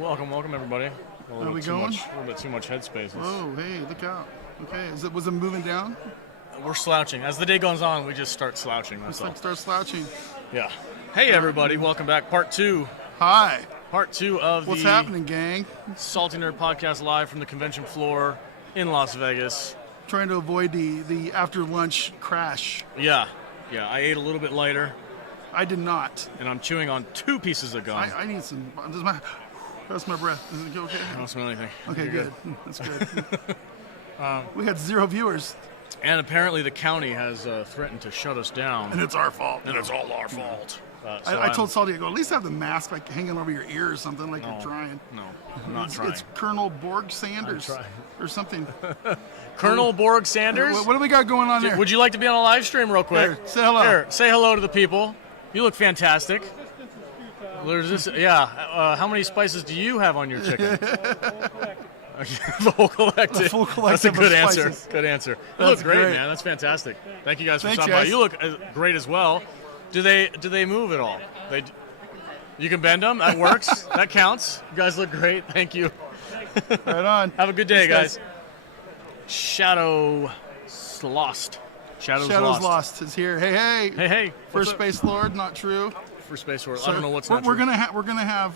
Welcome everybody. Are we going? A little bit too much headspace. Oh, hey, look out. Okay, was it moving down? We're slouching. As the day goes on, we just start slouching. That's all. Start slouching. Yeah. Hey everybody, welcome back. Part 2. Hi. Part 2 of What's happening, gang? Salty Nerd Podcast live from the convention floor in Las Vegas. Trying to avoid the after lunch crash. Yeah. I ate a little bit lighter. I did not. And I'm chewing on 2 pieces of gum. I need some. That's my breath. Is it okay? I don't smell anything. Okay, good. That's good. We had 0 viewers. And apparently the county has threatened to shut us down. And it's our fault. And it's all our fault. I told Salty, I go, at least have the mask like hanging over your ear or something, like you're trying. No, I'm not trying. It's Colonel Borg Sanders or something. Colonel Borg Sanders? What do we got going on there? Would you like to be on a live stream real quick? Here, say hello. Here, say hello to the people. You look fantastic. There's this, how many spices do you have on your chicken? The whole collective. The full collective. That's a good of answer. spices. Good answer. You That's look great, great, man. That's fantastic. Thank you guys for Thanks, stopping by. guys. You look great as well. Do they move at all? You can bend them. That works. That counts. You guys look great. Thank you. Right on. Have a good day, Thanks, guys. Shadow's Lost. Shadow's Lost is here. Hey. Hey. First Space Lord, not true. First Space Lord. So I don't know what's we're not true. We're gonna have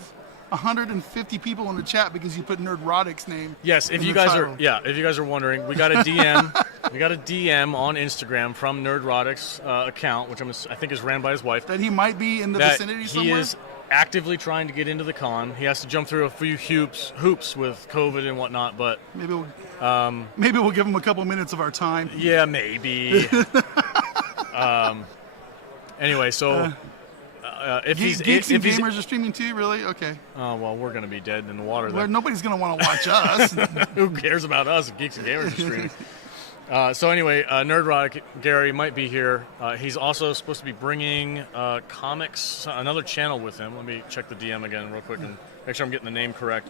150 people in the chat because you put NERDROTIC's name. Yes, if you guys are wondering, we got a DM. We got a DM on Instagram from NERDROTIC's account, which I think is ran by his wife. That he might be in the vicinity somewhere. He is actively trying to get into the con. He has to jump through a few hoops with COVID and whatnot, but maybe we'll give him a couple minutes of our time. Yeah, maybe. Anyway, so if Geeks and Gamers are streaming too, really? Okay. Oh well, we're gonna be dead in the water. Well, nobody's gonna want to watch us. Who cares about us if Geeks and Gamers are streaming? So anyway, NERDROTIC Gary might be here. He's also supposed to be bringing comics, another channel with him. Let me check the DM again real quick and make sure I'm getting the name correct.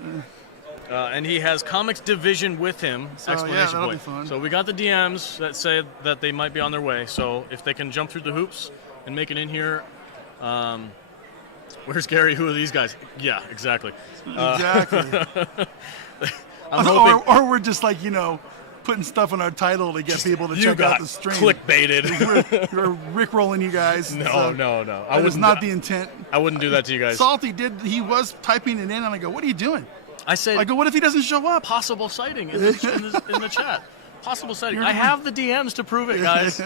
And he has Comics Division with him, exclamation point. Be fun. So we got the DMs that say that they might be on their way. So if they can jump through the hoops and make it in here. Where's Gary? Who are these guys? Yeah, exactly. Exactly. I'm hoping, or we're just like, putting stuff in our title to get people to check out the stream. Clickbaited. We're rickrolling you guys. No. That was not the intent. I wouldn't do that to you guys. Salty he was typing it in, and I go, what are you doing? I go, what if he doesn't show up? Possible sighting in the chat. Possible sighting. I have the DMs to prove it, guys.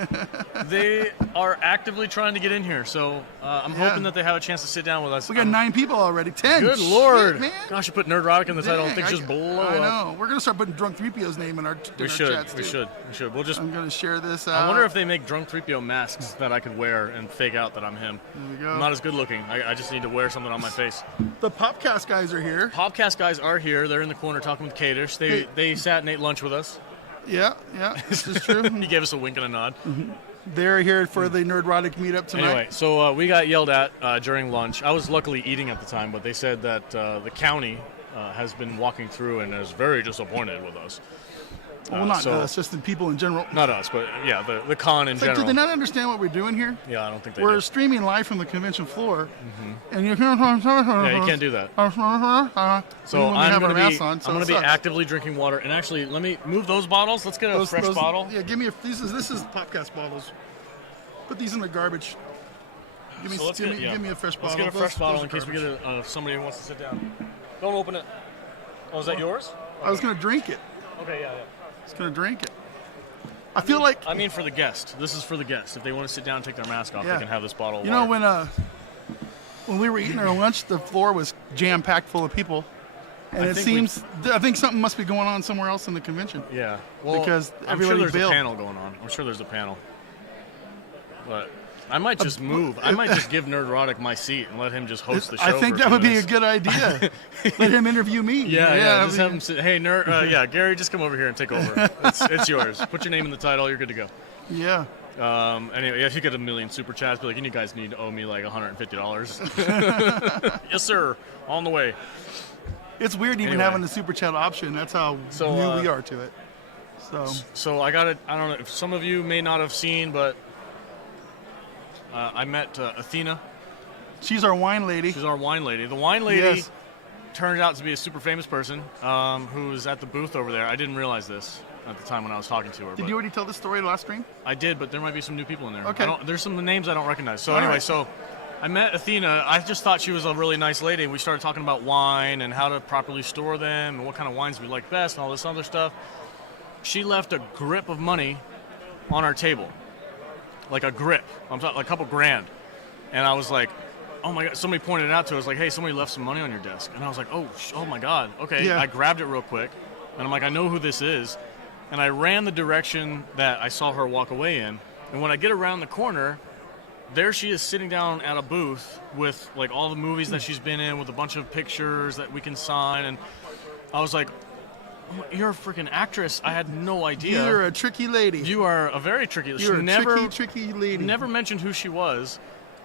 They are actively trying to get in here, so I'm hoping that they have a chance to sit down with us. We got 9 people already. 10. Good Lord. Shit, man. Gosh, you put NERDROTIC in the title, things just blow up. I know. We're going to start putting Drunk 3PO's name in our chats, We should. We'll just. I'm going to share this out. I wonder if they make Drunk 3PO masks that I could wear and fake out that I'm him. There we go. I'm not as good looking. I just need to wear something on my face. The Popcast guys are here. Popcast guys are here. They're in the corner talking with Kadish. They sat and ate lunch with us. Yeah, this is true. He gave us a wink and a nod. They're here for the NERDROTIC meetup tonight. Anyway, so we got yelled at during lunch. I was luckily eating at the time, but they said that the county has been walking through and is very disappointed with us. Well, not us, just the people in general. Not us, but the con in general. Do they not understand what we're doing here? Yeah, I don't think they We're do. streaming live from the convention floor, Yeah, and you can't do that. So I'm going to be actively drinking water. And actually, let me move those bottles. Let's get a fresh bottle. Yeah, give me this is Popcast bottles. Put these in the garbage. Give me a fresh bottle. Let's get a fresh bottle in case we get somebody who wants to sit down. Don't open it. Oh, is that yours? I was going to drink it. Okay, yeah. I was going to drink it. I feel like... I mean for the guest. This is for the guest. If they want to sit down and take their mask off, they can have this bottle of water. water. When we were eating our lunch, the floor was jam-packed full of people. And I think something must be going on somewhere else in the convention. Yeah. Well, because I'm sure there's a panel going on. I'm sure there's a panel. But I might just move. I might just give NERDROTIC my seat and let him just host the show. I think that would be a good idea. Let him interview me. Yeah. Just have him sit. Hey, Gary, just come over here and take over. It's yours. Put your name in the title. You're good to go. Yeah. Anyway, if you get a million super chats, be like, you guys need to owe me like $150. Yes, sir. On the way. It's weird even having the super chat option. That's how new we are to it. So I got it. I don't know if some of you may not have seen, but I met Athena. She's our wine lady. The wine lady turned out to be a super famous person who was at the booth over there. I didn't realize this at the time when I was talking to her. Did you already tell the story last stream? I did, but there might be some new people in there. Okay. There's some names I don't recognize. So All anyway, right. so I met Athena. I just thought she was a really nice lady. We started talking about wine and how to properly store them and what kind of wines we like best and all this other stuff. She left a grip of money on our table, like a grip. I'm talking like a couple grand. And I was like, oh my God, somebody pointed it out to us, like, hey, somebody left some money on your desk. And I was like, oh my God, okay. Yeah. I grabbed it real quick, and I'm like, I know who this is. And I ran the direction that I saw her walk away in. And when I get around the corner, there she is sitting down at a booth with, like, all the movies that she's been in with a bunch of pictures that we can sign. And I was like, oh, you're a freaking actress. I had no idea. You're a tricky lady. You are a very tricky lady. You're a tricky lady. Never mentioned who she was.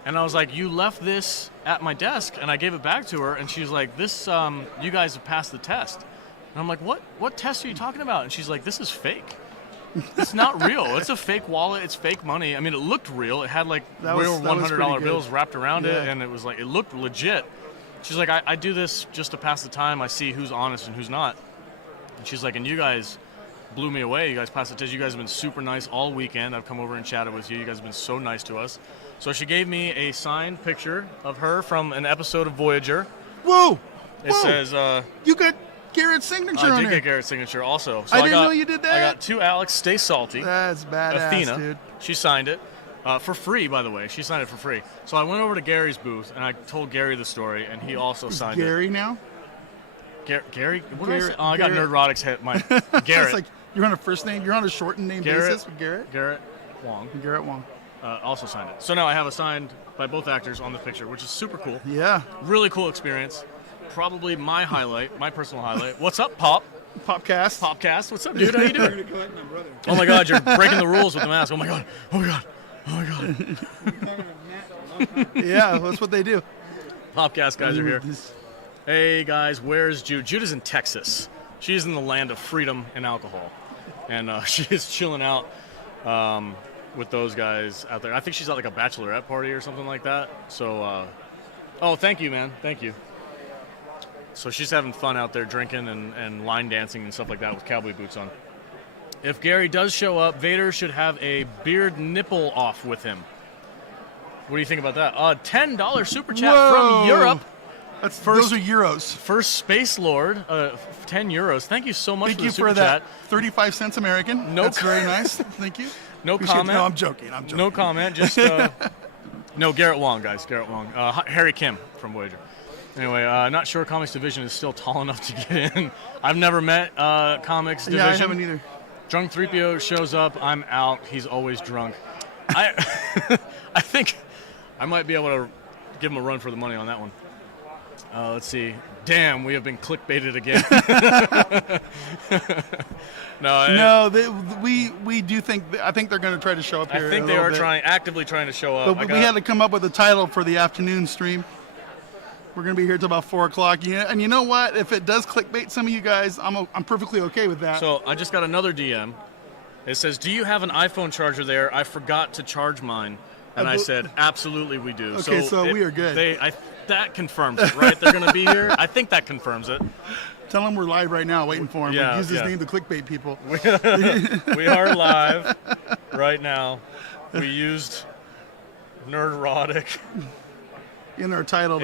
And I was like, you left this at my desk, and I gave it back to her, and she was like, this, you guys have passed the test. And I'm like, what test are you talking about? And she's like, this is fake. It's not real. It's a fake wallet. It's fake money. I mean, it looked real. It had, like, real $100 bills wrapped around it, and it was like, it looked legit. She's like, I do this just to pass the time. I see who's honest and who's not. And she's like, and you guys blew me away. You guys passed the test. You guys have been super nice all weekend. I've come over and chatted with you. You guys have been so nice to us. So she gave me a signed picture of her from an episode of Voyager. Whoa! It says... you got Garrett's signature on I did there. get Garrett's signature also. So I didn't know you did that. I got to Alex, Stay Salty. That's badass, Athena, dude. she signed it. For free, by the way. She signed it for free. So I went over to Gary's booth, and I told Gary the story, and he also signed Gary it. now? Gary? What did I say? Garrett- Oh, I got Garrett. NERDROTIC's head. It's Garrett. like you're on a first name. You're on a shortened name basis with Garrett. Garrett Wong. Garrett Wong. Also signed it. So now I have a signed by both actors on the picture, which is super cool. Yeah. Really cool experience. Probably my highlight, my personal highlight. What's up, Pop? Popcast. Popcast. What's up, dude? How you doing? Oh my God, you're breaking the rules with the mask. Oh my God. Oh my God. Oh my God. Yeah, that's what they do. Popcast guys are here. Hey guys, where's Jude? Jude is in Texas. She's in the land of freedom and alcohol, and she is chilling out with those guys out there. I think she's at like a bachelorette party or something like that. So, oh, thank you, man. Thank you. So she's having fun out there drinking and line dancing and stuff like that with cowboy boots on. If Gary does show up, Vader should have a beard nipple off with him. What do you think about that? $10 super chat from Europe. Those are euros. First Space Lord, 10 euros. Thank you so much Thank for you the super for chat. that 35 cents American. That's very nice. Thank you. No Appreciate comment. No, I'm joking. No comment. Just no, Garrett Wong, guys. Garrett Wong. Harry Kim from Voyager. Anyway, not sure Comics Division is still tall enough to get in. I've never met Comics Division. Yeah, I haven't either. Drunk 3PO shows up. I'm out. He's always drunk. I think I might be able to give him a run for the money on that one. Let's see. Damn, we have been clickbaited again. We do think. I think they're going to try to show up here. I think they are actively trying to show up. But we had to come up with a title for the afternoon stream. We're going to be here till about 4 o'clock. Yeah, and you know what? If it does clickbait some of you guys, I'm perfectly okay with that. So I just got another DM. It says, "Do you have an iPhone charger there? I forgot to charge mine." And I said, "Absolutely, we do." Okay, so we are good. That confirms it, right? They're going to be here. I think that confirms it. Tell them we're live right now, waiting for him. Yeah, Use his name to clickbait people. We are live right now. We used NERDROTIC in our title.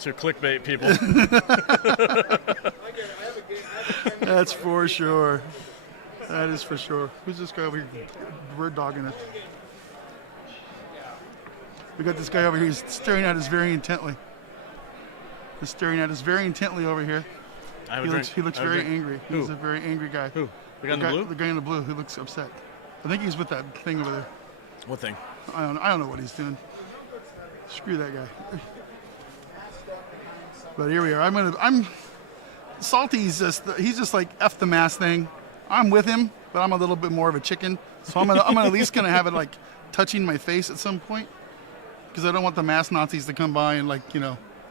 To clickbait people. That's for sure. That is for sure. Who's this guy over here? Bird dogging us. We got this guy over here. He's staring at us very intently. He's staring at us very intently over here. He looks very angry. Who? He's a very angry guy. Who? The guy in the blue? The guy in the blue who looks upset. I think he's with that thing over there. What thing? I don't know what he's doing. Screw that guy. But here we are. Salty's he's just like F the mask thing. I'm with him, but I'm a little bit more of a chicken. So I'm at least gonna have it like touching my face at some point, because I don't want the mask Nazis to come by and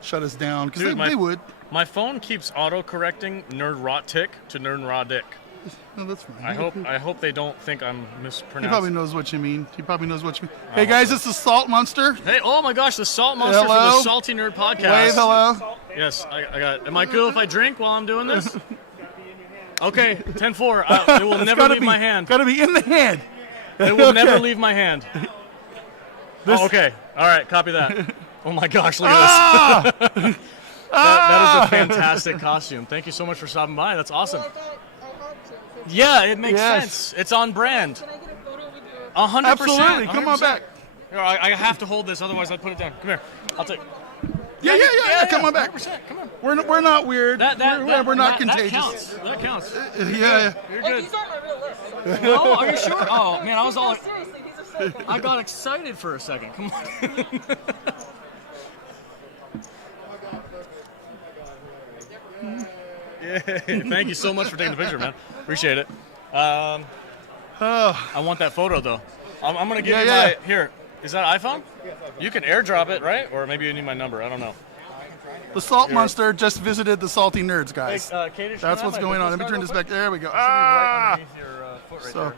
shut us down, because they would. My phone keeps auto-correcting NERDROTIC to NERDROTIC. No, that's fine. I hope they don't think I'm He mispronouncing. probably knows what you mean. Hey guys, it's the Salt Monster. Hey, oh my gosh, the Salt Monster for Hello? the Salty Nerd Podcast. Wave hello. Yes, I got. Am I cool if I drink while I'm doing this? Okay, 10-4. It will never leave my hand. Gotta be in the hand. It will never leave my hand. Oh, okay. All right, copy that. Oh my gosh, look at this. That is a fantastic costume. Thank you so much for stopping by. That's awesome. Yeah, it makes sense. It's on brand. Can I get a photo with you? 100%. Absolutely. Come on 100%. back. Here, I have to hold this, otherwise I'd put it down. Come here. I'll take. Yeah. Come on back. 100%. Come on. We're not weird. We're not That contagious. counts. Yeah. You're Oh, good. these aren't my real lists. No, are you sure? Oh man, I was all No, like, seriously, these are so good. I got excited for a second. Come on. Yeah, thank you so much for taking the picture, man. Appreciate it. I want that photo though. I'm gonna give you my here. Is that iPhone? You can AirDrop it, right? Or maybe you need my number. I don't know. The Salt Monster just visited the Salty Nerds, guys. Hey, Katie, That's what's going on. Let me turn this back. There we go. Right underneath your foot right So- there.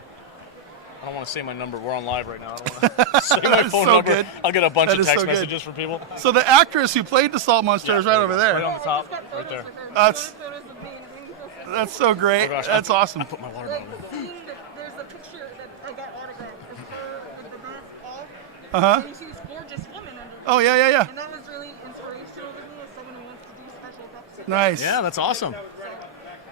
I don't want to say my number. We're on live right now. I don't want to say my phone so number. good. I'll get a bunch That of is text so good. messages from people. So the actress who played the Salt Monster is right over Right there. on the top, I just got right there. photos with her. That's- Photos of me and everything. That's so great. Oh gosh, That's awesome. I put my water bottle Like, in. seeing that there's a picture that I got autographed of her with the mask off. Uh-huh. And she's a gorgeous woman under there. Oh, yeah. And that was really inspirational to me as someone who wants to do special effects. Nice. Yeah, that's awesome.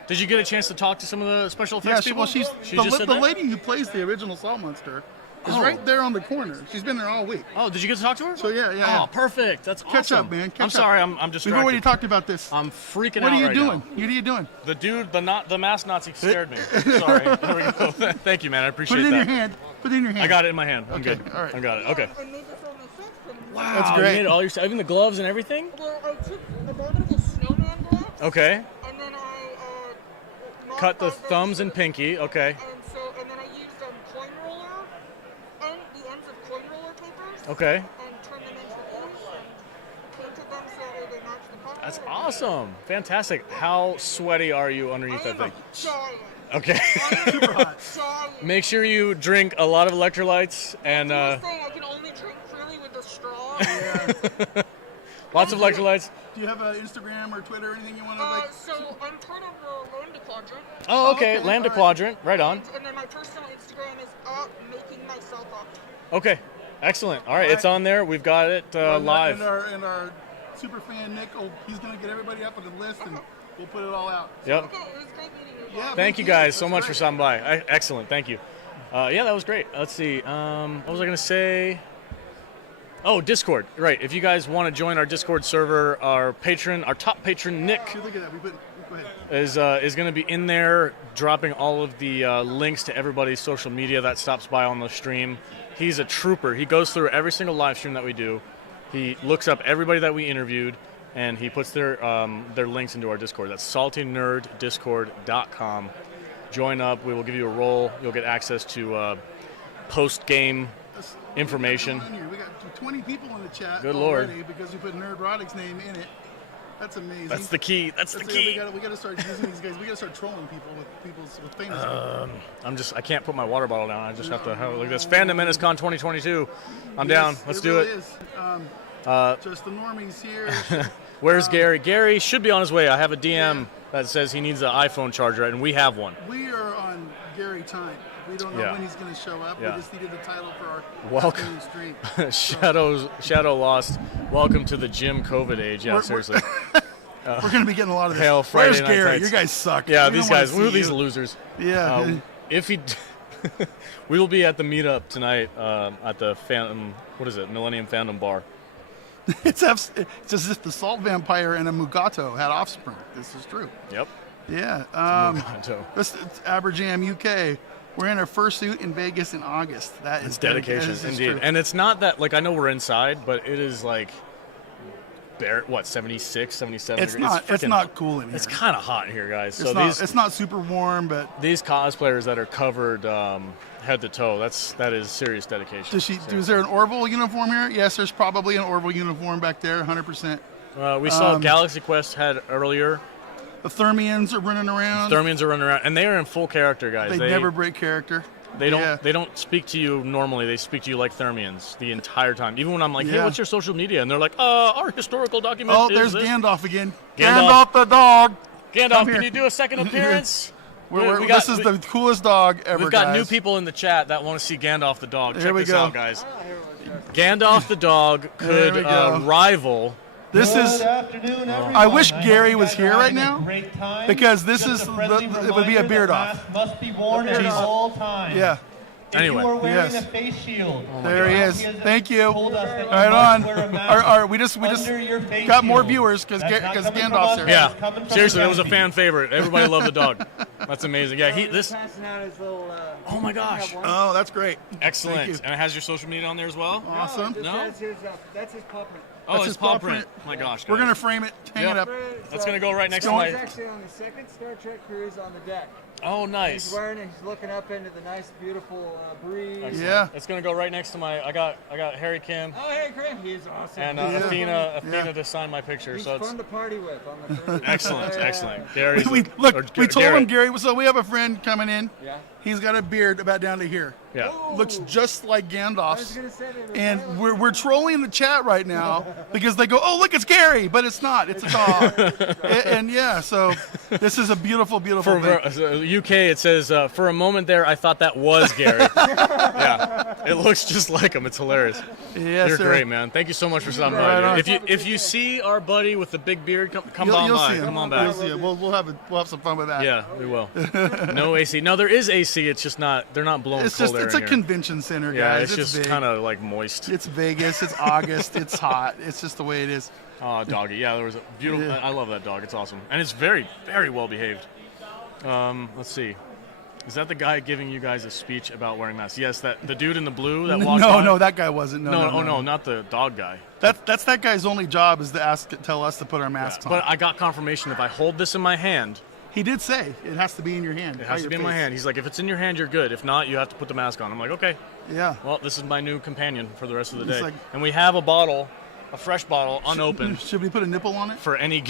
Did you get a chance to talk to some of the special Yeah, effects people? she's She the, just said the that? lady who plays the original Salt Monster is Oh. right there on the corner. She's been there all week. Oh, did you get to talk to her? So yeah. Oh, perfect. That's awesome. Catch up, man. Catch I'm up. sorry. I'm We've distracted. already talked about this. I'm freaking What out are you right doing? now. What are you doing? The dude, the masked Nazi scared me. Sorry. There we go. Thank you, man. I appreciate Put it in that. your hand. Put it in your hand. I got it in my hand. I'm Okay, good. all right. I got it. Okay. I made this all myself. And Wow. That's You great. made all your even the gloves and everything. Well, I took a lot of the snowman gloves. Okay. And then I Cut the modified them thumbs to- and pinky. Okay. And then I used coin roller and the ends of coin roller papers. Okay. And turned them into these and painted them so they match the color. That's awesome. Fantastic. How sweaty are you underneath I that am thing? a giant. Okay. Super hot. Giant. Make sure you drink a lot of electrolytes and You were saying I can only drink freely with a straw. lots of electrolytes. Do you have an Instagram or Twitter or anything you want to like? So I'm part of the Lambda Quadrant. Oh, okay. okay. Lambda All right. Quadrant. Right on. And then my personal Instagram is making myself up. Okay. Excellent. All right. It's on there. We've got it live. And our super fan Nick, he's gonna get everybody up on the list, and we'll put it all out. Yep. Okay, it was great meeting you. Yeah. Thank you guys so That's much for great. stopping by. Excellent. Thank you. Yeah, that was great. Let's see. What was I going to say? Oh, Discord. Right. If you guys want to join our Discord server, our top patron, Nick, Hey, look at that. Go ahead. is going to be in there dropping all of the links to everybody's social media that stops by on the stream. He's a trooper. He goes through every single live stream that we do. He looks up everybody that we interviewed, and he puts their links into our Discord. That's saltynerddiscord.com. Join up. We will give you a role. You'll get access to post-game information. We got 20 people in the chat. Good Lord. already because we put NERDROTIC's name in it. That's amazing. That's the key. That's the key. We got to start using these guys. We got to start trolling people with famous people. I can't put my water bottle down. I just have to have a look at this. Fandom MenaceCon 2022. I'm down. Let's do really it. Is. Just the normies here. Where's Gary? Gary should be on his way. I have a DM that says he needs an iPhone charger, and we have one. We are on Gary time. We don't know Yeah. when he's going to show up. Yeah. We just needed the title for our Welcome. afternoon stream. Shadow Lost. Welcome to the gym COVID age. Yeah, We're- seriously. We're going to be getting a lot of this. Hail Friday Where's Night Gary? Lights. You guys suck. Yeah, We these don't wanna guys. Who are see these you. losers? Yeah. If he, we will be at the meetup tonight at the Phantom. What is it? Millennium Phantom Bar. It's as if the salt vampire and a Mugato had offspring. This is true. Yep. Yeah. Mugato. It's Aberjam UK. We're in our fursuit in Vegas in August. That is It's dedication, This is indeed. true. And it's not that, like, I know we're inside, but it is like, 76, 77 It's degrees. not. It's freaking- not cool in here. It's kind of hot in here, guys. It's So not. these It's not super warm, but these cosplayers that are covered head to toe, that is serious dedication. is there an Orville uniform here? Yes, there's probably an Orville uniform back there. 100%. We saw Galaxy Quest had earlier. The Thermians are running around. Thermians are running around, and they are in full character, guys. They never break character. They don't speak to you normally. They speak to you like Thermians the entire time. Even when I'm like, hey, Yeah. what's your social media? And they're like, our historical document Oh, is there's this. Gandalf again. Gandalf. Gandalf the dog. Gandalf, Come can here. you do a second appearance? This is the coolest dog ever, We've got guys. new people in the chat that want to see Gandalf the dog. Here Check we this go. out, guys. Gandalf the dog There could we go. rival. This is. Good afternoon, everyone. I wish hope Gary you was guys here are right having a now, great time. because this Just is a friendly it would be a reminder beard that off. masks must be worn at all times. Yeah. If Anyway. you are wearing Yes. a face shield, There he is. Thank you. told us that you Right must on. wear a mask We just under your face got more shield. viewers because That's not coming from Gandalf's us, here. Yeah, It's coming from seriously, the that was a recipe. fan favorite. Everybody loved the dog. That's amazing. Yeah, this. Passing out his little, Oh my gosh. Oh, that's great. Excellent. Thank you. And it has your social media on there as well? Awesome. No? That's his paw print. Oh, That's it's his paw paw print. print. Oh my gosh. We're guys. gonna frame it, hang Yep. it up. That's gonna go right next to He's my. actually on the second Star Trek cruise on the deck. Oh, He's nice. wearing it. He's looking up into the nice, beautiful breeze. Excellent. Yeah. It's gonna go right next to my. I got Harry Kim Oh, hey, Graham. He's awesome. and Yeah. Athena to sign my picture. He's So it's fun to party with on the cruise. excellent, Yeah. excellent. Gary's We or told Garrett. him, Gary. So we have a friend coming in. Yeah. He's got a beard about down to here. Yeah. Looks just like I was Gandalf's. gonna say that. And we're trolling the chat right now because they go, oh, look, it's Gary, but it's not. It's a dog. and yeah, so this is a beautiful, beautiful thing. UK, it says, for a moment there, I thought that was Gary. Yeah, it looks just like him. It's hilarious. Yes, You're sir. great, man. Thank you so much for stopping Right by. on. Dude. If you see our buddy with the big beard, come You'll on by. see him. Come on You'll back. see him. We'll have some fun with that. Yeah, we will. No AC. No, there is AC. It's just not. They're not blowing It's cold just air it's in a here. convention center, Yeah, guys. it's just big. kind of like moist. It's Vegas. It's August. It's hot. It's just the way it is. Oh, doggy. Yeah, there was a beautiful. Yeah. I love that dog. It's awesome, and it's very, very well behaved. Let's see. Is that the guy giving you guys a speech about wearing masks? Yes, that the dude in the blue that walked by. No, that guy wasn't. No, not the dog guy. That's that guy's only job is to tell us to put our masks on. But I got confirmation if I hold this in my hand, He did say it has to be in your hand. it has to be in my hand. He's like, if it's in your hand, you're good. If not, you have to put the mask on. I'm like, okay. Yeah. Well, this is my new companion for the rest of the He's day. like- And we have a bottle, a fresh bottle, unopened, Should we put a nipple on it? for any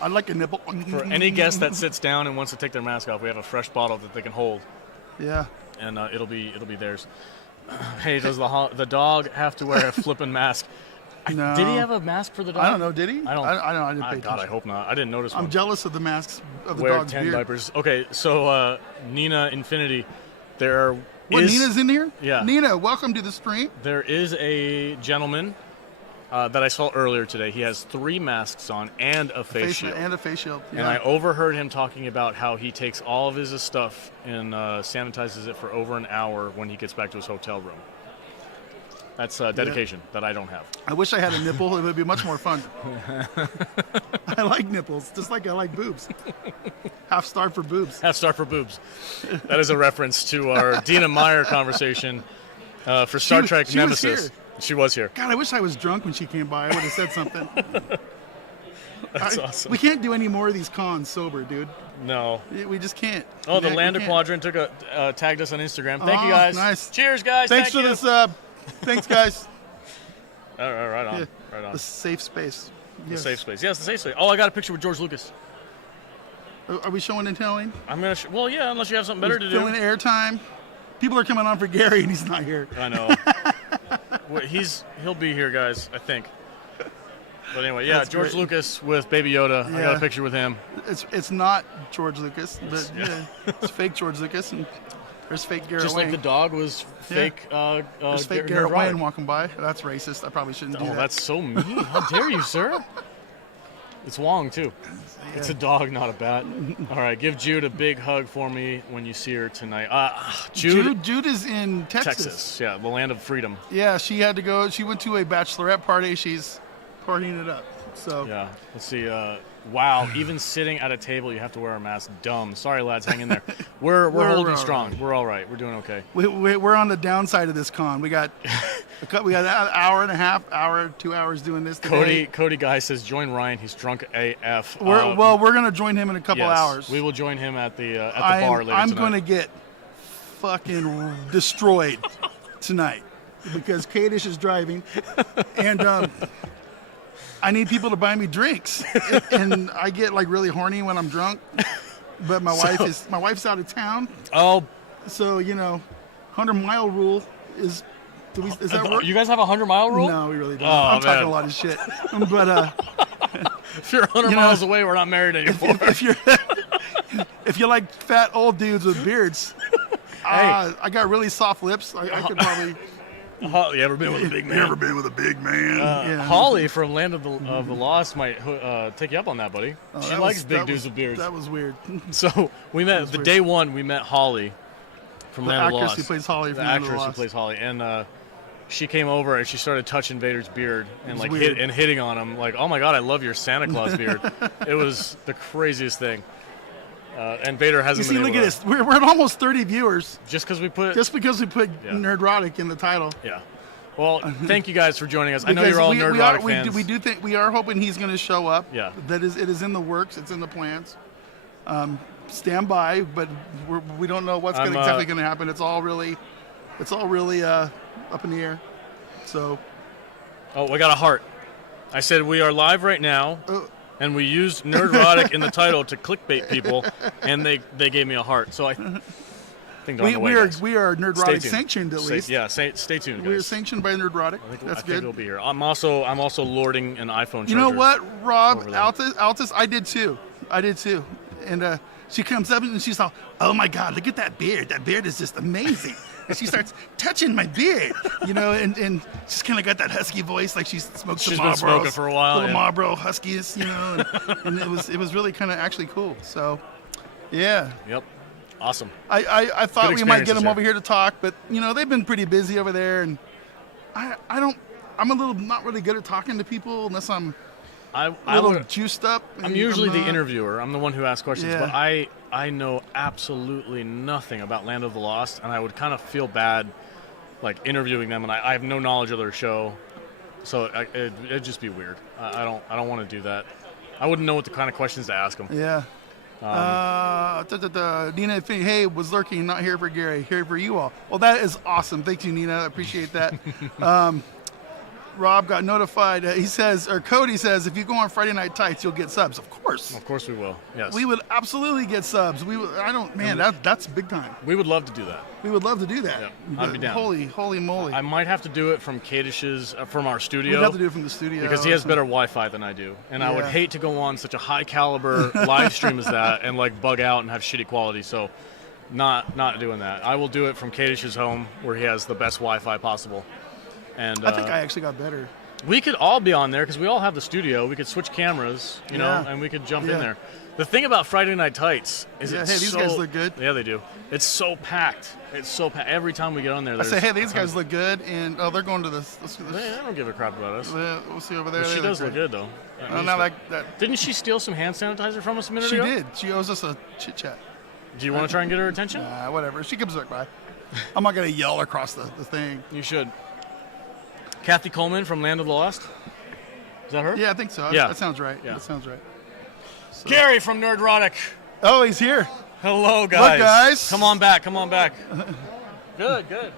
I'd like a nipple. for any guest that sits down and wants to take their mask off. We have a fresh bottle that they can hold, Yeah. and it'll be theirs. Hey, does the dog have to wear a flippin' mask? No. Did he have a mask for the dog? I don't know. Did he? I don't. I didn't pay God, I attention. hope not. I didn't notice I'm one. jealous of the masks of the Wear dog's 10 beard. diapers. Okay, so Nina Infinity, there What, is Nina's in here? Yeah. Nina, welcome to the stream. there is a gentleman that I saw earlier today. He has 3 masks on and a face shield. And a face shield. And I overheard him talking about how he takes all of his stuff and sanitizes it for over an hour when he gets back to his hotel room. That's dedication that I don't have. I wish I had a nipple. It would be much more fun. I like nipples, just like I like boobs. Half starved for boobs. Half star for boobs. That is a reference to our Dina Meyer conversation for Star Trek she was Nemesis. here. She was here. God, I wish I was drunk when she came by. I would have said something. That's awesome. We can't do any more of these cons sober, dude. No. We just can't. Oh, the We Lander can't. Quadrant tagged us on Instagram. Thank you Oh, guys. nice. Cheers, guys. Thanks Thank for you. the sub. Thanks, guys. All right, right on. Yeah. Right on. The safe space. The Yes. safe space. Yes, the safe space. Oh, I got a picture with George Lucas. Are we showing and telling? I'm gonna. Well, yeah, unless you have something better to do. Filling airtime. People are coming on for Gary, and he's not here. I know. Well, he'll be here, guys. I think. But anyway, yeah, That's George great. Lucas with Baby Yoda. I got Yeah. a picture with him. It's not George Lucas, but yeah, it's fake George Lucas, and there's fake Garrett Just Wayne. like the dog was fake. There's fake Garrett Wayne walking by. That's racist. I probably shouldn't do Oh, that. that's so mean. How dare you, sir? It's Wong, too. It's a dog, not a bat. All right, give Jude a big hug for me when you see her tonight. Jude is in Texas. Yeah, the land of freedom. Yeah, she had to go. She went to a bachelorette party. She's partying it up. So Yeah, let's see. Wow, even sitting at a table, you have to wear a mask. Dumb. Sorry, lads, hang in there. We're holding all strong. right. We're all right. We're doing okay. we're on the downside of this con. We got we got an hour and a half, 2 hours doing this today. Cody Guy says join Ryan. He's drunk AF. We're gonna join him in a couple yes, hours. we will join him at the bar later I'm tonight. gonna get fucking destroyed tonight because Kadish is driving, and I need people to buy me drinks, and I get like really horny when I'm drunk. But my wife's out of town, Oh, so 100-mile rule is. Is that work? you guys have a 100-mile rule? No, we really don't. Oh, I'm talking man. a lot of shit. But If you're 100 miles away, we're not married anymore. if you like fat old dudes with beards, I got really soft lips. I could probably. You ever been with a big man? Never been with a big man. Yeah. Holly from Land of the Lost might take you up on that, buddy. Oh, She that likes was- big that dudes was- with beards. That was weird. So we met was weird. day one. We met Holly from The Land of the actress Lost. who plays Holly The from Land of the actress who Lost. plays Holly, and she came over and she started touching Vader's beard and was like weird. hitting on him. Like, oh my god, I love your Santa Claus beard. It was the craziest thing. And Vader You hasn't see, been look able at to, this. We're at almost 30 viewers just because we put just because we put Yeah. Nerdrotic in the title. yeah. Well, thank you guys for joining us. I know Because you're all Nerdrotic we fans. do think we are hoping he's going to show up. Yeah. It is in the works. It's in the plans. Stand by, but we don't know what's exactly going to happen. It's all really up in the air. So. Oh, we got a heart. I said we are live right now, and we used Nerdrotic in the title to clickbait people, and they gave me a heart. So I think they're on the way, guys. We are Stay Nerdrotic tuned. Sanctioned at least. stay tuned, guys. We're sanctioned by Nerdrotic. I That's think good. they'll be here. I'm also lording an iPhone charger. You know what, Rob, over there. Altus, I did too. And she comes up and she's all, "Oh my God, look at that beard! That beard is just amazing!" And she starts touching my beard, and she's kind of got that husky voice, like she's smoked some She's Marlboros. been smoking for a while, Little yeah. Marlboro huskies, and it was really kind of actually cool. So, yeah. Yep. Awesome. I thought Good we might get them experiences over here to talk, but they've been pretty busy over there, and I'm a little not really good at talking to people unless I'm a little juiced up. I'm usually the interviewer. I'm the one who asks questions, Yeah. but I know absolutely nothing about Land of the Lost, and I would kind of feel bad, like interviewing them, and I have no knowledge of their show, so it'd just be weird. I don't want to do that. I wouldn't know what the kind of questions to ask them. Yeah. Nina, hey, was lurking, not here for Gary, here for you all. Well, that is awesome. Thank you, Nina. I appreciate that. Rob got notified. He says, or Cody says, if you go on Friday Night Tights, you'll get subs. Of course. Of course we will. Yes. We would absolutely get subs. That's big time. We would love to do that. We would love to do that. Yeah, I'd be down. Holy moly. I might have to do it from Kadish's, from our studio. We'd have to do it from the studio. Because he has better Wi-Fi than I do, and I would hate to go on such a high caliber live stream as that and like bug out and have shitty quality. So, not doing that. I will do it from Kadish's home where he has the best Wi-Fi possible. And I think I actually got better. we could all be on there because we all have the studio. We could switch cameras, and we could jump in there. The thing about Friday Night Tights is Hey, these guys look good. Yeah, they do. It's so packed. It's so packed. Every time we get on there, I say, hey, these guys look good, and they're going to this. They don't give a crap about us. We'll see over there. But They she does look great. good, though. Now that Didn't she steal some hand sanitizer from us a minute she ago? did. She owes us a chit chat. Do you want to try and get her attention? Whatever. She comes back by. I'm not gonna yell across the thing. You should. Kathy Coleman from Land of the Lost. Is that her? Yeah, I think so. Yeah. That sounds right. Yeah. That sounds right. So. Gary from Nerdrotic. Oh, he's here. Hello, guys. Look, guys. Come on back. Good. If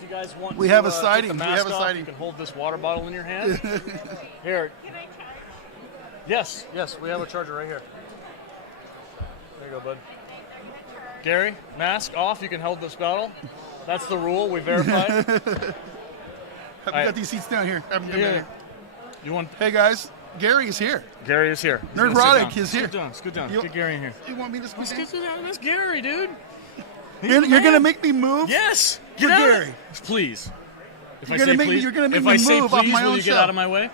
you guys want We to have a take sighting. the We mask have a off, sighting. You can hold this water bottle in your hand. Here. Yes, we have a charger right here. There you go, bud. Gary, mask off. You can hold this bottle. That's the rule. We verify. We got these seats down here. Have them come down here. You want? Hey, guys. Gary is here. Gary is here. He's gonna Nerdrotic sit down. is here. Scoot down. You- Get Gary in here. You want me to scoot down? Sit down. That's Gary, dude. You're going to make me move? Yes. For Get out. Gary. Please. If You're gonna make me- you're gonna make me if I say move off please, my will own you get show. out of my way?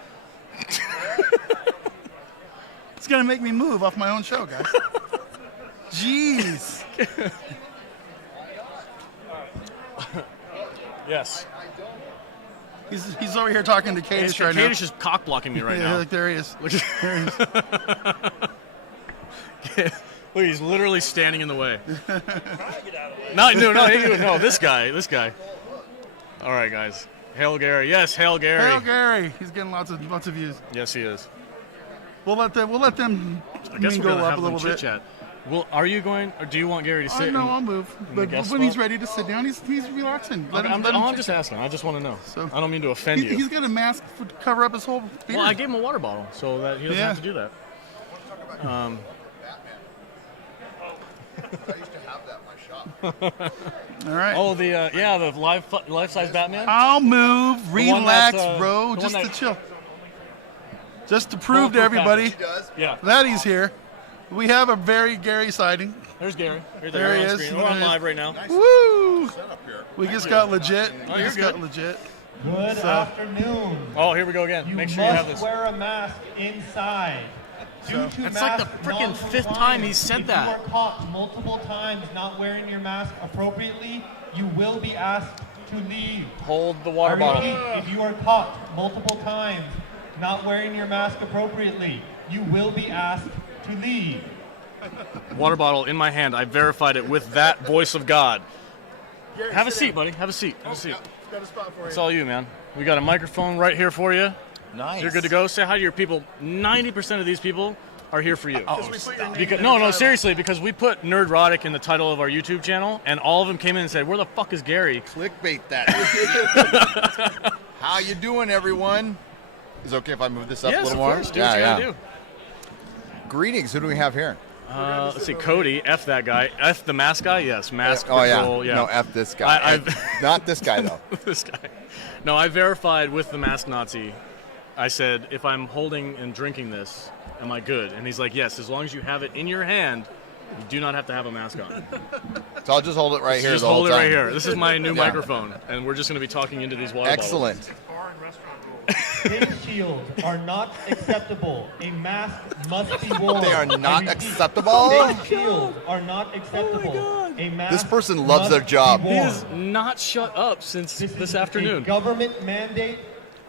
It's going to make me move off my own show, guys. Jeez. Yes. He's over here talking to Kadish right now. Kadish is cock blocking me right Yeah, now. like there he is. There he is. Look, he's literally standing in the way. No, this guy. All right, guys. Hail Gary. Yes, hail Gary. Hail Gary. He's getting lots of views. Yes, he is. We'll let them I guess we're mingle gonna up have a them little chit bit. chat. Well, are you going, or do you want Gary to sit? No, I'll move. But guest when he's spot? ready to sit down, he's relaxing. Let him I'm check just it. asking. I just want to know. So- I don't mean to offend you. He's got a mask to cover up his whole beard. Well, I gave him a water bottle, so that he doesn't have to do that. I used to have that in my shop. All right. Oh, the life-size Batman. I'll move. one Relax, that's, bro. the Just one to that- chill. Just to prove to Bulletproof everybody package. Does? Yeah, that he's here. We have a very Gary sighting. there's Gary. Right There he on is. screen. We're on live right now. Woo! Setup here. We just got legit. Oh, We you're just got good. legit. Good afternoon. Oh, here we go again. You Make sure you have must this. wear a mask inside. Due to It's like the mask frickin' fifth time he said that. If you are caught multiple times not wearing your mask appropriately, you will be asked to leave. Hold the I water bottle. repeat, if you are caught multiple times not wearing your mask appropriately, you will be asked to leave. Water bottle in my hand. I verified it with that voice of God. Have a seat, buddy. Have a seat. Have a seat. Got a spot for It's all you, man. We got a microphone right here for you. Nice. You're good to go. Say hi to your people. 90% of these people are here for you. Because No, seriously, because we put NERDROTIC in the title of our YouTube channel, and all of them came in and said, "Where the fuck is Gary?" Clickbait that. How you doing, everyone? Is it okay if I move this up a Yes, little of more? course. Do what you gotta do. Greetings. Who do we have here? Let's see, Cody. F that guy. F the mask guy. Yes, mask Oh patrol. yeah. No, F this guy. I've- Not this guy though. This guy. No, I verified with the mask Nazi. I said, if I'm holding and drinking this, am I good? And he's like, yes, as long as you have it in your hand, you do not have to have a mask on. So I'll just hold it right here Just the whole hold it time. right here. This is my new Yeah. microphone, and we're just going to be talking into these water Excellent. Face shields are not acceptable. A mask must be worn. They are I not repeat, acceptable? Face shields are not acceptable. A mask This person loves must their job. be He worn. has not shut up since This this is afternoon. A government mandate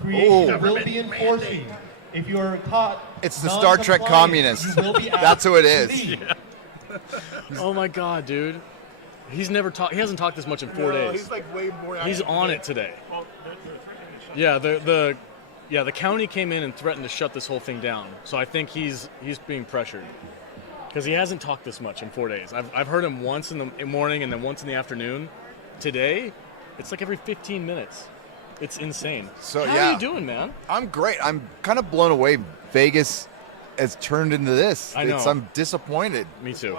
creation Oh. will be enforcing. If you are caught, It's the Star Trek non-compliant, communist. you will be That's asked who it to is. leave. Oh my God, dude. He's never talked. He hasn't talked this much in 4 days. He's like way more. He's on it today. Yeah, the county came in and threatened to shut this whole thing down. So I think he's being pressured because he hasn't talked this much in 4 days. I've heard him once in the morning and then once in the afternoon. Today, it's like every 15 minutes. It's insane. So, how yeah. are you doing, man? I'm great. I'm kind of blown away. Vegas has turned into this. I know. I'm disappointed. Me too.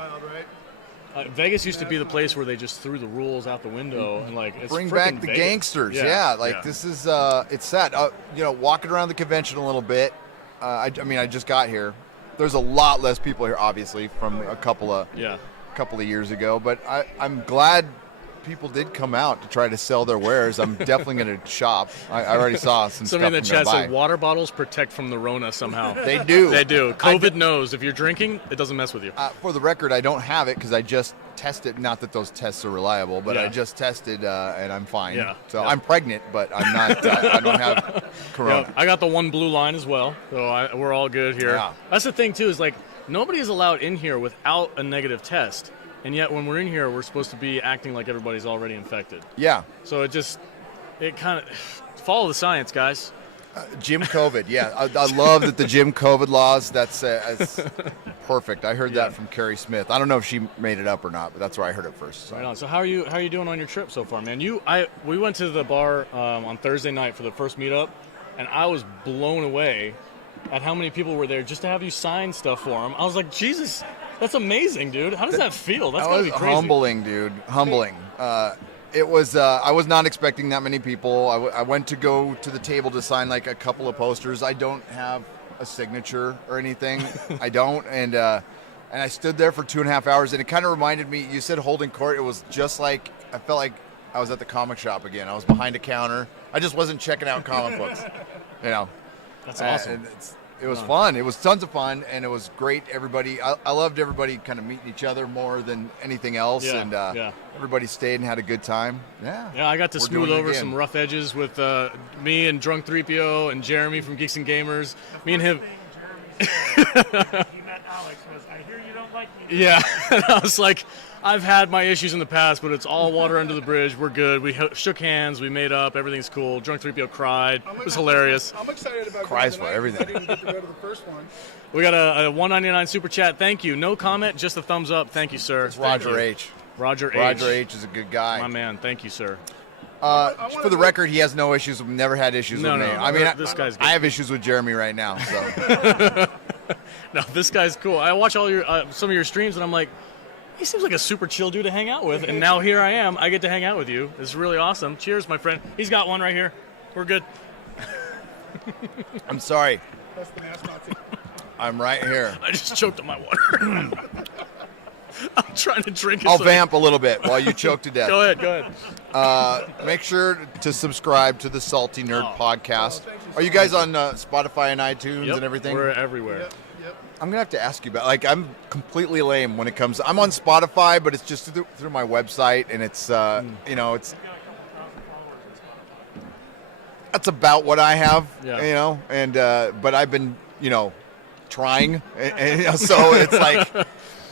Vegas used to be the place where they just threw the rules out the window and like it's Bring frickin' back the Vegas. gangsters. Yeah, this is it's sad. Walking around the convention a little bit. I mean, I just got here. There's a lot less people here, obviously, from a couple of years ago. But I'm glad people did come out to try to sell their wares. I'm definitely going to shop. I already saw some Somebody in stuff the I'm chat gonna said buy. water bottles protect from the Rona somehow. They do. They do. I COVID did- knows if you're drinking, it doesn't mess with you. For the record, I don't have it because I just tested. Not that those tests are reliable, but Yeah. I just tested and I'm fine. Yeah. So Yeah. I'm pregnant, but I'm not. I don't have corona. Yeah, I got the one blue line as well, so we're all good here. Yeah. That's the thing too, is like nobody is allowed in here without a negative test, and yet when we're in here, we're supposed to be acting like everybody's already infected. Yeah. So it kind of follow the science, guys. Gym COVID. Yeah, I love that the gym COVID laws. That's perfect. I heard that from Carrie Smith. I don't know if she made it up or not, but that's where I heard it first. So. Right on. So how are you doing on your trip so far, man? We went to the bar on Thursday night for the first meetup, and I was blown away at how many people were there just to have you sign stuff for them. I was like, Jesus, that's amazing, dude. How does that feel? That's That gotta was be crazy. humbling, dude. Humbling. It was. I was not expecting that many people. I went to go to the table to sign like a couple of posters. I don't have a signature or anything. I don't, and I stood there for 2.5 hours, and it kind of reminded me. You said holding court. It was just like I felt like I was at the comic shop again. I was behind a counter. I just wasn't checking out comic books. You know. That's awesome. And it was fun. It was tons of fun, and it was great. Everybody, I loved everybody kind of meeting each other more than anything else, Yeah, and yeah. everybody stayed and had a good time. Yeah. Yeah, I got to We're smooth doing it over again. some rough edges with me and Drunk 3PO and Jeremy from Geeks and Gamers. Me and him. met Alex was, I hear you don't like me. Yeah, and I was like, I've had my issues in the past, but it's all water under the bridge. We're good. We shook hands. We made up. Everything's cool. Drunk 3PO cried. It was hilarious. I'm excited about Cries going for tonight everything. because I didn't get to go to the first one. We got a $1.99 super chat. Thank you. No comment, just a thumbs up. Thank you, sir. It's Roger H. Roger H. Roger H. is a good guy. My man. Thank you, sir. For the record, he has no issues. We've never had issues with me. No, I mean, this guy's good. I have issues with Jeremy right now. So No, this guy's cool. I watch all your some of your streams, and I'm like, he seems like a super chill dude to hang out with. And now here I am. I get to hang out with you. This is really awesome. Cheers, my friend. He's got one right here. We're good. I'm sorry. That's the mass Nazi. I'm right here. I just choked on my water. I'm trying to drink it. I'll so- vamp a little bit while you choke to death. Go ahead. Make sure to subscribe to the Salty Nerd podcast. Are you guys on Spotify and iTunes Yep, and everything? we're everywhere. I'm gonna have to ask you about. Like, I'm completely lame when it comes. I'm on Spotify, but it's just through my website, and it's it's. That's about what I have, and but I've been trying, and so it's like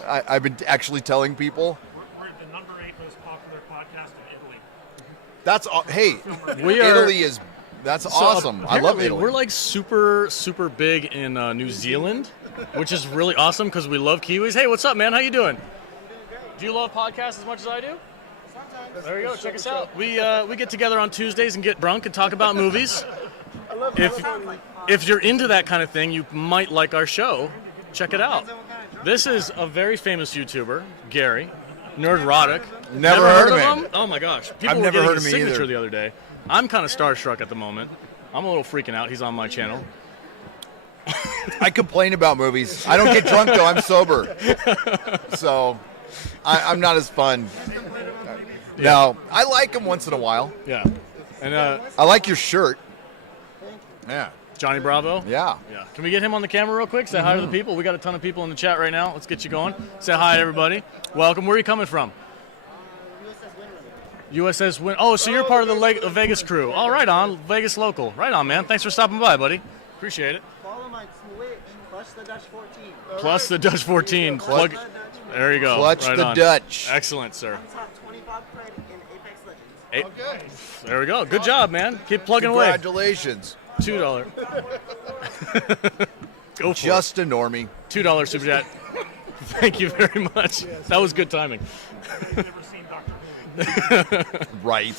I've been actually telling people. We're the number 8 most popular podcast in Italy. That's hey, We are- Italy is that's awesome. I love Apparently, Italy. We're like super big in New Zealand, which is really awesome because we love Kiwis. Hey, what's up, man? How you doing? Do you love podcasts as much as I do? There you go. Check us out. We get together on Tuesdays and get drunk and talk about movies. If you're into that kind of thing, you might like our show. Check it out. This is a very famous YouTuber, Gary, NERDROTIC. Never heard of him. Oh my gosh, people I've were never getting heard his of me signature either. the other day. I'm kind of starstruck at the moment. I'm a little freaking out. He's on my channel. I complain about movies. I don't get drunk though. I'm sober, so I'm not as fun. No, I like them once in a while. Yeah. And I like your shirt. Yeah. Johnny Bravo. Yeah. Yeah. Can we get him on the camera real quick? Say hi to the people. We got a ton of people in the chat right now. Let's get you going. Say hi to everybody. Welcome. Where are you coming from? USS Win. Oh, so you're part of the Vegas crew. All right, on Vegas local. Right on, man. Thanks for stopping by, buddy. Appreciate it. Follow my Twitch, plus the Dutch 14. Plus the Dutch 14. Plug. There you go. Clutch Right the on. Dutch. Excellent, sir. Top 25 credit in Apex Legends. There we go. Good job, man. Keep plugging away. Congratulations. $2. Go for Just a normie. it. $2 super chat. Thank you very much. That was good timing. I've never seen Dr. Who. Right.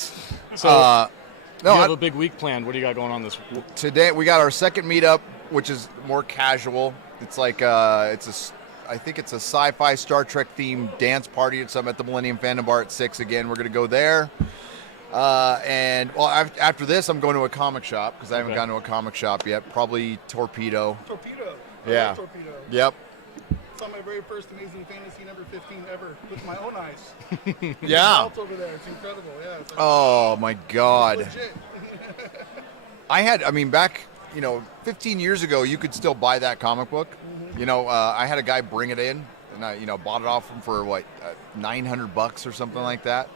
So, No, you have a big week planned. What do you got going on this week? today we got our second meetup, which is more casual. It's like I think it's a sci-fi Star Trek themed dance party at the Millennium Fandom Bar at 6 again. We're gonna go there. And after this, I'm going to a comic shop because I haven't gone to a comic shop yet. Probably Torpedo. Torpedo. I Yeah. love Torpedo. Yep. Saw my very first Amazing Fantasy number 15 ever with my own eyes. Yeah. It's over there. It's incredible. Yeah. It's like, Oh my God. legit. Back 15 years ago, you could still buy that comic book. I had a guy bring it in, and I bought it off him for $900 or something like that.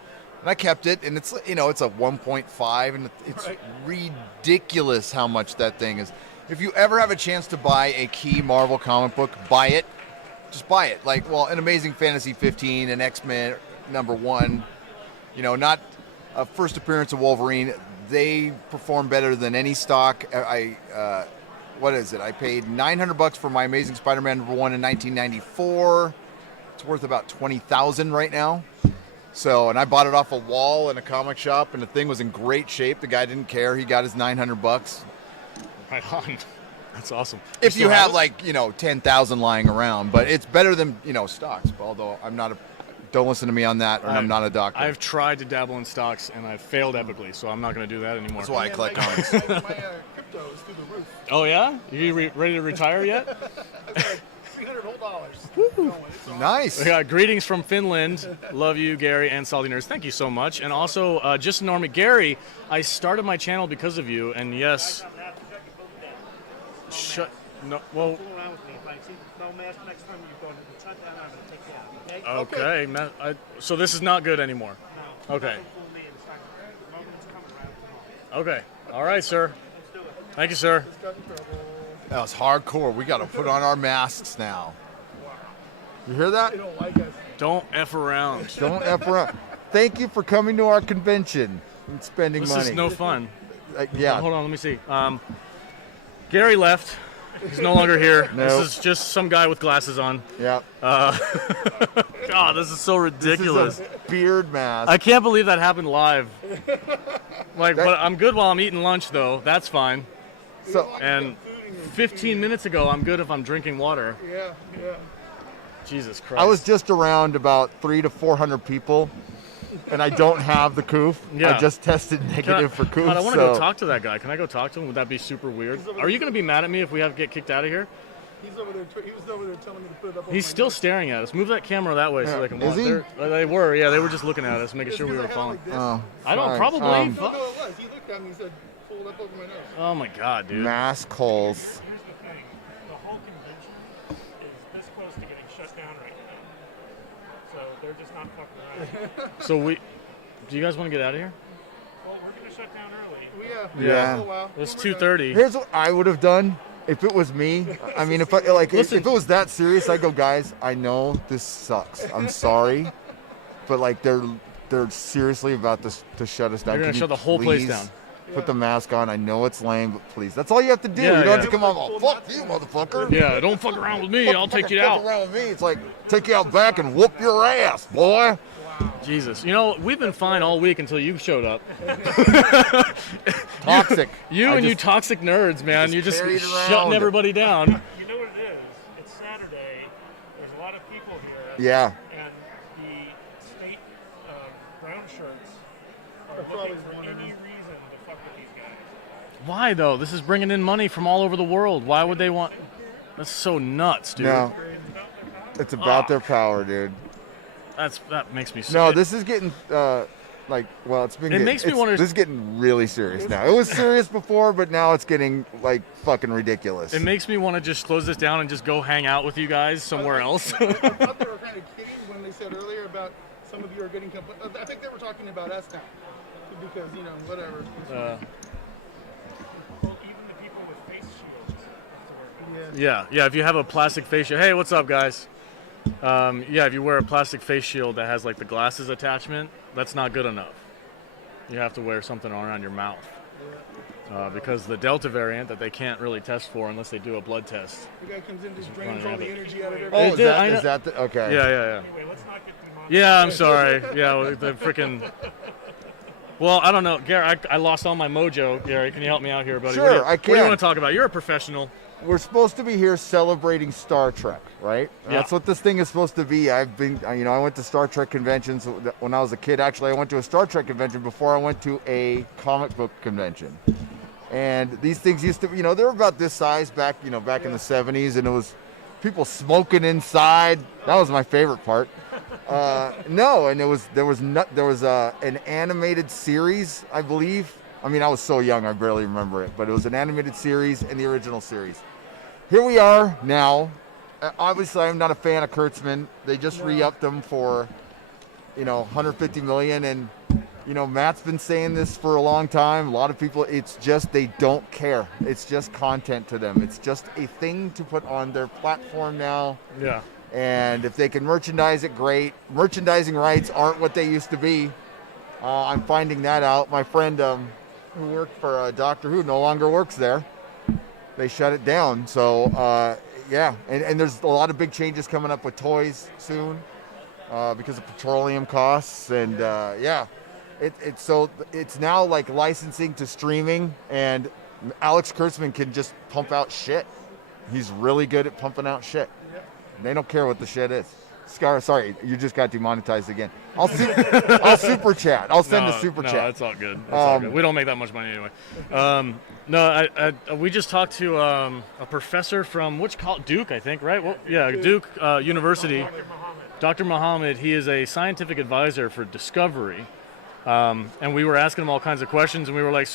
And I kept it, and it's a 1.5, and it's Right. ridiculous how much that thing is. If you ever have a chance to buy a key Marvel comic book, buy it. Just buy it. An Amazing Fantasy 15, an X-Men #1, not a first appearance of Wolverine. They perform better than any stock. What is it? I paid $900 for my Amazing Spider-Man #1 in 1994. It's worth about $20,000 right now. So, and I bought it off a wall in a comic shop, and the thing was in great shape. The guy didn't care. He got his $900. Right on. That's awesome. If you still have it? 10,000 lying around, but it's better than stocks. Although don't listen to me on that, or I'm not a doctor. I've tried to dabble in stocks and I've failed epically, so I'm not going to do that anymore. That's why I Man, collect my comics. crypto is through the roof. Oh yeah? You ready to retire yet? $300 whole dollars. Going. It's awesome. Nice. We got greetings from Finland. Love you, Gary and Salty Nerds. Thank you so much. And also, just Norman, Gary, I started my channel because of you, and yes. Shut. No. Well. Fool around with me. If I see no mask next time you go to the shut down, I'm going to take you out. Okay? Okay. So this is not good anymore. No. Okay. Don't fool me. It's not the moment is coming around tomorrow. Okay. All right, sir. Let's do it. Thank you, sir. Got in trouble. That was hardcore. We got to put on our masks now. You hear that? They don't like us. Don't F around. Don't F around. Thank you for coming to our convention and spending money. This is no fun. Yeah. Hold on, let me see. Gary left. He's no longer here. Nope. This is just some guy with glasses on. Yeah. God, this is so ridiculous. This is a beard mask. I can't believe that happened live. But I'm good while I'm eating lunch, though. That's fine. So, And 15 minutes ago, I'm good if I'm drinking water. Yeah. Jesus Christ. I was just around about 300 to 400 people, and I don't have the coof. Yeah. I just tested negative for coof. God, I want to go talk to that guy. Can I go talk to him? Would that be super weird? Are you going to be mad at me if we get kicked out of here? He was over there telling me to put it up. He's still staring at us. Move that camera that way so they can watch. Is he? They were, yeah. They were just looking at us, making sure we were following. I don't, sorry. probably. No, it was. He looked at me and said, "Fold up over my nose." Oh my God, dude. Mask holes. Here's the thing. The whole convention is this close to getting shut down right now. So they're just not fucking around. So do you guys want to get out of here? Well, we're going to shut down early. Yeah. For a while. It's 2:30. Here's what I would have done if it was me. I mean, if it was that serious, I'd go, guys, I know this sucks. I'm sorry, but like they're seriously about to shut us down. They're gonna Can you shut the whole place please down. Put the mask on. I know it's lame, but please. That's all you have to do. Yeah, you don't yeah. have to come on. Oh, fuck you, motherfucker. Yeah, don't fuck around with me. I'll take you Fuck out. around with me. It's like take you out back and whoop your ass, boy. Jesus. You know, we've been fine all week until you showed up. Toxic. You toxic nerds, man. You're just carried shutting around. everybody down. You know what it is? It's Saturday. There's a lot of people here. Yeah. And the state brown shirts are looking for any reason to fuck with these guys. Why, though? This is bringing in money from all over the world. Why would they want... That's so nuts, dude. No. It's about their power, dude. That makes me sick. No, this is getting it's been. Makes me wonder. This is getting really serious now. It was serious before, but now it's getting like fucking ridiculous. It makes me want to just close this down and just go hang out with you guys somewhere else. I thought they were kind of kidding when they said earlier about some of you are getting. I think they were talking about us now, because whatever. Well, even the people with face shields have to wear Yeah. If you have a plastic face shield, hey, what's up, guys? If you wear a plastic face shield that has like the glasses attachment, that's not good enough. You have to wear something around your mouth. Because the Delta variant that they can't really test for unless they do a blood test. The guy comes in, just drains all the energy out of Oh, everything. is that the, okay? Yeah. Anyway, let's not get demonetized. Yeah, I'm sorry. Yeah, the freaking. Well, I don't know, Gary. I lost all my mojo. Gary, can you help me out here, buddy? Sure, I What do you can. want to talk about? You're a professional. We're supposed to be here celebrating Star Trek, right? Yeah. That's what this thing is supposed to be. I went to Star Trek conventions when I was a kid. Actually, I went to a Star Trek convention before I went to a comic book convention. And these things used to, they were about this size back in the 70s, and it was people smoking inside. That was my favorite part. There was an animated series, I believe. I mean, I was so young, I barely remember it, but it was an animated series and the original series. Here we are now. Obviously, I'm not a fan of Kurtzman. They just re-upped them for, $150 million, and Matt's been saying this for a long time. A lot of people, it's just they don't care. It's just content to them. It's just a thing to put on their platform now. Yeah. And if they can merchandise it, great. Merchandising rights aren't what they used to be. I'm finding that out. My friend who worked for Doctor Who no longer works there. They shut it down. So, and there's a lot of big changes coming up with toys soon because of petroleum costs. And, it's now like licensing to streaming, and Alex Kurtzman can just pump out shit. He's really good at pumping out shit. They don't care what the shit is. Scar, sorry, you just got demonetized again. I'll super chat. I'll send a super chat. No, that's all good. That's all good. We don't make that much money anyway. We just talked to a professor from Duke, I think, right? Well, yeah, Duke University. Dr. Muhammad. He is a scientific advisor for Discovery, and we were asking him all kinds of questions, and we were like,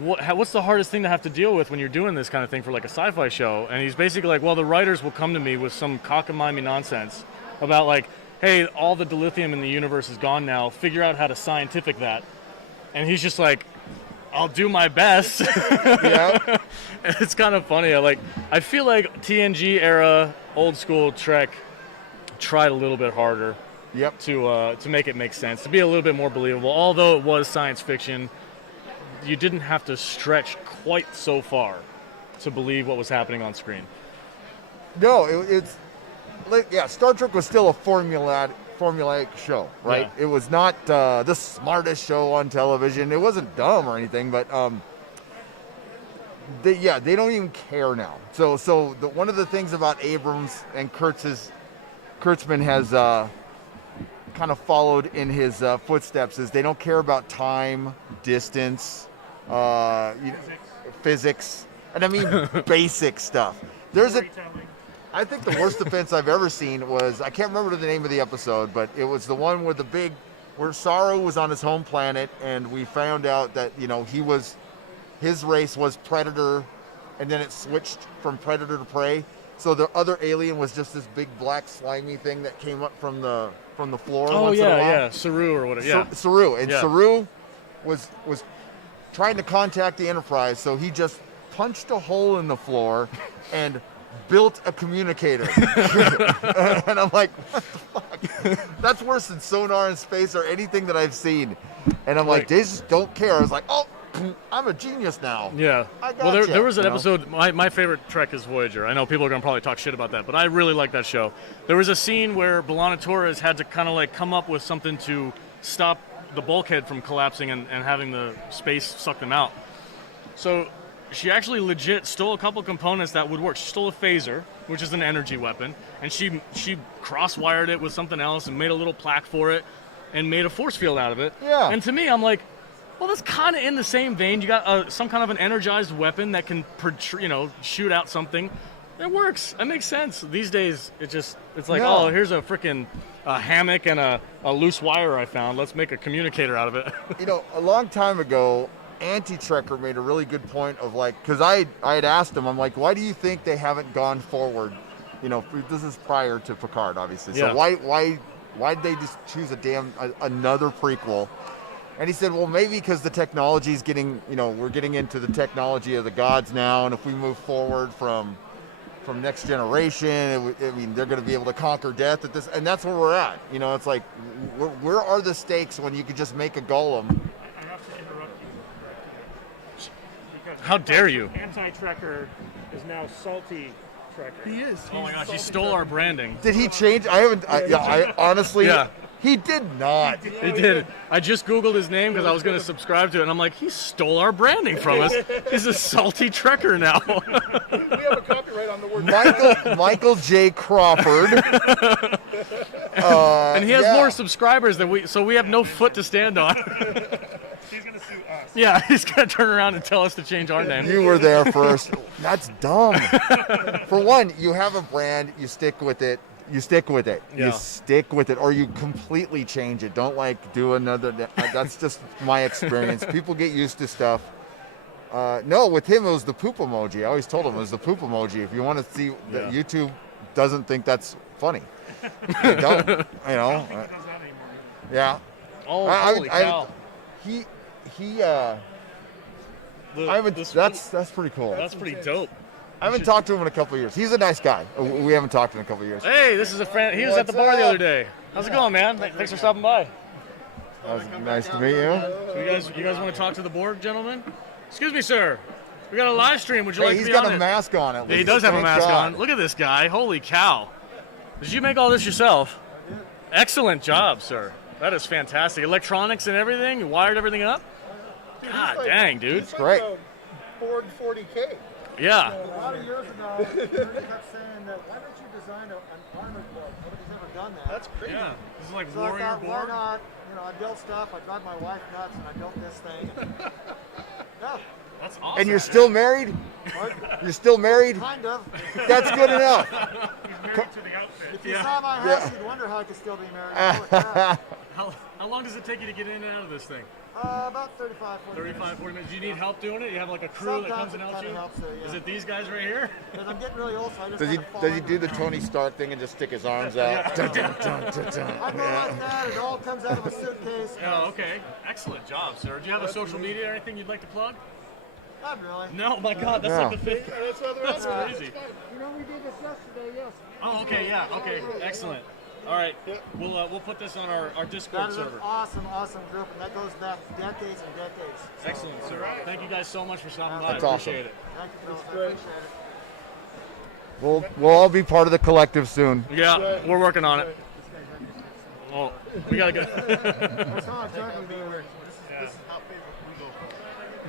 what's the hardest thing to have to deal with when you're doing this kind of thing for like a sci-fi show? And he's basically like, well, the writers will come to me with some cockamamie nonsense about like, hey, all the dilithium in the universe is gone now. Figure out how to scientific that. And he's just like, I'll do my best. Yeah. It's kind of funny. I feel like TNG era old school Trek tried a little bit harder. Yep. To make it make sense, to be a little bit more believable. Although it was science fiction, you didn't have to stretch quite so far to believe what was happening on screen. No, it's Star Trek was still a formulaic show, right? Yeah. It was not the smartest show on television. It wasn't dumb or anything, but they don't even care now. So one of the things about Abrams and Kurtzman has kind of followed in his footsteps is they don't care about time, distance, physics, and I mean basic stuff. I think the worst offense I've ever seen was, I can't remember the name of the episode, but it was the one where Saru was on his home planet, and we found out that, his race was predator, and then it switched from predator to prey. So the other alien was just this big black slimy thing that came up from the floor. Oh once in a while. yeah, Saru or whatever. Yeah, Saru, and Saru was trying to contact the Enterprise, so he just punched a hole in the floor and built a communicator. And I'm like, what the fuck? That's worse than sonar in space or anything that I've seen. And I'm like, they just don't care. I was like, oh, I'm a genius now. Yeah. I gotcha, Well, there was an episode, my favorite Trek is Voyager. I know people are going to probably talk shit about that, but I really like that show. There was a scene where B'Elanna Torres had to kind of come up with something to stop the bulkhead from collapsing and having the space suck them out. So she actually legit stole a couple components that would work. She stole a phaser, which is an energy weapon, and she cross-wired it with something else and made a little plaque for it and made a force field out of it. Yeah. And to me, I'm like, well, that's kind of in the same vein. You got some kind of an energized weapon that can, shoot out something. It works. That makes sense. These days, it's like, oh, here's a freaking hammock and a loose wire I found. Let's make a communicator out of it. A long time ago, Anti-Trekker made a really good point of because I had asked him, I'm like, why do you think they haven't gone forward? This is prior to Picard, obviously. So why'd they just choose another prequel? And he said, well, maybe because the technology is getting, we're getting into the technology of the gods now, and if we move forward from Next Generation, they're going to be able to conquer death at this, and that's where we're at. It's like, where are the stakes when you could just make a golem? I have to interrupt you. Because How dare you? Anti-Trekker is now Salty Trekker. He is. Oh my gosh, he stole our branding. Did he change? I haven't. I honestly. Yeah. He did not. He did. I just Googled his name because I was going to subscribe to it, and I'm like, he stole our branding from us. He's a Salty Trekker now. We have a copyright on the word. Michael J. Crawford. And he has more subscribers than we, so we have no foot to stand on. He's going to sue us. Yeah, he's going to turn around and tell us to change our name. You were there first. That's dumb. For one, you have a brand, you stick with it. You stick with it. Yeah. You stick with it, or you completely change it. Don't do another. That's just my experience. People get used to stuff. No, with him it was the poop emoji. I always told him it was the poop emoji. If you want to see that, YouTube doesn't think that's funny. They don't. I don't think he does that anymore. Yeah. Oh, holy cow. That's pretty cool. That's pretty dope. I haven't talked to him in a couple of years. He's a nice guy. We haven't talked in a couple of years. Hey, this is a friend. He was at the bar the other day. How's it going, man? Thanks for stopping by. Nice to meet you. So you guys want to talk to the board, gentlemen? Excuse me, sir. We got a live stream. Would you like to He's be got on a it? mask on it. Yeah, he does have a mask on. Look at this guy. Holy cow. Did you make all this yourself? Excellent job, sir. That is fantastic. Electronics and everything? You wired everything up? God dang, dude. It's great. Ford 40K. Yeah. A lot of years ago, Ernie kept saying that, why don't you design an armored board? Nobody's ever done that. That's crazy. Yeah. This is like So I warrior thought, why board. not? I built stuff. I drive my wife nuts, and I built this thing. Yeah, That's awesome. And you're still married? You're still married? kind of. That's good enough. He's married to the outfit. If you saw my house, you'd wonder how I could still be married. Holy crap. How long does it take you to get in and out of this thing? About 35, 40 35, minutes. 40 minutes. Do you need help doing it? You have like a crew that comes Sometimes and it helps kinda you? helps, yeah. Is it these guys right here? Because I'm getting really old, so I just Does he kinda fall does he under do it. the Tony Stark thing and just stick his arms out? Dun, dun, dun, dun, dun. I go like that, it all comes out of a suitcase. Oh, okay. Excellent job, sir. Do you have a social media or anything you'd like to plug? Not really. No, my God, that's like the fifth. That's crazy. You know, we did this yesterday, yes. Oh, okay, yeah, okay, excellent. All right, we'll put this on our That Discord is an server. awesome group, and that goes back decades and decades. So, Excellent, sir. Thank you guys so much for stopping by. That's I awesome. appreciate it. Thank you, Phil. I appreciate it. We'll all be part of the collective soon. Yeah, we're working on it. Oh, we gotta go. That's how exactly they were. This is how we go.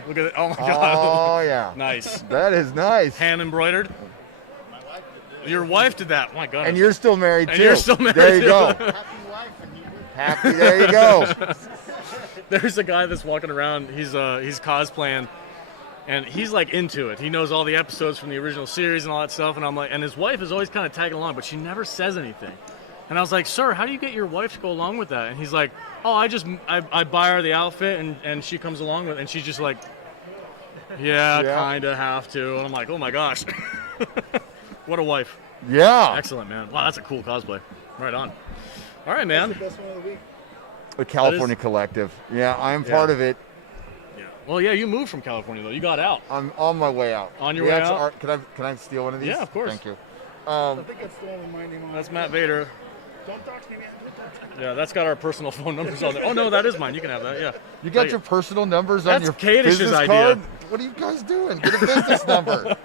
Look at it. Oh my God. Oh yeah. Nice. That is nice. Hand embroidered. Your wife did that. My God. And you're still married too. And you're still married There you too. go. Happy wife and you. Happy. There you go. There's a guy that's walking around. He's cosplaying, and he's like into it. He knows all the episodes from the original series and all that stuff. And I'm like, and his wife is always kind of tagging along, but she never says anything. And I was like, sir, how do you get your wife to go along with that? And he's like, oh, I buy her the outfit, and she comes along with it, and she's just like, yeah. Kind of have to. And I'm like, oh my gosh. What a wife. Yeah. Excellent, man. Wow, that's a cool cosplay. Right on. All right, man. Best one of the week. The California Collective. Yeah, I'm part of it. Yeah. Well, yeah, you moved from California, though. You got out. I'm on my way out. On your way out? Can I steal one of these? Yeah, of course. Thank you. I think that's the one with my name on it. That's Matt Vader. Don't dox me, man. Don't dox me. Yeah, that's got our personal phone numbers on there. Oh, no, that is mine. You can have that, yeah. You got Hey, your personal numbers on That's your Kadish's business idea. card? What are you guys doing? Get a business number.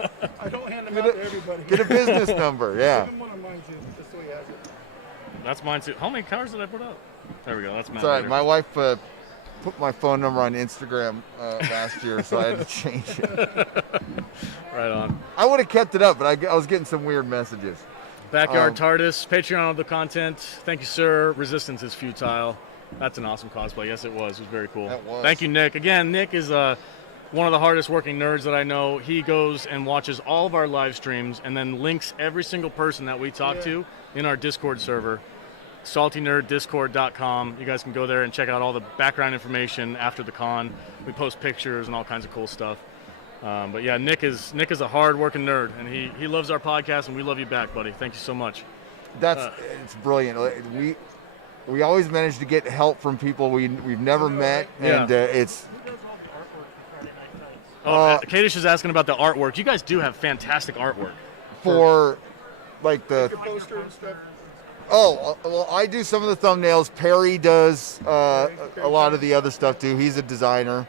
I don't hand them out to everybody. Get a business number. Yeah. Give him one of mine too, just so he has it. That's mine, too. How many cars did I put up? There we go. That's Matt Sorry, Vader. my wife put my phone number on Instagram last year, so I had to change it. Right on. I would have kept it up, but I was getting some weird messages. Backyard TARDIS, Patreon of the content. Thank you, sir. Resistance is futile. That's an awesome cosplay. Yes, it was. It was very cool. That was. Thank you, Nick. Again, Nick is one of the hardest working nerds that I know. He goes and watches all of our live streams and then links every single person that we talk to in our Discord server, saltynerddiscord.com. You guys can go there and check out all the background information after the con. We post pictures and all kinds of cool stuff. But yeah, Nick is a hard-working nerd, and he loves our podcast, and we love you back, buddy. Thank you so much. It's brilliant. We always manage to get help from people we've never met, and it's. Kadish is asking about the artwork. You guys do have fantastic artwork. For like the Poster and stuff. Oh, well, I do some of the thumbnails. Perry does a lot of the other stuff too. He's a designer,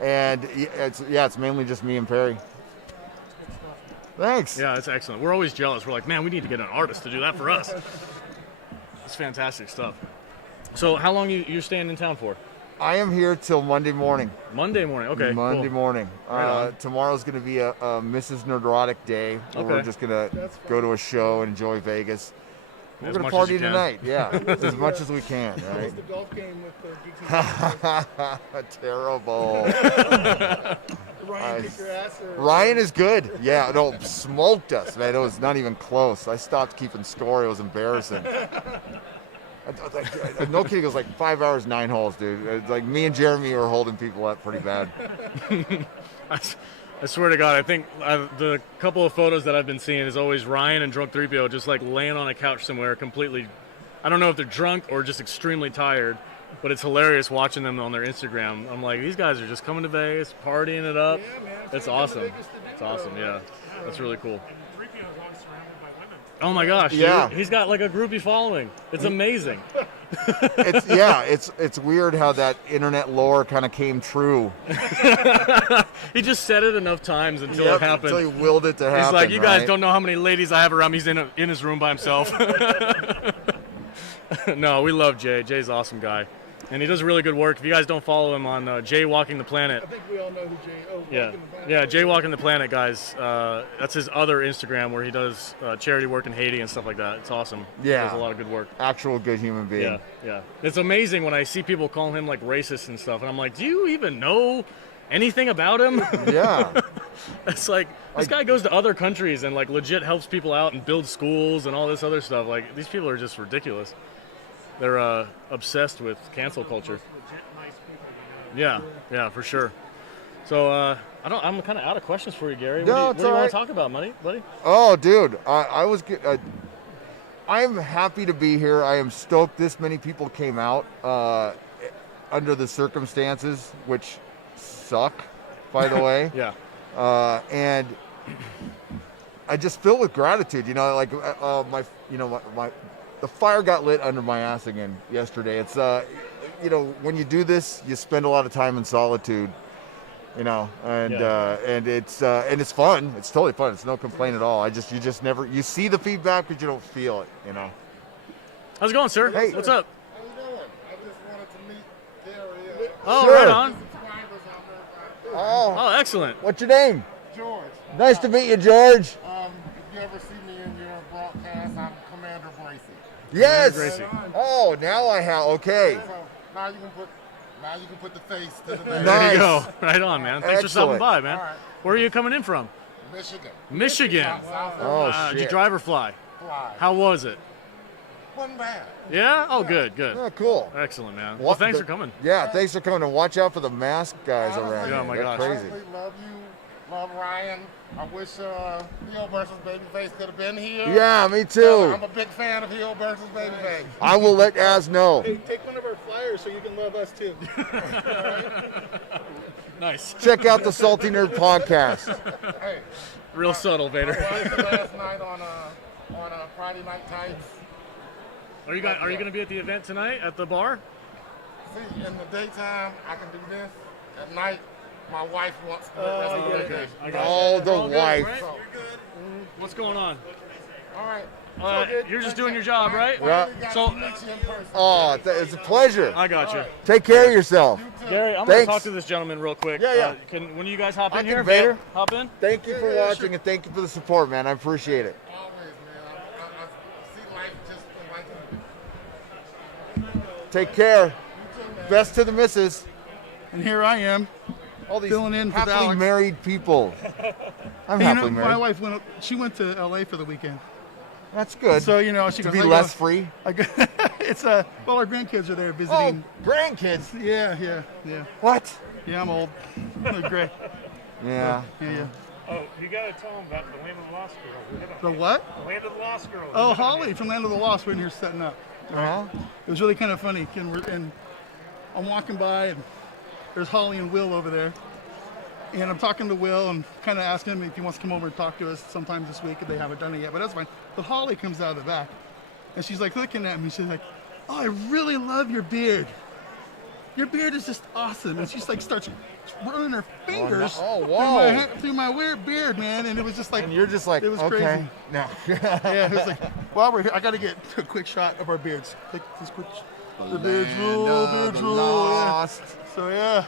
and it's mainly just me and Perry. Thanks. Yeah, that's excellent. We're always jealous. We're like, man, we need to get an artist to do that for us. It's fantastic stuff. So, how long you're staying in town for? I am here till Monday morning. Monday morning. Okay. Monday cool. morning. Right on. Tomorrow's going to be a Mrs. Nerdrotic day. Where We're just going to go to a show and enjoy Vegas. We're going to party tonight, yeah, as much as we can, right? It's the golf game with the Geeks. Terrible. Ryan kicked your ass. Ryan is good. Yeah, no, smoked us, man. It was not even close. I stopped keeping score. It was embarrassing. No kidding, it was like 5 hours, 9 holes, dude. It's like me and Jeremy were holding people up pretty bad. I swear to God, I think the couple of photos that I've been seeing is always Ryan and Drunk 3PO just like laying on a couch somewhere completely, I don't know if they're drunk or just extremely tired, but it's hilarious watching them on their Instagram. I'm like, these guys are just coming to Vegas, partying it up. Yeah, man. It's awesome. It's awesome, yeah. That's really cool. And 3PO is always surrounded by women. Oh my gosh, Yeah. dude. He's got like a groupie following. It's amazing. It's weird how that internet lore kind of came true. He just said it enough times until it happened. Until he willed it to happen. He's like, you guys right? don't know how many ladies I have around me. He's in his room by himself. No, we love Jay. Jay's an awesome guy. And he does really good work. If you guys don't follow him on Jay Walking the Planet. I think we all know who Jay. Oh, Yeah, Walking the Planet. yeah, Jay Walking the Planet, guys. That's his other Instagram where he does charity work in Haiti and stuff like that. It's awesome. Yeah. He does a lot of good work. Actual good human being. Yeah, yeah. It's amazing when I see people calling him like racist and stuff, and I'm like, do you even know anything about him? Yeah. It's like this guy goes to other countries and like legit helps people out and builds schools and all this other stuff. Like these people are just ridiculous. They're obsessed with cancel culture. Yeah, for sure. So I'm kind of out of questions for you, Gary. No, what do you want to talk about, buddy? Oh, dude, I'm happy to be here. I am stoked this many people came out under the circumstances, which suck, by the way. Yeah. And I just filled with gratitude. Like the fire got lit under my ass again yesterday. It's when you do this, you spend a lot of time in solitude. And it's fun. It's totally fun. It's no complaint at all. You just never see the feedback, but you don't feel it. How's it going, sir? Hey, what's up? How you doing? I just wanted to meet Gary. Oh, Sure. right on. Oh, Excellent. what's your name? George. Nice to meet you, George. If you ever see me in your broadcast, I'm Commander Bracy. Yes. Gracie. Oh, now I have. Okay. So now you can put the face to the name. Nice. There you go. Right on, man. Thanks for stopping Excellent. by, man. All right. Where are you coming in from? Michigan. Michigan. South Oh, Did you shit. drive or fly? Fly. How was it? Wasn't bad. Yeah? Oh, good. Oh, cool. Excellent, man. Well, thanks for coming. Yeah, thanks for coming. And watch out for the masked guys Honestly, around. Oh, my They're gosh. crazy. Honestly, love you, love Ryan. I wish Heel versus Babyface could have been here. Yeah, me too. I'm a big fan of Heel versus Babyface. I will let Az know. Hey, take one of our flyers so you can love us too. Nice. Check out the Salty Nerd podcast. Hey, Real subtle, I Vader. watched last night on a Friday Night Tights. Are you going to be at the event tonight at the bar? See, in the daytime, I can do this. At night, my wife wants to rest of the vacation. I got Oh, you. the All good, wife. right? So, What's going on? all right. You're just doing your job, right? Yeah. Got So- to meet you in person. Oh, it's a pleasure. I got you. Take care of yourself. Gary, I'm going Thanks. to talk to this gentleman real quick. Yeah. When you guys hop I in can here, bet. Vader, hop in. Thank you for watching and thank you for the support, man. I appreciate it. Always, man. I see life just like Take care. Best to the missus. And here I am. All these Filling in for happily Alex. married people. I'm Hey, happily my married. wife went to LA for the weekend. That's good. So she to goes, be I less go, free. it's well, our grandkids are there Oh, visiting. grandkids. Yeah. What? Yeah, I'm old. Great. Yeah. Yeah. Oh, you gotta tell them about the Land of the Lost Girl. The what? The Land of the Lost Girl. Oh, Holly from Land of the Lost. We're in here setting up. Uh-huh. It was really kind of funny. And I'm walking by, and there's Holly and Will over there. And I'm talking to Will and kind of asking him if he wants to come over and talk to us sometime this week if they haven't done it yet, but that's fine. But Holly comes out of the back, and she's like looking at me. She's like, "Oh, I really love your beard. Your beard is just awesome." And she's like starts running her fingers whoa. through my weird beard, man. And it was just like, And you're just like, it was okay. crazy. No. Yeah, it was like, while we're here, I got to get a quick shot of our beards. Quick. The beards rule, beards rule. Yeah. Lost. So yeah.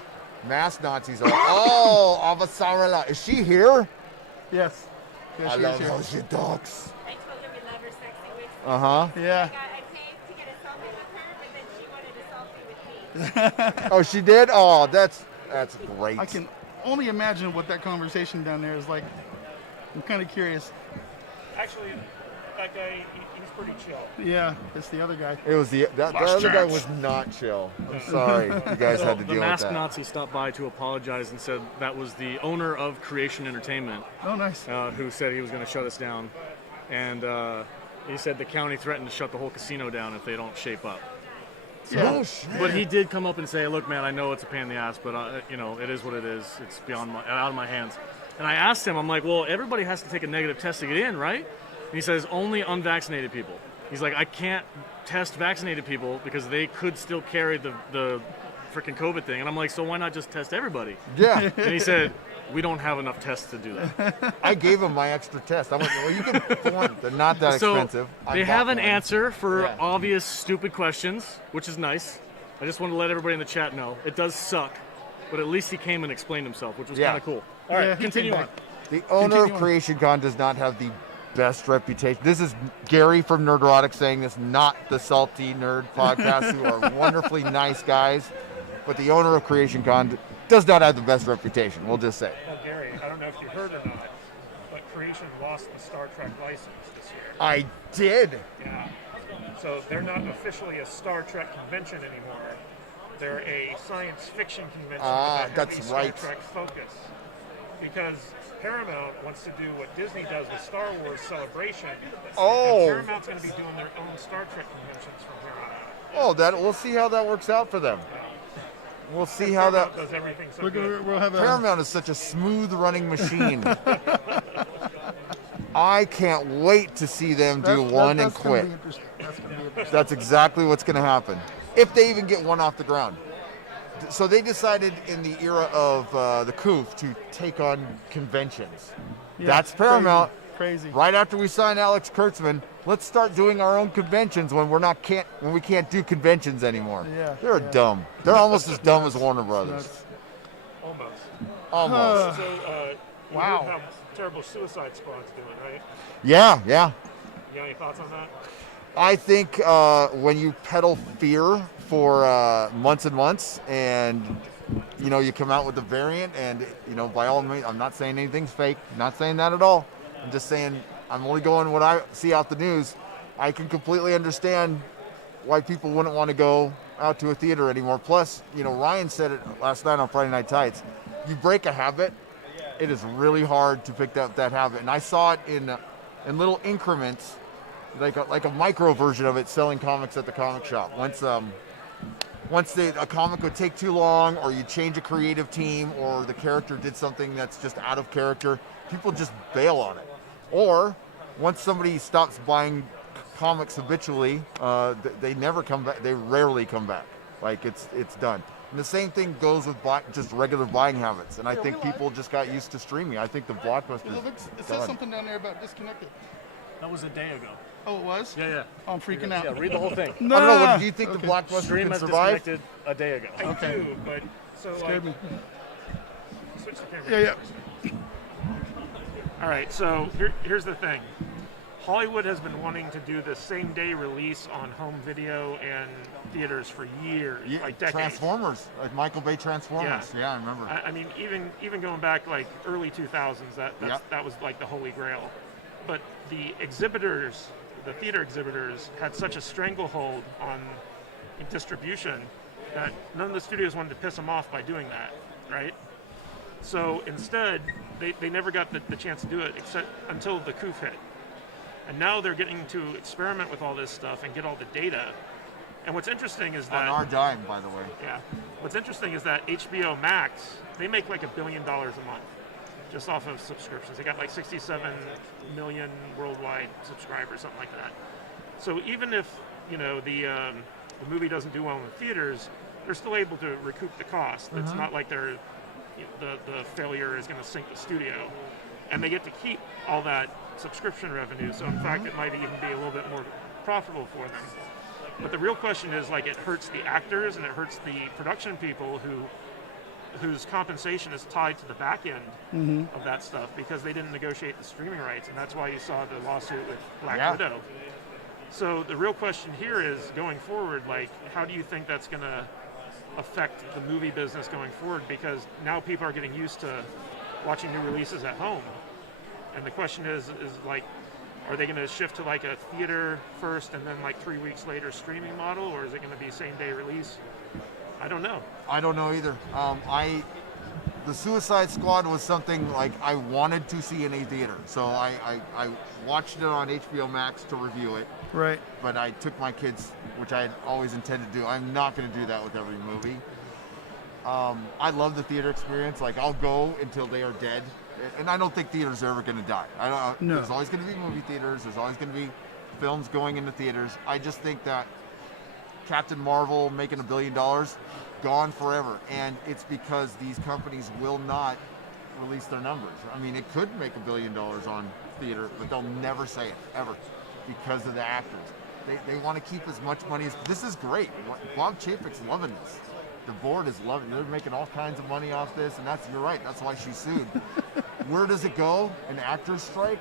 Mass Nazis are. Oh, Avasarala. Is she here? Yes. I she love is how she talks. I told her we love her sexy weeks. Uh-huh. Yeah. I paid to get a selfie with her, but then she wanted a selfie with me. Oh, she did? Oh, that's great. I can only imagine what that conversation down there is like. I'm kind of curious. Actually, that guy, he's pretty chill. Yeah, it's the other guy. It was the other guy was not chill. I'm sorry. You guys had to The deal with masked that. Nazi stopped by to apologize and said that was the owner of Creation Entertainment Oh, nice. who said he was going to shut us down. And he said the county threatened to shut the whole casino down if they don't shape up. Yeah. Oh, shit. But he did come up and say, "Look, man, I know it's a pain in the ass, but it is what it is. It's beyond out of my hands." And I asked him, I'm like, "Well, everybody has to take a negative test to get in, right?" And he says, "Only unvaccinated people." He's like, "I can't test vaccinated people because they could still carry the freaking COVID thing." And I'm like, "So why not just test everybody?" Yeah. And he said, "We don't have enough tests to do that." I gave him my extra test. I'm like, well, you can for one, they're not that So expensive. I they bought have an one. answer for Yeah. obvious stupid questions, which is nice. I just want to let everybody in the chat know it does suck, but at least he came and explained himself, which was Yeah. kind of cool. All right, Yeah, he continue came on. back. The owner Continue of on. Creation Con does not have the best reputation. This is Gary from NERDROTIC saying this, not the Salty Nerd podcast, who are wonderfully nice guys. But the owner of Creation Con does not have the best reputation, we'll just say. Well, Gary, I don't know if you heard or not, but Creation lost the Star Trek license this year. I did. Yeah. So they're not officially a Star Trek convention anymore. They're a science fiction convention Ah, with a that's heavy right. Star Trek focus. Because Paramount wants to do what Disney does with Star Wars Celebration. Oh. And Paramount's going to be doing their own Star Trek conventions from here on out. Oh, we'll see how that works out for them. We'll see how that. Does everything so good. We'll have a Paramount is such a smooth running machine. I can't wait to see them do one and that's gonna quit. be interesting. That's gonna be interesting. That's exactly what's going to happen. If they even get one off the ground. So they decided in the era of the COOF to take on conventions. Yeah, That's Paramount. Crazy. Right after we sign Alex Kurtzman, let's start doing our own conventions when we can't do conventions anymore. Yeah, They're yeah. dumb. They're almost as dumb as Warner Brothers. Nuts. Almost. So, you Wow. heard how terrible Suicide Squad's doing, right? Yeah. You got any thoughts on that? I think when you peddle fear for months and months, and you come out with a variant, and by all means, I'm not saying anything's fake. Not saying that at all. I'm just saying I'm only going what I see out the news. I can completely understand why people wouldn't want to go out to a theater anymore. Plus, Ryan said it last night on Friday Night Tights. You break a habit, it is really hard to pick up that habit. And I saw it in little increments, like a micro version of it, selling comics at the comic shop. Once a comic would take too long, or you change a creative team, or the character did something that's just out of character, people just bail on it. Or once somebody stops buying comics habitually, they never come back. They rarely come back. Like it's done. And the same thing goes with just regular buying habits. And I think people just got used to streaming. I think the blockbusters. It says something down there about disconnected. That was a day ago. Oh, it was? Yeah. Oh, I'm freaking out. Yeah, read the whole thing. No. I don't know. Do you think the Okay. blockbuster Stream can has survive? disconnected a day ago. I do, but so Scared me. switch the camera. Yeah. All right, so here's the thing. Hollywood has been wanting to do the same day release on home video and theaters for years, Yeah, like decades. Transformers, like Michael Bay Transformers. Yeah, I remember. I mean, even going back like early 2000s, that was like the holy grail. But the exhibitors, the theater exhibitors, had such a stranglehold on distribution that none of the studios wanted to piss them off by doing that, right? So instead, they never got the chance to do it except until the COOF hit. And now they're getting to experiment with all this stuff and get all the data. And what's interesting is that... On our dime, by the way. Yeah. What's interesting is that HBO Max, they make like $1 billion a month just off of subscriptions. They got like 67 million worldwide subscribers, something like that. So even if, the movie doesn't do well in the theaters, they're still able to recoup the cost. It's not like the failure is going to sink the studio. And they get to keep all that subscription revenue. So in fact, it might even be a little bit more profitable for them. But the real question is, like, it hurts the actors and it hurts the production people whose compensation is tied to the back end of that stuff because they didn't negotiate the streaming rights. And that's why you saw the lawsuit with Black Widow. So the real question here is, going forward, like, how do you think that's going to affect the movie business going forward? Because now people are getting used to watching new releases at home. And the question is like, are they going to shift to like a theater first and then like 3 weeks later streaming model, or is it going to be same day release? I don't know. I don't know either. The Suicide Squad was something like I wanted to see in a theater, so I watched it on HBO Max to review it. Right. But I took my kids, which I had always intended to do. I'm not going to do that with every movie. I love the theater experience. Like, I'll go until they are dead. And I don't think theaters are ever going to die. No. There's always going to be movie theaters. There's always going to be films going into theaters. I just think that Captain Marvel making $1 billion, gone forever. And it's because these companies will not release their numbers. I mean, it could make $1 billion on theater, but they'll never say it, ever, because of the actors. They want to keep as much money as... This is great. Bob Chapek's loving this. The board is loving it. They're making all kinds of money off this, and you're right, that's why she sued. Where does it go? An actor's strike?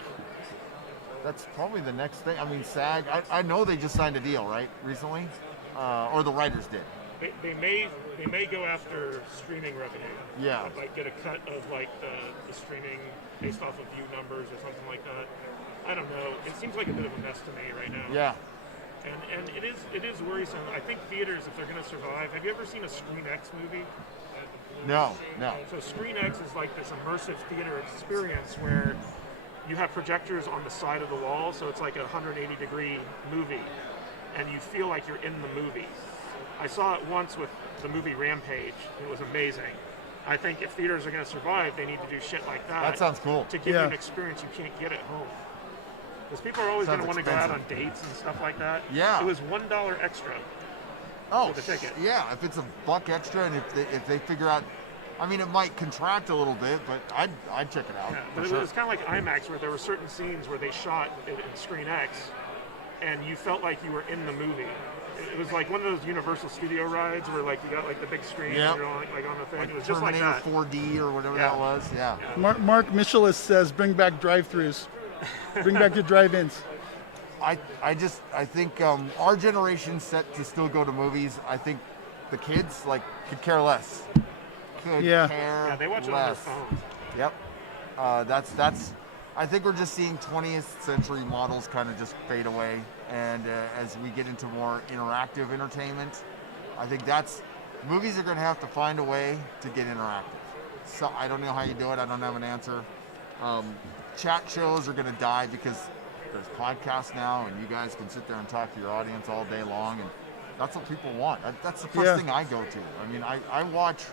That's probably the next thing. I mean, SAG, I know they just signed a deal, right, recently? Or the writers did. They may go after streaming revenue. Yeah. Like get a cut of like the streaming based off of view numbers or something like that. I don't know. It seems like a bit of a mess to me right now. Yeah. And it is worrisome. I think theaters, if they're going to survive, have you ever seen a Screen X movie? No. So Screen X is like this immersive theater experience where you have projectors on the side of the wall, so it's like a 180-degree movie, and you feel like you're in the movie. I saw it once with the movie Rampage. It was amazing. I think if theaters are going to survive, they need to do shit like that. That sounds cool. To give you an experience you can't get at home. Because people are always going to want to go out on dates and stuff like that. Yeah. It was $1 extra. Oh, for the ticket. Yeah, if it's $1 extra, and if they figure out, I mean, it might contract a little bit, but I'd check it out. Yeah, but it was kind of like IMAX, where there were certain scenes where they shot it in Screen X, and you felt like you were in the movie. It was like one of those Universal Studio rides where like you got like the big screen and you're on, like on the thing. Like it was just like Terminator that. 4D or whatever that was. Yeah. Mark Michelis says, "Bring back drive-throughs. Bring back your drive-ins." I think our generation's set to still go to movies. I think the kids could care less. Yeah, they watch it on their phones. Yep. That's. I think we're just seeing 20th century models kind of just fade away, and as we get into more interactive entertainment, I think movies are going to have to find a way to get interactive. So I don't know how you do it. I don't have an answer. Chat shows are going to die because there's podcasts now, and you guys can sit there and talk to your audience all day long, and that's what people want. That's the first thing I go to. I mean, I watch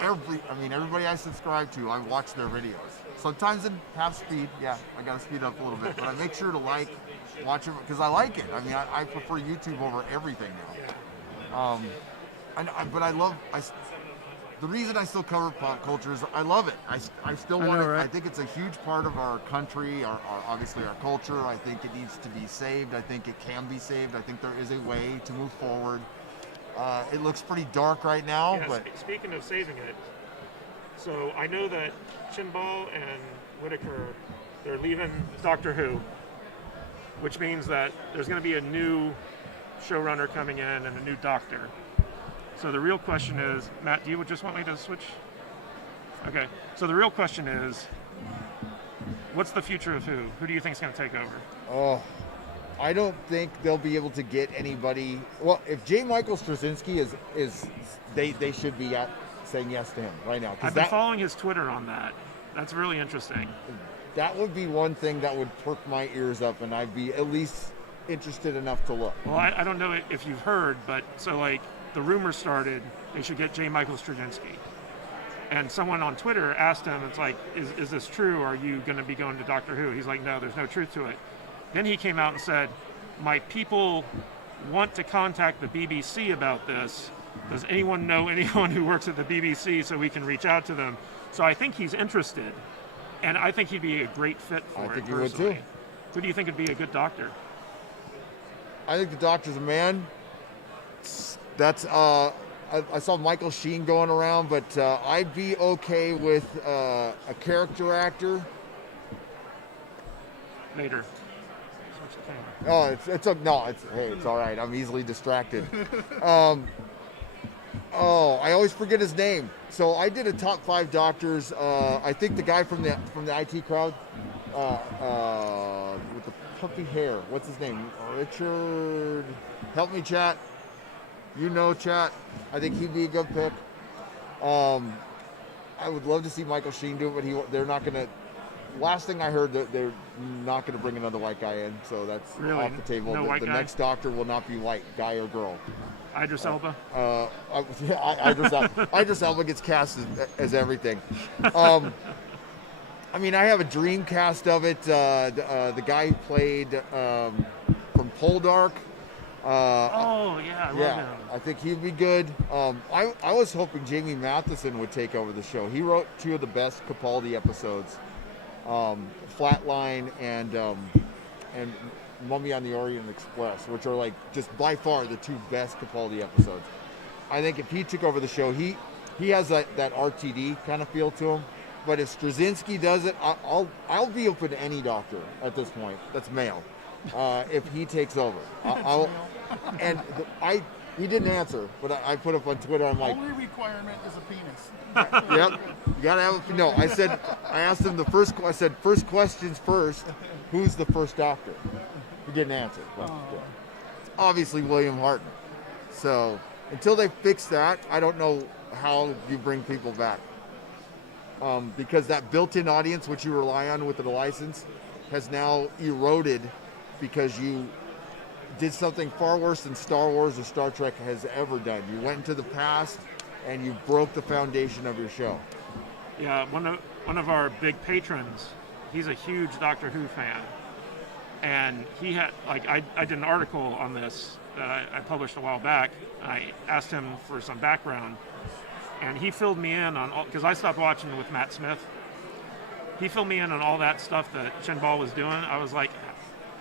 everybody I subscribe to, I watch their videos. Sometimes in half speed, I gotta speed up a little bit, but I make sure to watch it because I like it. I mean, I prefer YouTube over everything now. But I love the reason I still cover pop culture is I love it. I still want it. Right? I think it's a huge part of our country, obviously our culture. I think it needs to be saved. I think it can be saved. I think there is a way to move forward. It looks pretty dark right now. Yeah, but speaking of saving it, so I know that Chimbal and Whitaker, they're leaving Doctor Who, which means that there's going to be a new showrunner coming in and a new doctor. So the real question is, Matt, do you just want me to switch? Okay. So the real question is, what's the future of Who? Who do you think is going to take over? Oh, I don't think they'll be able to get anybody. Well, if J. Michael Straczynski is they should be saying yes to him right now. I've been following his Twitter on that. That's really interesting. That would be one thing that would perk my ears up, and I'd be at least interested enough to look. Well, I don't know if you've heard, but so like the rumor started they should get J. Michael Straczynski. And someone on Twitter asked him, it's like, is this true? Are you going to be going to Doctor Who? He's like, no, there's no truth to it. Then he came out and said, my people want to contact the BBC about this. Does anyone know anyone who works at the BBC so we can reach out to them? So I think he's interested, and I think he'd be a great fit for it. I think he personally. would too. Who do you think would be a good doctor? I think the doctor's a man. That's I saw Michael Sheen going around, but I'd be okay with a character actor. Later. Oh, it's all right. I'm easily distracted. I always forget his name. So I did a top 5 doctors. I think the guy from the IT crowd with the puffy hair. What's his name? Richard. Help me, chat. You know, chat. I think he'd be a good pick. I would love to see Michael Sheen do it, but they're not gonna. Last thing I heard, they're not going to bring another white guy in, so that's really? Off the table. No the next doctor will not be white, guy or girl. Idris Elba? Idris Elba gets cast as everything. I mean, I have a dream cast of it. The guy who played from Poldark. I love him. I think he'd be good. I was hoping Jamie Matheson would take over the show. He wrote 2 of the best Capaldi episodes. Flatline and Mummy on the Orient Express, which are like just by far the 2 best Capaldi episodes. I think if he took over the show, he has that RTD kind of feel to him. But if Straczynski does it, I'll be open to any doctor at this point. That's male. If he takes over, he didn't answer, but I put up on Twitter. I'm like, only requirement is a penis. Yep, you gotta have. No, I asked him I said first questions first. Who's the first doctor? He didn't answer. But, obviously William Hartnell. So until they fix that, I don't know how you bring people back. Because that built-in audience, which you rely on with the license, has now eroded because you did something far worse than Star Wars or Star Trek has ever done. You went into the past and you broke the foundation of your show. Yeah, one of our big patrons, he's a huge Doctor Who fan, and he had I did an article on this that I published a while back. I asked him for some background, and he filled me in on all, because I stopped watching with Matt Smith. He filled me in on all that stuff that Chen Bal was doing. I was like,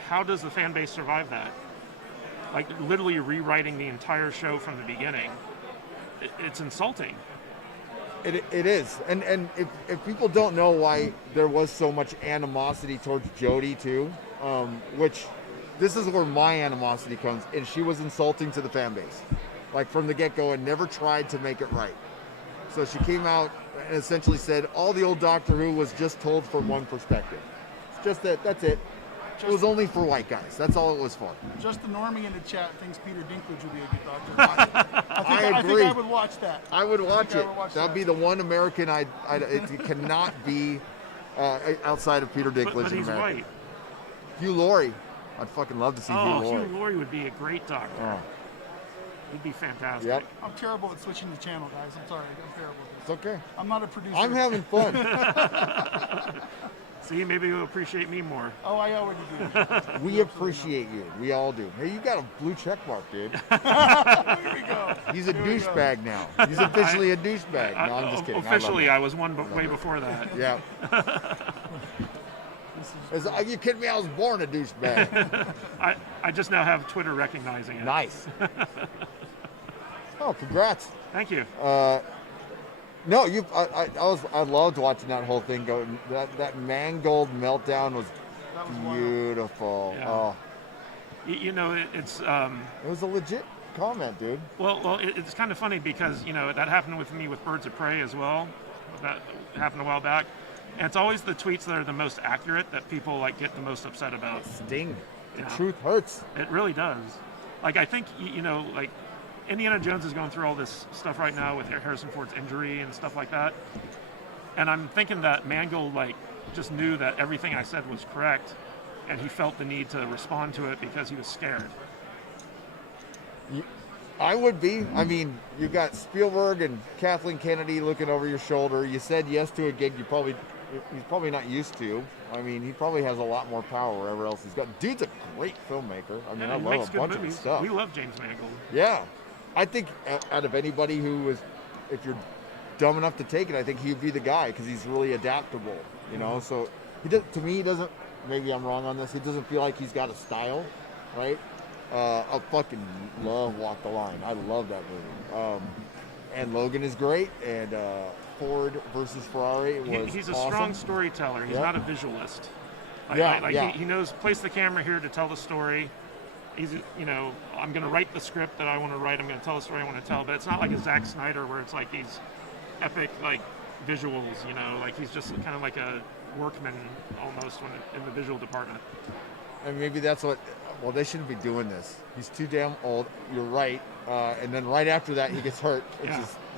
how does the fan base survive that? Like literally rewriting the entire show from the beginning. It's insulting. It is, and if people don't know why there was so much animosity towards Jodie too, which this is where my animosity comes, and she was insulting to the fan base, like from the get-go, and never tried to make it right. So she came out and essentially said all the old Doctor Who was just told from one perspective. It's just that's it. It was only for white guys. That's all it was for. Just the normie in the chat thinks Peter Dinklage would be a good Doctor. I agree. I think I would watch that. I would watch it. That'd be the one American it cannot be outside of Peter Dinklage. But he's America. white. Hugh Laurie. I'd fucking love to see Hugh Laurie. Hugh Laurie would be a great Doctor. Oh. He'd be fantastic. Yep. I'm terrible at switching the channel, guys. I'm sorry. I'm terrible at It's okay. I'm not a producer. I'm having fun. See, maybe you'll appreciate me more. Oh, I already do. We appreciate you. We all do. Hey, you got a blue check mark, dude. There we go. He's a douchebag now. He's officially a douchebag. No, I'm just kidding. Officially, I was one way before that. Yeah. Are you kidding me? I was born a douchebag. I just now have Twitter recognizing it. Nice. Oh, congrats. Thank you. No, I loved watching that whole thing go. That Mangold meltdown was beautiful. Yeah. Oh, You know, it's. it was a legit comment, dude. Well, it's kind of funny because that happened with me with Birds of Prey as well. That happened a while back, and it's always the tweets that are the most accurate that people get the most upset about. Sting. The Yeah. truth hurts. It really does. I think Indiana Jones is going through all this stuff right now with Harrison Ford's injury and stuff like that. And I'm thinking that Mangold just knew that everything I said was correct, and he felt the need to respond to it because he was scared. I would be. I mean, you got Spielberg and Kathleen Kennedy looking over your shoulder. You said yes to a gig he's probably not used to. I mean, he probably has a lot more power wherever else he's got. Dude's a great filmmaker. I mean, I love a bunch of his stuff. We love James Mangold. Yeah. I think out of anybody who is, if you're dumb enough to take it, I think he'd be the guy because he's really adaptable, So to me, he doesn't, maybe I'm wrong on this, he doesn't feel like he's got a style, right? I fucking love Walk the Line. I love that movie. And Logan is great, and Ford versus Ferrari was He's a awesome. strong storyteller. He's not a visualist. He knows, place the camera here to tell the story. He's, I'm going to write the script that I want to write. I'm going to tell the story I want to tell. But it's not like a Zack Snyder where it's these epic visuals. He's just kind of like a workman almost in the visual department. And maybe that's what. Well, they shouldn't be doing this. He's too damn old. You're right. And then right after that, he gets hurt.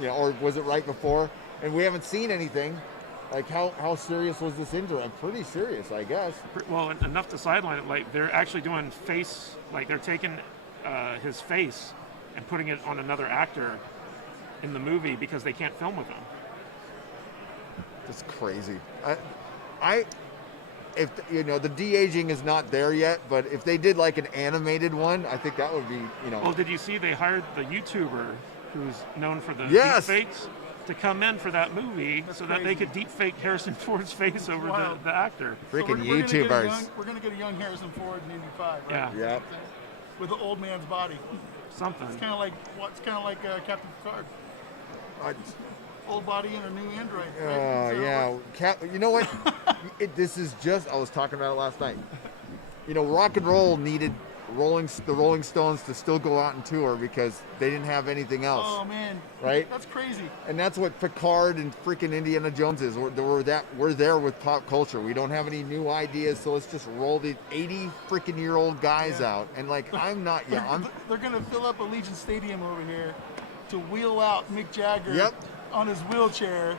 Or was it right before? And we haven't seen anything. How serious was this injury? I'm pretty serious, I guess. Well, enough to sideline it. They're actually doing face. They're taking his face and putting it on another actor in the movie because they can't film with him. That's crazy. If the de-aging is not there yet, but if they did an animated one, I think that would be. Well, did you see they hired the YouTuber who's known for the Yes. deepfakes to come in for that movie that they could deepfake Harrison Ford's face over the actor? Freaking we're YouTubers. We're going to get a young Harrison Ford in 85, right? Yeah. Yep. With the old man's body. Something. It's kind of like Captain Picard. Old body and a new android. Oh, yeah. You know what? This is just, I was talking about it last night. Rock and roll needed the Rolling Stones to still go out and tour because they didn't have anything else. Oh man, right? That's crazy. And that's what Picard and freaking Indiana Jones is. We're there with pop culture. We don't have any new ideas, so let's just roll the 80 freaking year old guys out. And like, They're gonna fill up Allegiant Stadium over here to wheel out Mick Jagger. Yep. On his wheelchair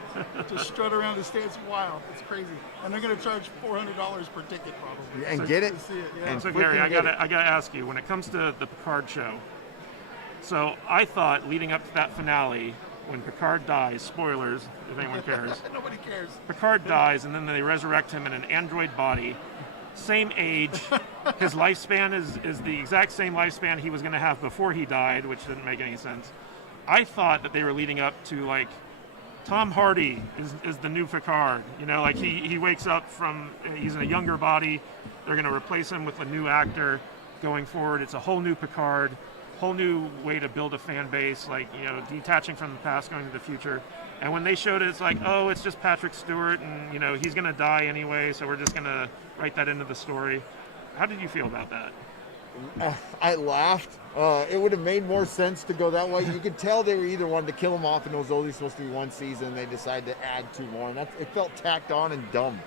to strut around the stage. It's wild. It's crazy. And they're going to charge $400 per ticket probably. And get it. To see it, yeah. And so Gary, I gotta ask you, when it comes to the Picard show, so I thought leading up to that finale, when Picard dies, spoilers if anyone cares. Nobody cares. Picard dies, and then they resurrect him in an android body, same age. His lifespan is the exact same lifespan he was going to have before he died, which didn't make any sense. I thought that they were leading up to like Tom Hardy is the new Picard. You know, like he wakes up he's in a younger body. They're going to replace him with a new actor going forward. It's a whole new Picard, whole new way to build a fan base, like, you know, detaching from the past, going to the future. And when they showed it, it's like, oh, it's just Patrick Stewart, and, you know, he's going to die anyway, so we're just going to write that into the story. How did you feel about that? I laughed. It would have made more sense to go that way. You could tell they were either wanted to kill him off and it was only supposed to be one season. They decided to add 2 more, and it felt tacked on and dumb.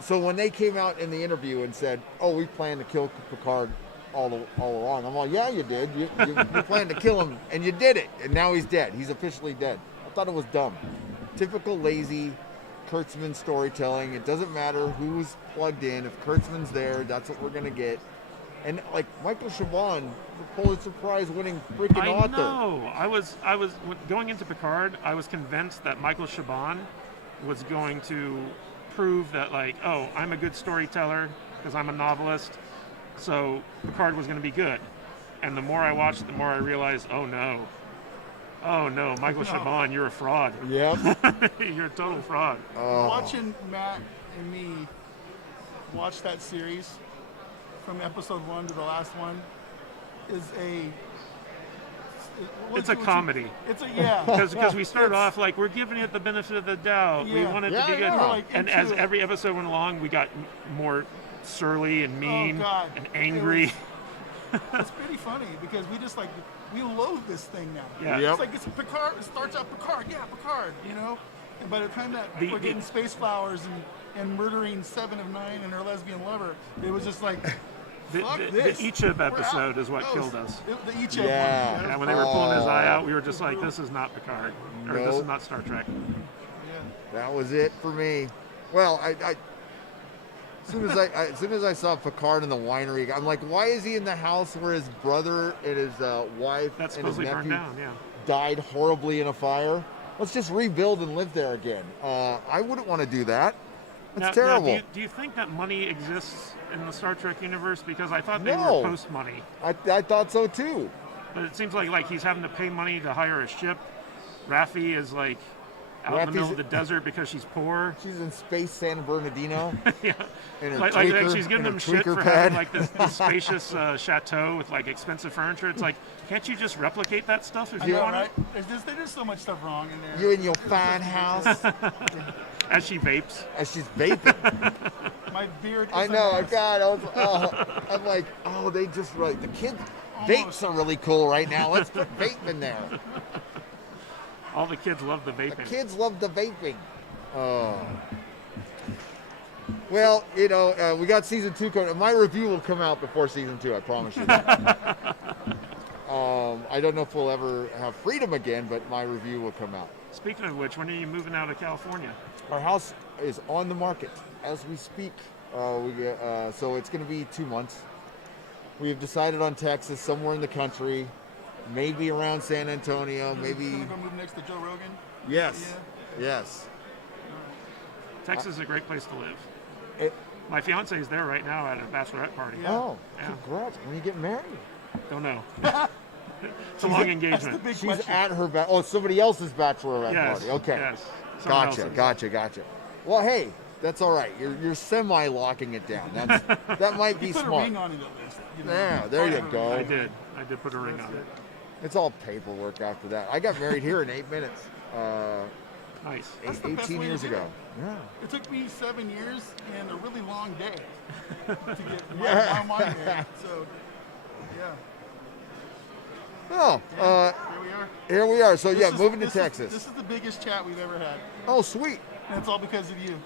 So when they came out in the interview and said, "Oh, we planned to kill Picard all along," I'm like, "Yeah, you did. You planned to kill him, and you did it. And now he's dead. He's officially dead." I thought it was dumb. Typical lazy Kurtzman storytelling. It doesn't matter who's plugged in. If Kurtzman's there, that's what we're gonna get. And like Michael Chabon, the Pulitzer Prize winning freaking author. I know. I was going into Picard. I was convinced that Michael Chabon was going to prove that, like, oh, I'm a good storyteller because I'm a novelist. So Picard was going to be good. And the more I watched, the more I realized, oh no, Michael Chabon, you're a fraud. Yep. You're a total fraud. Watching Matt and me watch that series from episode 1 to the last one is it's a comedy. Because we started off like, we're giving it the benefit of the doubt. Yeah. We want it to be good. Like, and as every episode went along, we got more surly and mean and angry. It's pretty funny because we loathe this thing now. Yeah. Yep. It's like it's Picard. It starts out Picard. Yeah, Picard. You know. And by the time that we're getting space flowers and murdering 7 of 9 and her lesbian lover, it was just like. The Ichab episode is what killed us. The Ichab one. Yeah, when they were pulling his eye out, we were just like, this is not Picard. Or this is not Star Trek. Yeah. That was it for me. Well, as soon as I saw Picard in the winery, I'm like, why is he in the house where his brother and his wife and his nephew died horribly in a fire? Let's just rebuild and live there again. I wouldn't want to do that. It's terrible. Now, do you think that money exists in the Star Trek universe? Because I thought they were post money. I thought so too. But it seems like he's having to pay money to hire a ship. Raffi is like out in the middle of the desert because she's poor. She's in space San Bernardino. Yeah. In her like she's giving them shit for having like this spacious chateau with like expensive furniture. It's like, can't you just replicate that stuff if you want it? There's so much stuff wrong in there. You in your fine house. As she vapes. As she's vaping. My beard. I know. God, I'm like, they just right. The kids' vapes are really cool right now. Let's put vape in there. All the kids love the vaping. The kids love the vaping. Well, you know, we got season 2 coming. My review will come out before season 2. I promise you that. I don't know if we'll ever have freedom again, but my review will come out. Speaking of which, when are you moving out of California? Our house is on the market as we speak. So it's going to be 2 months. We have decided on Texas, somewhere in the country, maybe around San Antonio, maybe. You're gonna go move next to Joe Rogan? Yes. Yeah. Yes. Texas is a great place to live. My fiance is there right now at a bachelorette party. Yeah. Oh, congrats! When you get married? Don't know. It's a long engagement. She's at her somebody else's bachelorette party. Okay. Yes. Gotcha. Well, hey, that's all right. You're semi-locking it down. That might be put smart. A ring on it at least. Yeah, there you go. I did put a ring on it. It's all paperwork after that. I got married here in 8 minutes. Nice. That's the best 18 way to years do ago. it. Yeah. It took me 7 years and a really long day to get Yeah. my day. So, yeah. Oh, Here we are. here we are. So This is- moving to this is- Texas. This is the biggest chat we've ever had. Oh, sweet. And it's all because of you.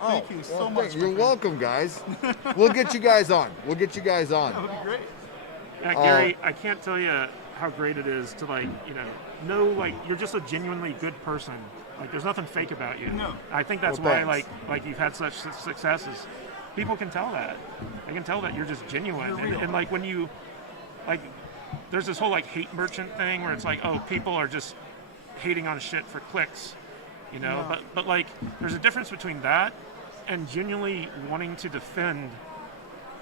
Oh, Thank you so well, much. You're my friend. welcome, guys. We'll get you guys on. That would be great. Gary, I can't tell you how great it is to know like you're just a genuinely good person. Like there's nothing fake about you. No. I think that's Well, why thanks. like you've had such successes. People can tell that. They can tell that you're just genuine. You're And, real. and like when you like there's this whole like hate merchant thing where it's like, oh, people are just hating on shit for clicks. No. But like there's a difference between that and genuinely wanting to defend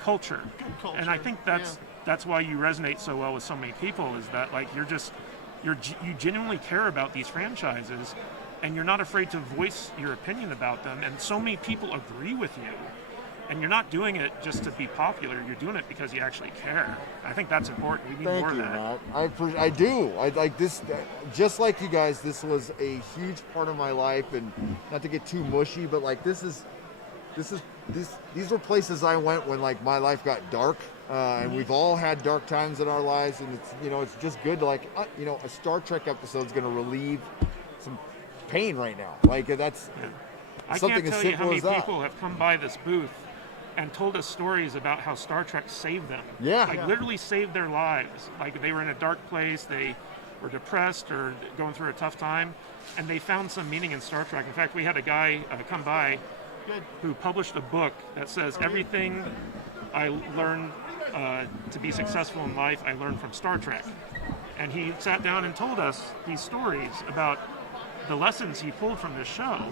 culture. Good culture. And I think that's why you resonate so well with so many people is that like you genuinely care about these franchises and you're not afraid to voice your opinion about them, and so many people agree with you, and you're not doing it just to be popular, you're doing it because you actually care. I think that's important. We need Thank more you, of that. Matt. I do. I like this. Just like you guys, this was a huge part of my life, and not to get too mushy, but like these were places I went when like my life got dark, and we've all had dark times in our lives, and it's just good to like a Star Trek episode is going to relieve some pain right now. Like that's I something can't as tell you simple how many as that. people have come by this booth and told us stories about how Star Trek saved them. Yeah. Like literally saved their lives. Like they were in a dark place, they were depressed or going through a tough time, and they found some meaning in Star Trek. In fact, we had a guy come by who published a book that says everything I learned to be successful in life, I learned from Star Trek. And he sat down and told us these stories about the lessons he pulled from this show.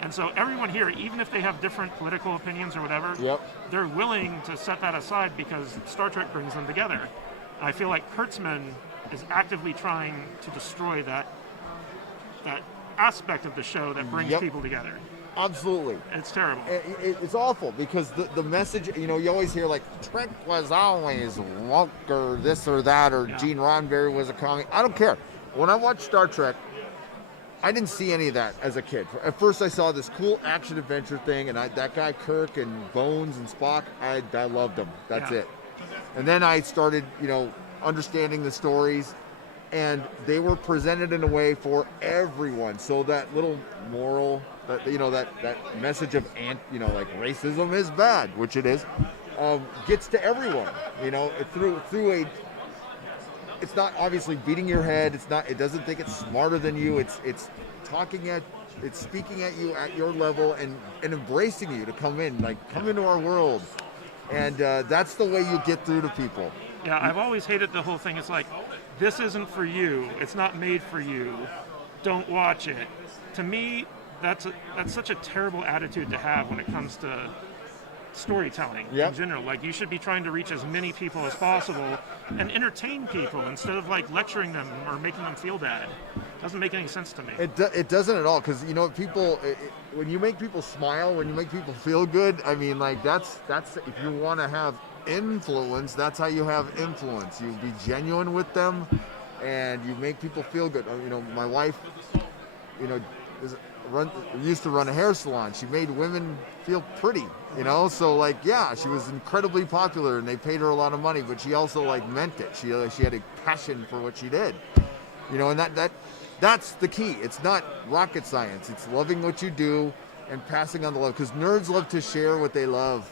And so everyone here, even if they have different political opinions or whatever, they're willing to set that aside because Star Trek brings them together. I feel like Kurtzman is actively trying to destroy that aspect of the show that brings people together. Absolutely. It's terrible. It's awful because the message, you always hear like Trek was always woke or this or that or Gene Roddenberry was a comic. I don't care. When I watched Star Trek, I didn't see any of that as a kid. At first I saw this cool action adventure thing and that guy Kirk and Bones and Spock, I loved them. That's it. And then I started, understanding the stories, and they were presented in a way for everyone. So that little moral, that message of like racism is bad, which it is, gets to everyone. Through a. It's not obviously beating your head. It doesn't think it's smarter than you. It's speaking at you at your level and embracing you to come into our world. And that's the way you get through to people. Yeah, I've always hated the whole thing. It's like, this isn't for you. It's not made for you. Don't watch it. To me, that's such a terrible attitude to have when it comes to storytelling in general. Like, you should be trying to reach as many people as possible and entertain people instead of like lecturing them or making them feel bad. Doesn't make any sense to me. It doesn't at all, because people, when you make people smile, when you make people feel good, I mean, like that's if you want to have influence, that's how you have influence. You be genuine with them, and you make people feel good. My wife, used to run a hair salon. She made women feel pretty, so like, she was incredibly popular and they paid her a lot of money, but she also like meant it. She had a passion for what she did, and that's the key. It's not rocket science. It's loving what you do and passing on the love, because nerds love to share what they love.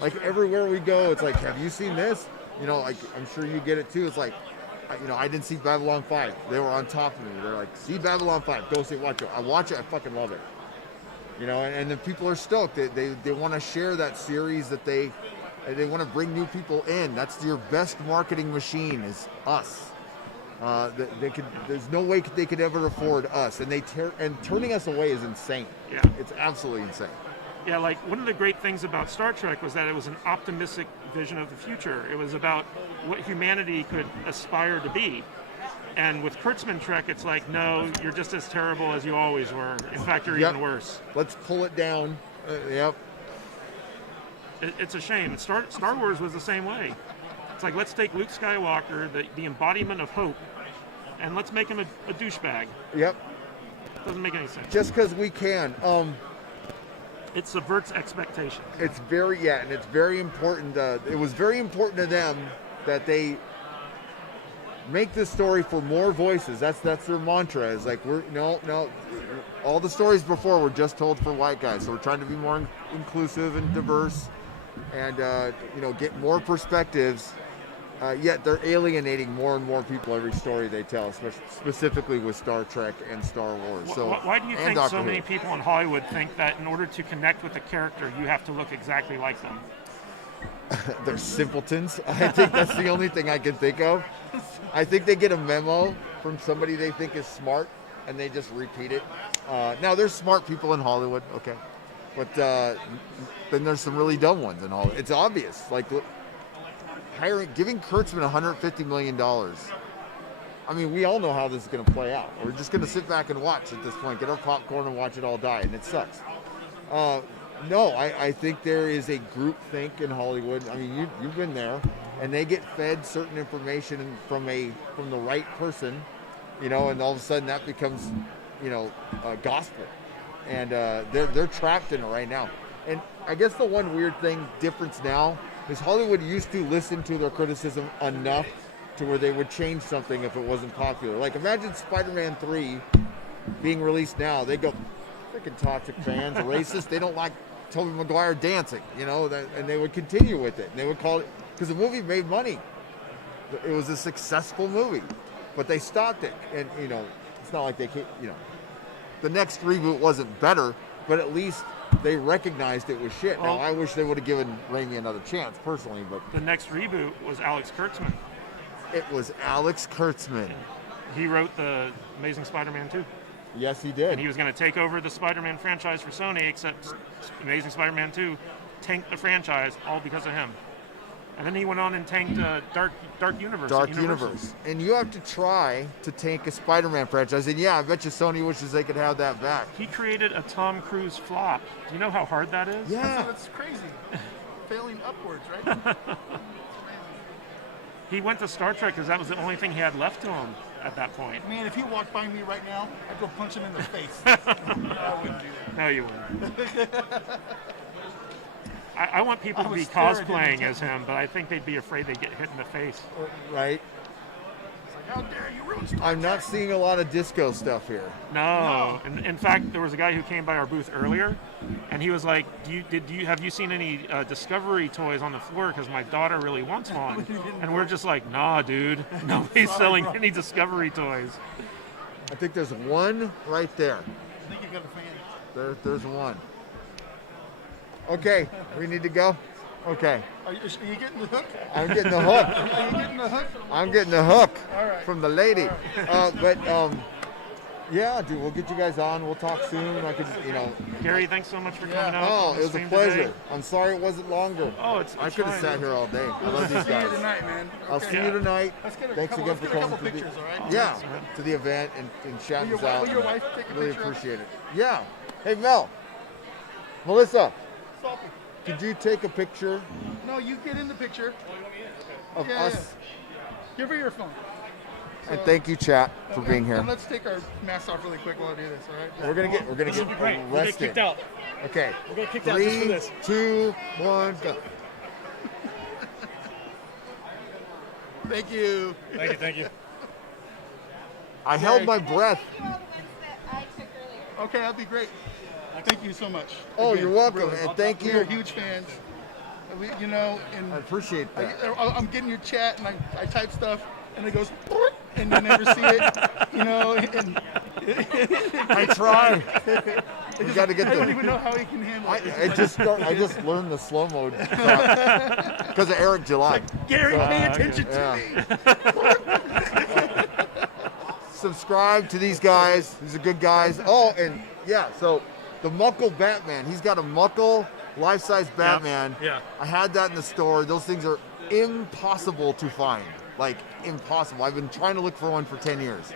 Like everywhere we go, it's like, have you seen this? Like, I'm sure you get it too. It's like, I didn't see Babylon 5. They were on top of me. They're like, see Babylon 5, go see, watch it. I watch it, I fucking love it. And the people are stoked. They want to share that series, that they want to bring new people in. That's your best marketing machine, is us. There's no way they could ever afford us, and turning us away is insane. Yeah, it's absolutely insane. Yeah, like one of the great things about Star Trek was that it was an optimistic vision of the future. It was about what humanity could aspire to be. And with Kurtzman Trek, it's like, no, you're just as terrible as you always were. In fact, you're even worse. Let's pull it down. It's a shame. Star Wars was the same way. It's like, let's take Luke Skywalker, the embodiment of hope, and let's make him a douchebag. Yep. Doesn't make any sense. Just because we can. It subverts expectations. It's very, and it's very important. It was very important to them that they make this story for more voices. That's their mantra. Is like no. All the stories before were just told for white guys, so we're trying to be more inclusive and diverse, and get more perspectives. Yet they're alienating more and more people every story they tell, specifically with Star Trek and Star Wars. So, why do you think so many people in Hollywood think that in order to connect with the character, you have to look exactly like them? They're simpletons. I think that's the only thing I can think of. I think they get a memo from somebody they think is smart, and they just repeat it. Now, there's smart people in Hollywood, okay, but then there's some really dumb ones in Hollywood. It's obvious, like giving Kurtzman $150 million. I mean, we all know how this is going to play out. We're just going to sit back and watch at this point, get our popcorn and watch it all die, and it sucks. No, I think there is a group think in Hollywood. I mean, you've been there, and they get fed certain information from the right person, and all of a sudden that becomes, gospel, and they're trapped in it right now. And I guess the one weird difference now is Hollywood used to listen to their criticism enough to where they would change something if it wasn't popular. Like, imagine Spider-Man 3 being released now. They go, freaking toxic fans, racist. They don't like Tobey Maguire dancing, and they would continue with it. And they would call it, because the movie made money. It was a successful movie. But they stopped it. And, it's not like they can't, the next reboot wasn't better, but at least they recognized it was shit. Now, I wish they would have given Raimi another chance, personally, but... The next reboot was Alex Kurtzman. It was Alex Kurtzman. He wrote the Amazing Spider-Man 2. Yes, he did. And he was going to take over the Spider-Man franchise for Sony, except Amazing Spider-Man 2 tanked the franchise, all because of him. And then he went on and tanked Dark Universe. Dark Universe. And you have to try to tank a Spider-Man franchise. And yeah, I bet you Sony wishes they could have that back. He created a Tom Cruise flop. Do you know how hard that is? Yeah. That's crazy. Failing upwards, right? He went to Star Trek because that was the only thing he had left to him at that point. Man, if he walked by me right now, I'd go punch him in the face. I wouldn't do that. No, you wouldn't. I want people to be cosplaying as him, but I think they'd be afraid they'd get hit in the face. Right. It's like, how dare you ruin Star I'm not seeing a lot of disco stuff here. No. In fact, there was a guy who came by our booth earlier, and he was like, have you seen any Discovery toys on the floor? Because my daughter really wants one. And we're just like, nah, dude. Nobody's selling any Discovery toys. I think there's one right there. I think you got a fan. There's one. Okay, we need to go. Okay. Are you getting the hook? I'm getting the hook. Are you getting the hook? I'm getting the hook from the lady. Right. Yeah, dude, we'll get you guys on. We'll talk soon. I could, Gary, thanks so much for coming out. Oh, it was a pleasure. Today. I'm sorry it wasn't longer. Oh, it's I could have sat here all day. I love these See guys. you tonight, man. I'll see you tonight. Thanks again for coming pictures, all right? to the event and shouting us out. Will your wife take a Really picture? appreciate it. Yeah. Hey, Melissa, Salty. could you take a picture No, you get in the picture. of Yeah, us? yeah. Give her your phone. And thank you, chat, for being here. And let's take our masks off really quick while I do this, all right? We're gonna get This will be great. We'll get arrested. kicked out. Okay. We'll get kicked out just for 3, this. 2, 1, go. Thank you. Thank you. I held my breath. The ones that I took earlier. Okay, that'd be great. Thank you so much. Oh, Again, you're welcome, really. and thank We are you. huge fans. And I appreciate that. I'm getting your chat, and I type stuff, and it goes, and you never see it, and I try. You got to get I don't the. even know how he can handle it. I just learned the slow mode because of Eric July. Gary, pay attention to me. Subscribe to these guys. These are good guys. Oh, and yeah, so the Muckle Batman. He's got a Muckle life-size Batman. Yeah. I had that in the store. Those things are impossible to find. Like, impossible. I've been trying to look for one for 10 years.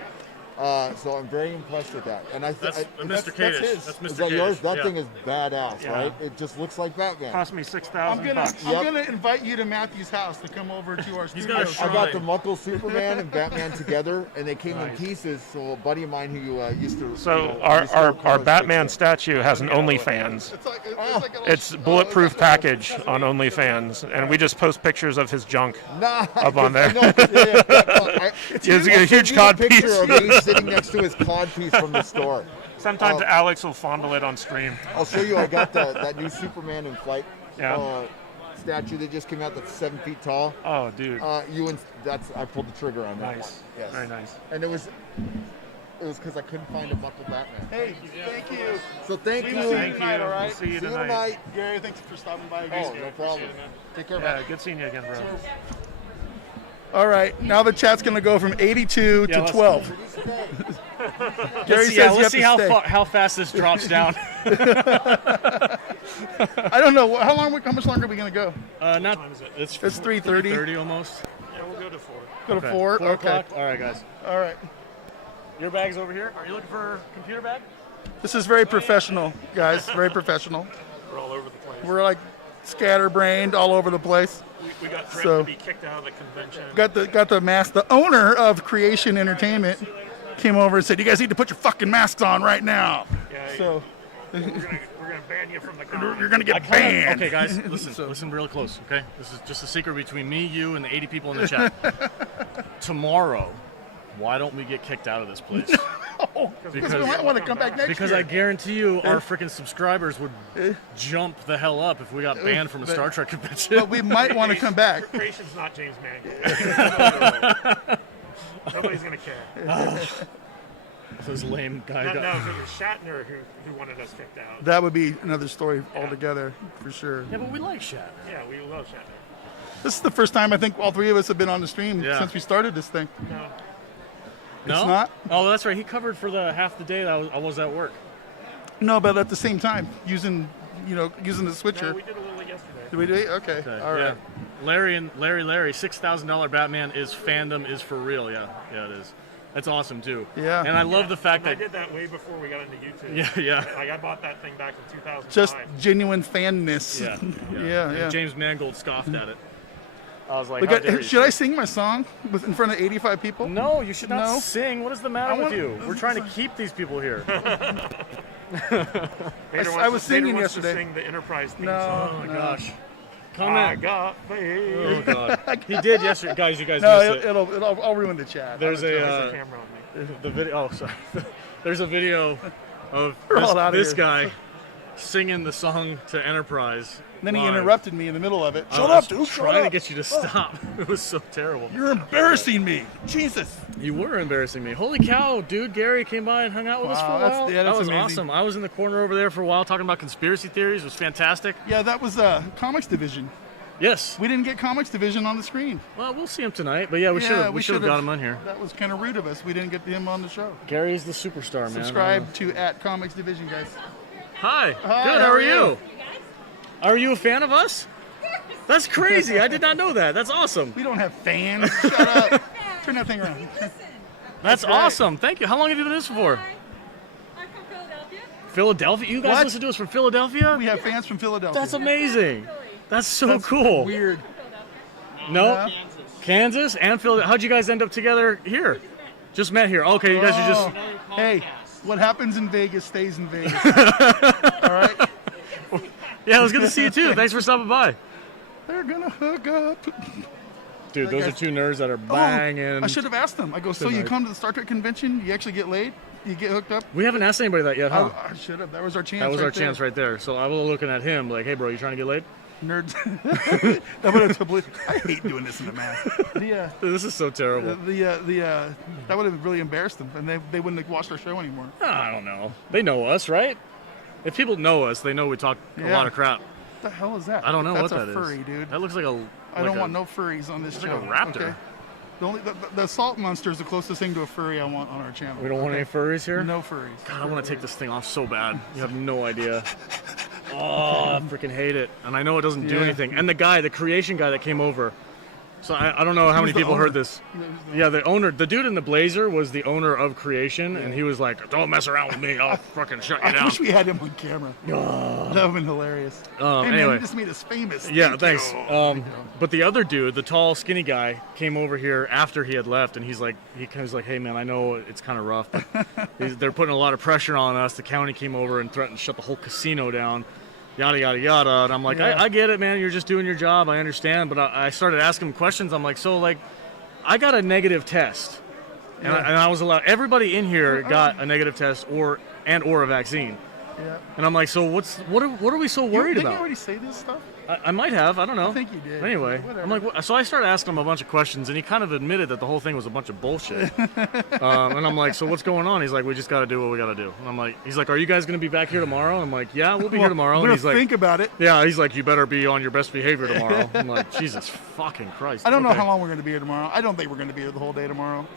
So I'm very impressed with that. And That's Mr. That's Kadish. his. That's Is Mr. that yours? Kadish, That yeah. thing is badass, Yeah. right? It just looks like Batman. Cost me $6,000. I'm gonna invite you to Matthew's house to come over to our He's studio. got a I shrine. got the Muckle Superman and Batman together, and they came in pieces. So a buddy of mine who used to So used to our cars Batman fixed it. statue has an OnlyFans. It's like a little It's bulletproof package on OnlyFans, and we just post pictures of his junk Nah, up on there. No, It's a huge cod picture piece. of me sitting next to his cod piece from the store. Sometimes Alex will fondle it on stream. I'll show you. I got that new Superman in flight Yeah. statue that just came out. That's 7 feet tall. Oh, dude. I pulled the trigger on that. Nice. One. Yes. Very nice. And it was because I couldn't find a Muckle Batman. Hey, thank you. So thank We you. will see you Thank tonight, you. all right? We'll see you See you tonight. tonight. Gary, thanks for stopping by. Oh, no problem. Take care, Yeah, man. good seeing you again, bro. All right, now the chat's going to go from 82 to let's- 12. Gary says you let's have see to stay. how fast this drops down. I don't know. How much longer are we going to go? Not. It's 3:30. 3:30 almost. Yeah, we'll go to 4. Go to Okay. 4? 4 Okay. o'clock. All right, guys. All right. Your bag's over here. Are you looking for a computer bag? This is very professional, guys. Very professional. We're all over the place. We're like scatterbrained all over the place. We got threatened So- to be kicked out of the convention. Got the mask. The owner of Creation Entertainment came over and said, "You guys need to put your fucking masks on right now." Yeah, So we're gonna ban you from the con. you're gonna get banned. Okay, guys, listen real close. Okay, this is just a secret between me, you, and the 80 people in the chat. Tomorrow, why don't we get kicked out of this place? Because we might want to come back next Because year. I guarantee you, our freaking subscribers would jump the hell up if we got banned from a Star Trek convention. But we might want to come back. Creation's not James Mangold. Nobody's gonna care. Those lame guys. No, if it was Shatner who wanted us kicked out. That would be another story altogether, for sure. Yeah, but we like Shat. Yeah, we love Shatner. This is the first time I think all three of us have been on the stream Yeah. since we started this thing. No. No? It's not? Oh, that's right. He covered for the half the day that I was at work. No, but at the same time, using the switcher. No, we did a little yesterday. Did we do it? Okay. All right. Yeah. Larry, $6,000 Batman is fandom is for real. Yeah, it is. That's awesome too. Yeah. And I love the fact I that did that way before we got into YouTube. Yeah. Like I bought that thing back in 2005. Just genuine fanness. Yeah. yeah. And James Mangold scoffed at it. I was like, Look how at- dare you, should I sir? sing my song in front of 85 people? No, you should not No? sing. What is the matter with you? We're trying to keep these people here. I was singing wants yesterday. To sing the Enterprise theme No. song. Oh my gosh. I Comment. got faith. Oh god. He did yesterday, guys. You guys No, missed it. I'll ruin the chat. There's There's a a camera on me. the video. Oh, sorry. There's a video of We're all outta this here. guy singing the song to Enterprise. Then he live. interrupted me in the middle of it. I Shut was up, dude. Shut Trying to up. get you to stop. It was so terrible. You're embarrassing me. Jesus. You were embarrassing me. Holy cow, dude! Gary came by and hung out with us for a Wow, that's- while. yeah, that's that was amazing. awesome. I was in the corner over there for a while talking about conspiracy theories. It was fantastic. Yeah, that was Comics Division. Yes. We didn't get Comics Division on the screen. Well, we'll see him tonight. But yeah, we should have. We should have got him on here. That was kind of rude of us. We didn't get him on the show. Gary's the superstar, man. Subscribe to @Comics Division, guys. Hi. Hi, Good. How are you? Are you a fan of us? That's crazy. I did not know that. That's awesome. We don't have fans. Shut up. Turn that thing around. That's great. awesome. Thank you. How long have you been doing this for? I'm from Philadelphia. Philadelphia? You guys What? listen to us from Philadelphia? We have fans from Philadelphia. That's amazing. That's so That's cool. Weird. No? Yeah. Kansas and Philadelphia. How'd you guys end up together here? Just met here. Okay, you guys are just. Oh. Hey, what happens in Vegas stays in Vegas. All right? Yeah, it was good to see you too. Thanks for stopping by. They're going to hook up. Dude, those are two nerds that are banging. I should have asked them. I go, so you tonight. come to the Star Trek convention, you actually get laid? You get hooked up? We haven't asked anybody that yet, huh? I should have. That was our chance. That was right our chance there. right there. So I was looking at him like, hey, bro, you trying to get laid? Nerds. That would have totally. I hate doing this in the mask. This is so terrible. That would have really embarrassed them, and they wouldn't have watched our show anymore. I don't know. They know us, right? If people know us, they know we talk a Yeah. lot of crap. What the hell is that? I don't know That's what that a is. furry, dude. That looks like a. I don't want no furries on this It's show. like a raptor. Okay? The salt monster is the closest thing to a furry I want on our channel. We don't want any furries here? No furries. God, I want to take this thing off so bad. You have no idea. Oh, I freaking hate it. And I know it doesn't do Yeah. anything. And the creation guy that came over, So I don't know how many the people owner? heard this. Yeah, the owner, the dude in the blazer was the owner of Creation, and he was like, "Don't mess around with me, I'll fucking shut you I down." wish we had him on camera. That would have been hilarious. Hey, man, anyway. you just made us famous. Yeah, Thank thanks. you. But the other dude, the tall, skinny guy, came over here after he had left, and he's like, "Hey, man, I know it's kind of rough, but they're putting a lot of pressure on us. The county came over and threatened to shut the whole casino down, yada yada yada." And I'm like, Yeah. I get it, man. You're just doing your job. I understand. But I started asking him questions. I'm like, so like, I got a negative test, and I was allowed. Everybody in here got a negative test or a vaccine. Yeah. And I'm like, so what are we so worried Didn't about? you already say this stuff? I might have. I don't know. I think you did. Anyway, Whatever. I'm like, so I started asking him a bunch of questions, and he kind of admitted that the whole thing was a bunch of bullshit. And I'm like, so what's going on? He's like, we just got to do what we got to do. And I'm like, he's like, are you guys going to be back here tomorrow? And I'm like, yeah, we'll be here tomorrow. And We'll he's like, think about it. yeah, he's like, you better be on your best behavior tomorrow. I'm like, Jesus fucking Christ. I don't know Okay. how long we're going to be here tomorrow. I don't think we're going to be here the whole day tomorrow.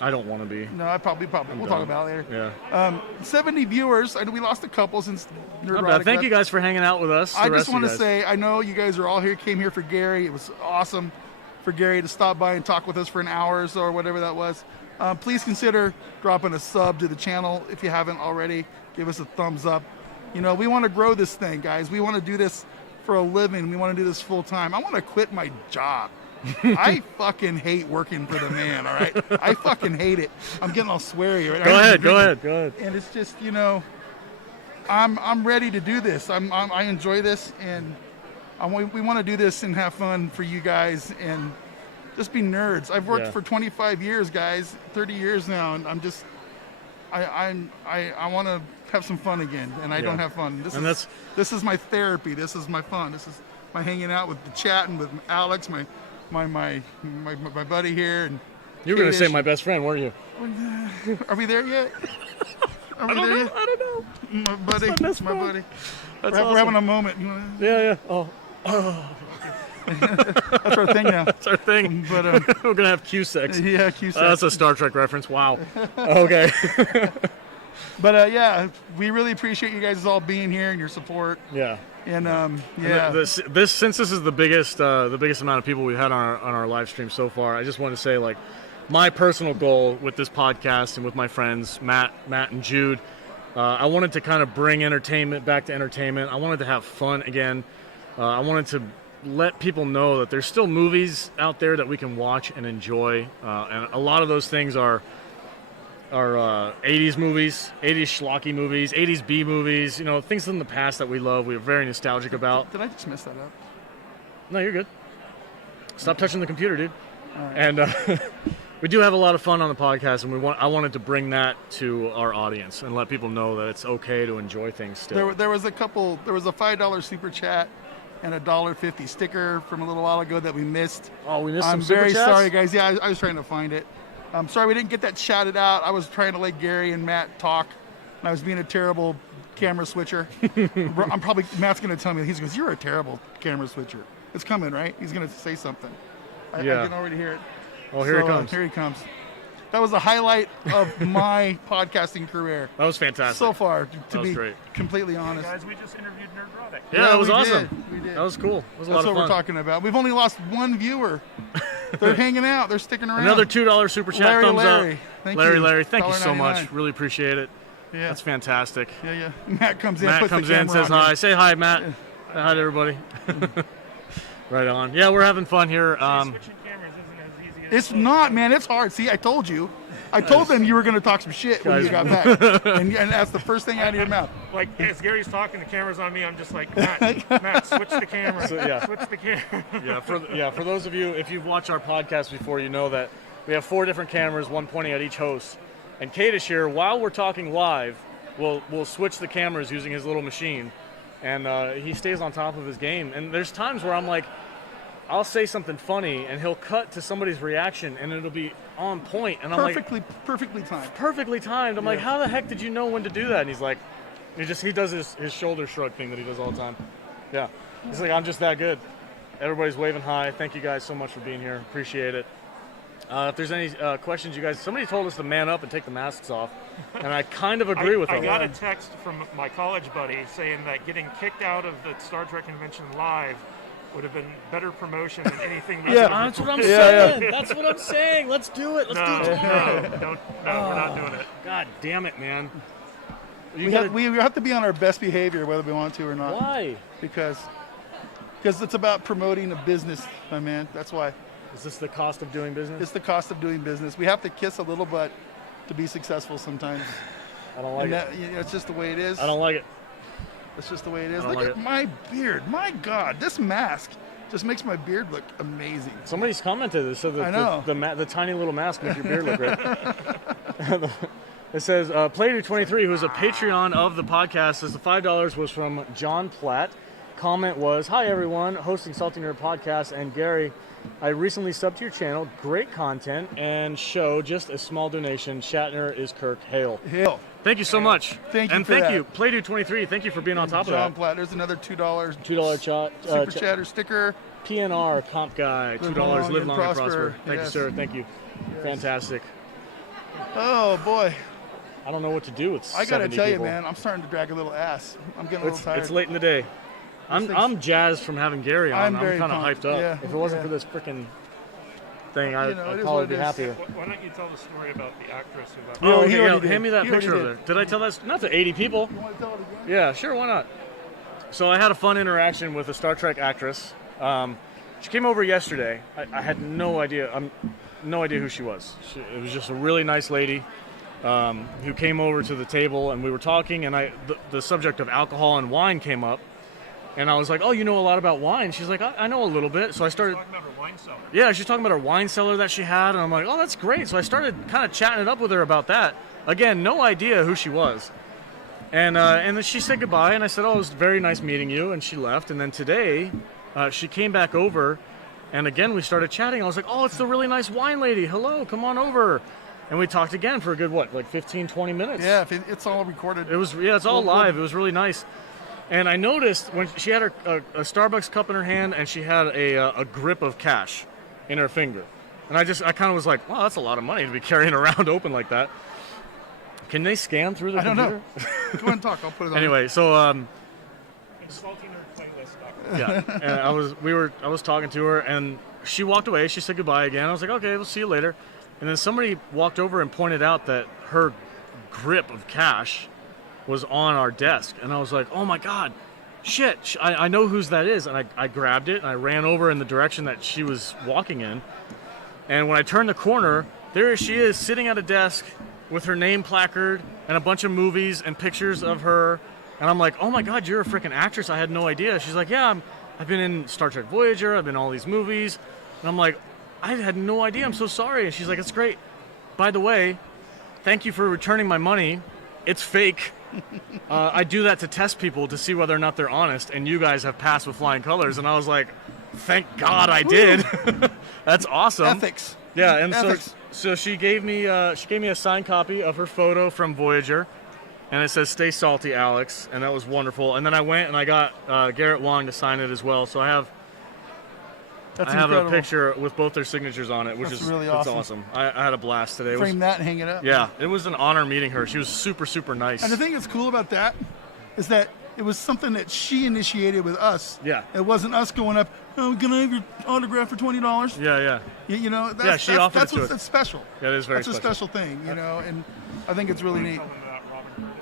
I don't want to be. No, we'll talk done. about it later. Yeah. 70 viewers. We lost a couple since Not NERDROTIC. bad. Thank you guys for hanging out with us. I the just rest want of to you guys. say, I know you guys are all here, came here for Gary. It was awesome for Gary to stop by and talk with us for an hour or so, or whatever that was. Please consider dropping a sub to the channel if you haven't already. Give us a thumbs up. You know, we want to grow this thing, guys. We want to do this for a living. We want to do this full time. I want to quit my job. I fucking hate working for the man, all right? I fucking hate it. I'm getting all sweary. Right? Go ahead. And it's just, you know, I'm ready to do this. I enjoy this, and we want to do this and have fun for you guys and just be nerds. I've worked for 25 years, guys, 30 years now, and I'm just, I want to have some fun again, and I don't have fun. This is my therapy. This is my fun. This is my hanging out with the chatting with Alex, my buddy here, and You were going to say my best friend, weren't you? Are we there yet? Are we there yet? I don't know. My buddy, my buddy. That's We're awesome. having a moment. Yeah. Oh. That's our thing now. That's our thing. But we're gonna have Q-sex. Yeah, Q-sex. That's a Star Trek reference. Wow. Okay. But yeah, we really appreciate you guys all being here and your support. Yeah. And yeah. This since this is the biggest amount of people we've had on our live stream so far, I just want to say, like, my personal goal with this podcast and with my friends Matt and Jude, I wanted to kind of bring entertainment back to entertainment. I wanted to have fun again. I wanted to let people know that there's still movies out there that we can watch and enjoy, and a lot of those things are 80s movies, 80s schlocky movies, 80s B movies, you know, things in the past that we love, we're very nostalgic about. Did I just mess that up? No, you're good. Stop touching the computer, dude. All right. And we do have a lot of fun on the podcast, and I wanted to bring that to our audience and let people know that it's okay to enjoy things still. There was a $5 super chat and a $1.50 sticker from a little while ago that we missed. Oh, we missed I'm some super very chats? sorry, guys. Yeah, I was trying to find it. I'm sorry we didn't get that shouted out. I was trying to let Gary and Matt talk, and I was being a terrible camera switcher. Matt's going to tell me, he goes, "You're a terrible camera switcher." It's coming, right? He's going to say something. I can already hear it. Oh, here he comes. Here he comes. That was the highlight of my podcasting career. That was fantastic. So far, to be great. completely honest. Guys, we just interviewed NERDROTIC. Yeah, that was we awesome. Did. We did. That was cool. It was a lot That's of what fun. we're talking about. We've only lost one viewer. They're hanging out. They're sticking around. Another $2 super chat. Larry, thumbs Larry. up. Thank Larry, you. Larry, thank you so $1.99. much. Really appreciate it. Yeah. That's fantastic. Yeah. Matt comes in. Matt puts comes the in, camera says on hi. him. Say hi, Matt. Say hi to everybody. Right on. Yeah, we're having fun here. Switching cameras isn't as easy as It's not, man. It's hard. See, I told you. I told them you were going to talk some shit when you got back. and that's the first thing out of your mouth. Like, as Gary's talking, the camera's on me. I'm just like, Matt, switch the camera. Switch the camera. For those of you, if you've watched our podcast before, you know that we have 4 different cameras, one pointing at each host. And Kadish here, while we're talking live, will switch the cameras using his little machine. And he stays on top of his game. And there's times where I'm like, I'll say something funny, and he'll cut to somebody's reaction, and it'll be on point. And I'm like, perfectly timed. Perfectly timed. I'm like, how the heck did you know when to do that? And he's like, he does his shoulder shrug thing that he does all the time. Yeah. He's like, I'm just that good. Everybody's waving hi. Thank you guys so much for being here. Appreciate it. If there's any questions, you guys, somebody told us to man up and take the masks off, and I kind of agree with them. I got a text from my college buddy saying that getting kicked out of the Star Trek convention live would have been better promotion than anything. Yeah, that's what I'm saying. That's what I'm saying. Let's do it. Let's do it tomorrow. No, we're not doing it. God damn it, man. We have to be on our best behavior whether we want to or not. Why? Because it's about promoting a business, my man. That's why. Is this the cost of doing business? It's the cost of doing business. We have to kiss a little butt to be successful sometimes. I don't like it. It's just the way it is. I don't like it. It's just the way it is. I don't Look like at my beard. My God, this mask just makes my beard look amazing. Somebody's commented this, so I know. the tiny little mask makes your beard look great. It says, Playdu23, who's a Patreon of the podcast, says the $5 was from John Platt. Comment was, hi everyone, hosting Salty Nerd Podcast, and Gary, I recently subbed to your channel. Great content and show. Just a small donation. Shatner is Kirk. Hail. Hail. Thank you so much. Thank you and for thank that. you, Playdu23. Thank you for being on top of John that. Platt, there's another $2 $2 super chatter sticker. PNR comp guy. $2. Live long and prosper. Thank you, Yes. sir. Thank you. Yes. Fantastic. Oh boy. I don't know what to do with I gotta 70 tell people. you, man, I'm starting to drag a little ass. I'm getting a little tired. It's late in the day. I'm jazzed from having Gary on. I'm I'm very kind of pumped. hyped up. Yeah. If it wasn't for this freaking thing, I'd it is probably what be it is. happier. Why don't you tell the story about the actress who got? Oh, he okay, already yeah, did. hand me that He already picture over did. there. Did I tell that? Not to 80 people. You want to tell it again? Yeah, sure, why not? So I had a fun interaction with a Star Trek actress. She came over yesterday. I had no idea. No idea who she was. It was just a really nice lady who came over to the table, and we were talking, and the subject of alcohol and wine came up. And I was like, oh, you know a lot about wine? She's like, I know a little bit. So I started Talking about her wine cellar. Yeah, she's talking about her wine cellar that she had, and I'm like, oh, that's great. So I started kind of chatting it up with her about that. Again, no idea who she was. And then she said goodbye, and I said, oh, it was very nice meeting you, and she left. And then today, she came back over, and again, we started chatting. I was like, oh, it's the really nice wine lady. Hello, come on over. And we talked again for a good, 15, 20 minutes? Yeah, it's all recorded. It's all live. It was really nice. And I noticed when she had a Starbucks cup in her hand, and she had a grip of cash in her finger. And I kind of was like, wow, that's a lot of money to be carrying around open like that. Can they scan through the computer? I don't know. Go ahead and talk. I'll put it on. Anyway, so Salty Nerd playlist. yeah, and I was talking to her, and she walked away. She said goodbye again. I was like, okay, we'll see you later. And then somebody walked over and pointed out that her grip of cash was on our desk, and I was like, oh my God, shit, I know whose that is. And I grabbed it, and I ran over in the direction that she was walking in. And when I turned the corner, there she is sitting at a desk with her name placard and a bunch of movies and pictures of her. And I'm like, oh my God, you're a freaking actress. I had no idea. She's like, yeah, I've been in Star Trek Voyager. I've been in all these movies. And I'm like, I had no idea. I'm so sorry. And she's like, it's great. By the way, thank you for returning my money. It's fake. I do that to test people to see whether or not they're honest. And you guys have passed with flying colors. And I was like, thank God I did. That's awesome. Ethics. Yeah, and Ethics. so she gave me a signed copy of her photo from Voyager, and it says "Stay salty, Alex," and that was wonderful. And then I went and I got Garrett Wong to sign it as well. So I have Incredible. a picture with both their signatures on it, which That's is really it's awesome. I had a blast today. Frame that and hang it up. Yeah, it was an honor meeting her. She was super, super nice. And the thing that's cool about that is that it was something that she initiated with us. Yeah. It wasn't us going up, oh, can I have your autograph for $20? Yeah. You know, that's, Yeah, she offered that's it to what's us. that's special. Yeah, it is very That's a special thing, you know, and I think it's really neat. Tell them about Robin Curtis.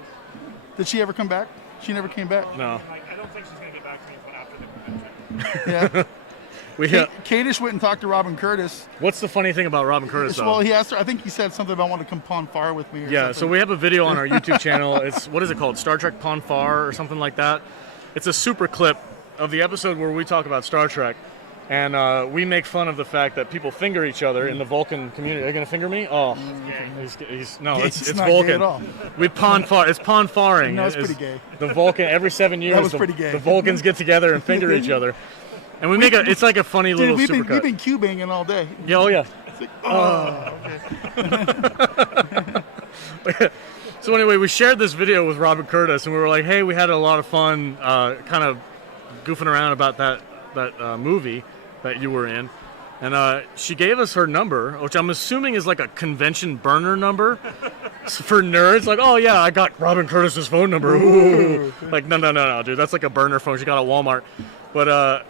Did she ever come back? She never came back. No. I don't think she's going to get back to me until after the convention. Yeah. We Kadish went and talked to Robin Curtis. What's the funny thing about Robin Curtis, though? Well, he asked her, I think he said something about wanting to come Pon Far with me or Yeah, something. so we have a video on our YouTube channel. It's, what is it called? Star Trek Pon Far or something like that. It's a super clip of the episode where we talk about Star Trek. And we make fun of the fact that people finger each other in the Vulcan community. Are you going to finger me? Oh, no, it's not gay Vulcan. at all. We Pon Far. It's Pon Farring. No, it's pretty gay. The Vulcan, every 7 years, was pretty gay. the Vulcans get together and finger each other. And we make it's like a funny little Dude, we've supercut. been Q-banging all day. Yeah, oh yeah. It's like, oh, okay. So anyway, we shared this video with Robin Curtis, and we were like, hey, we had a lot of fun kind of goofing around about that movie that you were in. And she gave us her number, which I'm assuming is like a convention burner number for nerds. Like, oh yeah, I got Robin Curtis's phone number. Ooh. Like, no, dude, that's like a burner phone she got at Walmart. But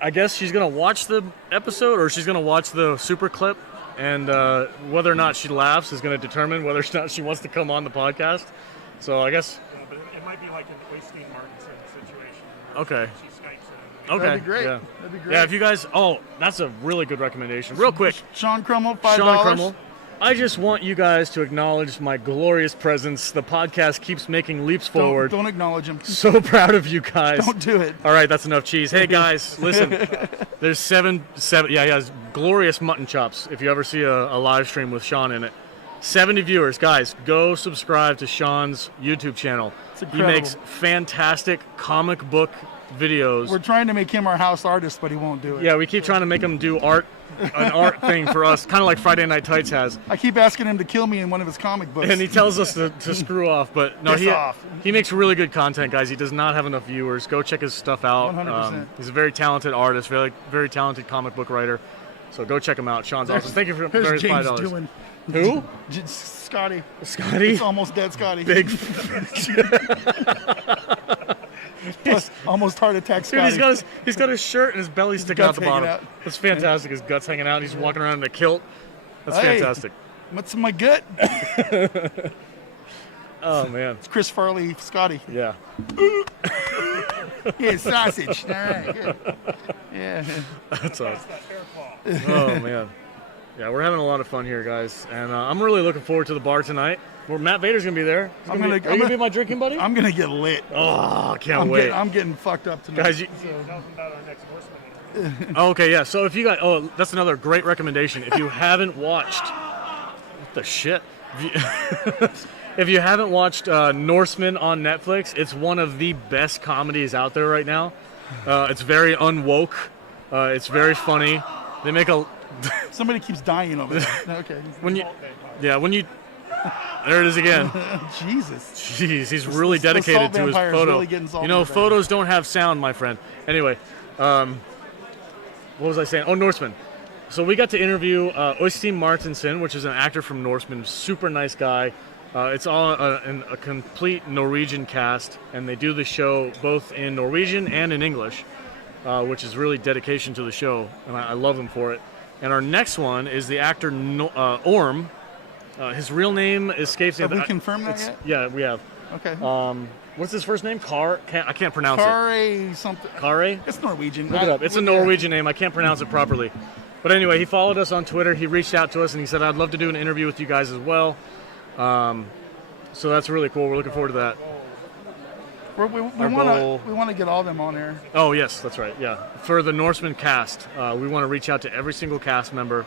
I guess she's gonna watch the episode or she's gonna watch the super clip, and whether or not she laughs is gonna determine whether or not she wants to come on the podcast. So I guess. Yeah, but it might be like an Oystein Martinson situation. Okay. She Skypes in. Okay. That'd be great. Yeah. That'd be great. Yeah, if you guys, that's a really good recommendation. Real quick, Sean Crummel, $5. Sean Crummel, I just want you guys to acknowledge my glorious presence. The podcast keeps making leaps forward. Don't acknowledge him. So proud of you guys. Don't do it. All right, that's enough cheese. Hey guys, listen. There's seven. Yeah, he has glorious mutton chops. If you ever see a live stream with Sean in it, 70 viewers. Guys, go subscribe to Sean's YouTube channel. It's He incredible. makes fantastic comic book videos. We're trying to make him our house artist, but he won't do it. Yeah, we keep trying to make him do an art thing for us, kind of like Friday Night Tights has. I keep asking him to kill me in one of his comic books. And he tells us to screw off, but no, Piss off. he makes really good content, guys. He does not have enough viewers. Go check his stuff out. 100%. He's a very talented artist, very very talented comic book writer. So go check him out. Sean's awesome. Thank you for Here's James $5. doing. Who? Scotty. Scotty? It's almost dead, Scotty. Big. Almost heart attack, Dude, Scotty. he's got his shirt and his belly sticking out guts the hanging bottom. out. That's fantastic. His guts hanging out. He's walking around in a kilt. That's Hey. fantastic. What's in my gut? Oh man. It's Chris Farley, Scotty. Yeah. Yeah, sausage. All right, good. Yeah. That's awesome. Oh man. Yeah, we're having a lot of fun here, guys, and I'm really looking forward to the bar tonight. Where Matt Vader's gonna be there. Are you gonna be my drinking buddy? I'm gonna get lit. Oh, can't wait. I'm getting fucked up tonight. Guys, okay, yeah. So if you got, that's another great recommendation. If you haven't watched, what the shit? If you haven't watched Norseman on Netflix, it's one of the best comedies out there right now. It's very unwoke. It's very funny. They make a. Somebody keeps dying over there. Okay. There it is again. Jesus. Jeez, he's really dedicated to his photo. Really getting salty you know, today. photos don't have sound, my friend. Anyway, what was I saying? Oh, Norseman. So we got to interview Oystein Martinson, which is an actor from Norseman, super nice guy. It's all in a complete Norwegian cast, and they do the show both in Norwegian and in English, which is really dedication to the show, and I love them for it. And our next one is the actor Orm. His real name escapes me. Have we confirmed that yet? Yeah, we have. Okay. What's his first name? I can't pronounce Kare something. it. Kare? It's Norwegian. Look it up. It's a Norwegian name. I can't pronounce it properly. But anyway, he followed us on Twitter. He reached out to us and he said, I'd love to do an interview with you guys as well. So that's really cool. We're looking forward to that. We want to get all them on there. Oh, yes, that's right. Yeah. For the Norseman cast, we want to reach out to every single cast member.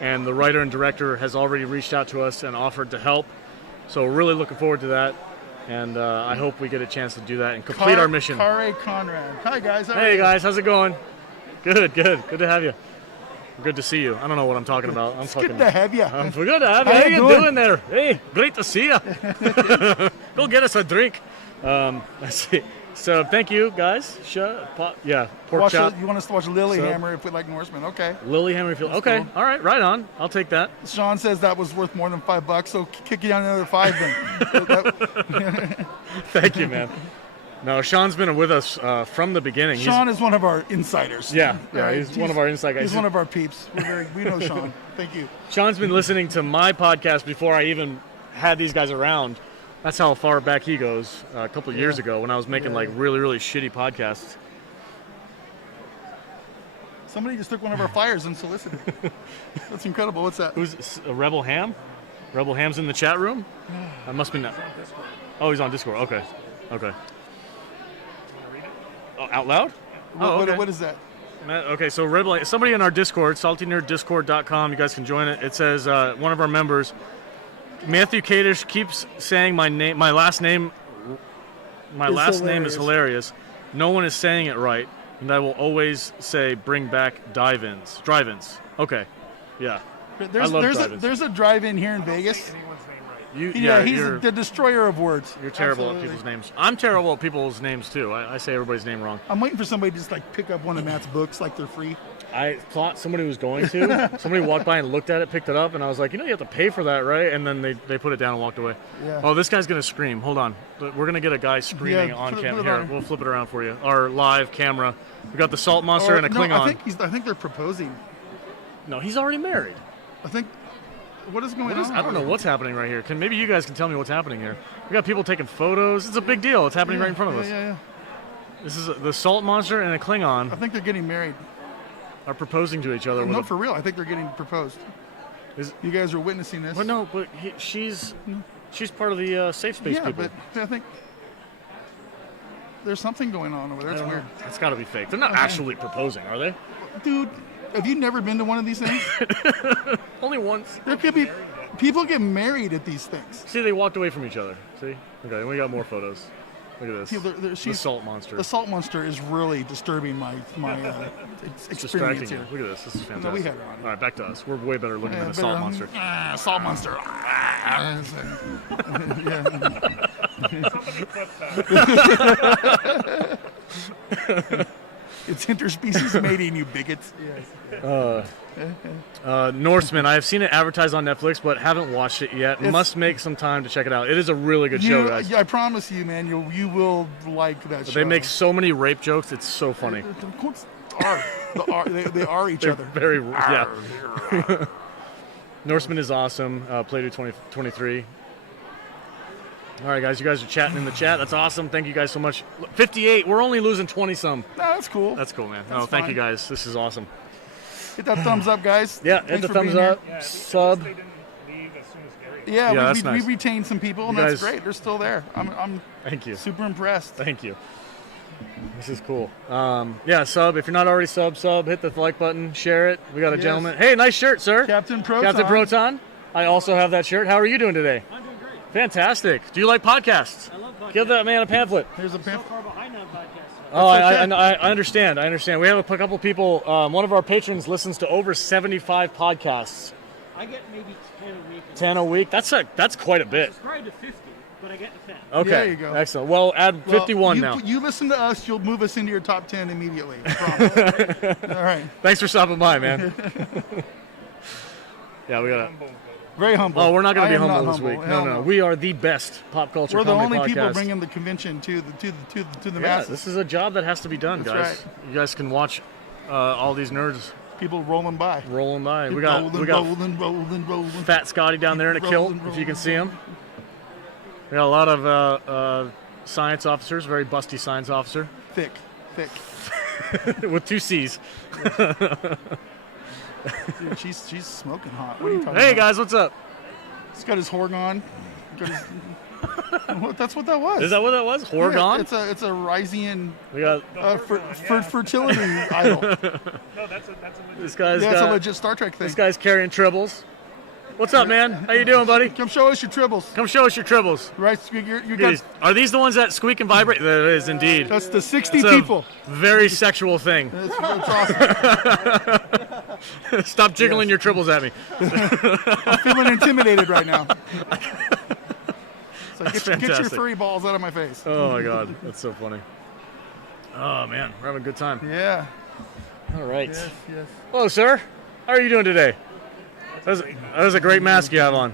And the writer and director has already reached out to us and offered to help. So we're really looking forward to that. And I hope we get a chance to do that and complete our mission. Kare Conrad. Hi, guys. How are Hey, you? guys. How's it going? Good. Good to have you. Good to see you. I don't know what I'm talking about. Good to have you. I'm good to have you. How How you you doing? doing there? Hey, great to see you. Go get us a drink. Let's see. So thank you, guys. Pork chop. You want us to watch Lilyhammer if we like Norseman? Okay. Lilyhammer. Okay. cool. All right. Right on. I'll take that. Sean says that was worth more than $5, so kick you down another $5 then. Thank you, man. No, Sean's been with us from the beginning. Sean is one of our insiders. Yeah, Right? he's one of our inside guys. He's one of our peeps. We know Sean. Thank you. Sean's been listening to my podcast before I even had these guys around. That's how far back he goes. A couple of years ago when I was making like really, really shitty podcasts. Somebody just took one of our flyers unsolicited. That's incredible. What's that? Who's Rebel Ham? Rebel Ham's in the chat room? That must be not. Oh, he's on Discord. Okay. Oh, out loud? Okay. What is that? Okay, so Rebel, somebody in our Discord, saltynerddiscord.com, you guys can join it. It says one of our members, Matthew Kadish, keeps saying my last name is hilarious. No one is saying it right, and I will always say bring back drive-ins. Okay, yeah. There's a drive-in here in Vegas. He's the destroyer of words. You're terrible Absolutely. at people's names. I'm terrible at people's names too. I say everybody's name wrong. I'm waiting for somebody to just like pick up one of Matt's books like they're free. I thought somebody was going to. Somebody walked by and looked at it, picked it up, and I was like, you have to pay for that, right? And then they put it down and walked away. Yeah. Oh, this guy's going to scream. Hold on. We're going to get a guy screaming on camera. Here, we'll flip it around for you. Our live camera. We got the salt monster and a Klingon. I think they're proposing. No, he's already married. I think. What is going on? I don't know what's happening right here. Maybe you guys can tell me what's happening here. We got people taking photos. It's a big deal. It's happening right in front of us. Yeah. This is the salt monster and a Klingon. I think they're getting married. Are proposing to each other. No, for real. I think they're getting proposed. You guys are witnessing this. But no, she's part of the safe space people. Yeah, but I think there's something going on over there. It's weird. It's got to be fake. They're not actually proposing, are they? Dude, have you never been to one of these things? Only once. There could be people get married at these things. See, they walked away from each other. See? Okay, we got more photos. Look at this. The salt monster. The salt monster is really disturbing my experience here. Look at this. This is fantastic. No, we had it on. All right, back to us. We're way better looking than the salt monster. Salt monster. It's interspecies mating, you bigots. Norseman. I have seen it advertised on Netflix, but haven't watched it yet. Must make some time to check it out. It is a really good show, guys. I promise you, man, you will like that show. They make so many rape jokes. It's so funny. They are each other. Very, yeah. Norseman is awesome. Played 2023. All right, guys. You guys are chatting in the chat. That's awesome. Thank you guys so much. 58. We're only losing 20-some. No, that's cool. That's cool, man. No, thank you guys. This is awesome. Hit that thumbs up, guys. Yeah, hit the thumbs up. Sub. Yeah, we retained some people, and that's great. They're still there. I'm thank you. Super impressed. Thank you. This is cool. Yeah, sub. If you're not already sub. Hit the like button. Share it. We got a gentleman. Hey, nice shirt, sir. Captain Proton. Captain Proton. I also have that shirt. How are you doing today? I'm doing great. Fantastic. Do you like podcasts? I love podcasts. Give that man a pamphlet. Here's a pamphlet. So far behind on podcasts. Oh, I understand. I understand. We have a couple people. One of our patrons listens to over 75 podcasts. I get maybe 10 a week. 10 a week? That's quite a bit. I subscribe to 50, but I get to 10. Okay. There you go. Excellent. Well, add 51 now. You listen to us, you'll move us into your top 10 immediately. I promise. All right. Thanks for stopping by, man. Yeah, we got to. Very humble. Oh, we're not going to be humble this humble. week. Hell No. We are the best pop culture We're the comedy only people podcast. bringing the convention to the Yeah, masses. this is a job that has to be done, That's guys. right. You guys can watch all these nerds People rolling by. rolling by. We got rolling. Fat Scotty down there in a kilt, if you can see him. We got a lot of science officers, very busty science officer. Thick. With 2 C's. Dude, she's smoking hot. What are you talking about? Hey guys, what's up? He's got his Horgon. That's what that was. Is that what that was? Horgon? Yeah, it's a Ryzian We got fertility idol. No, that's a legit. this guy's Yeah, it's got, a legit Star Trek thing. this guy's carrying tribbles. What's up, man? How you doing, buddy? Come show us your tribbles. Come show us your tribbles. Right, you got. Are these the ones that squeak and vibrate? That is indeed. That's the 60 It's a people. Very sexual thing. That's awesome. Stop jiggling your tribbles at me. I'm feeling intimidated right now. So That's get your fantastic. furry balls out of my face. Oh my God, that's so funny. Oh man, we're having a good time. Yeah. All right. Yes. Hello, sir. How are you doing today? That was a great mask you have on.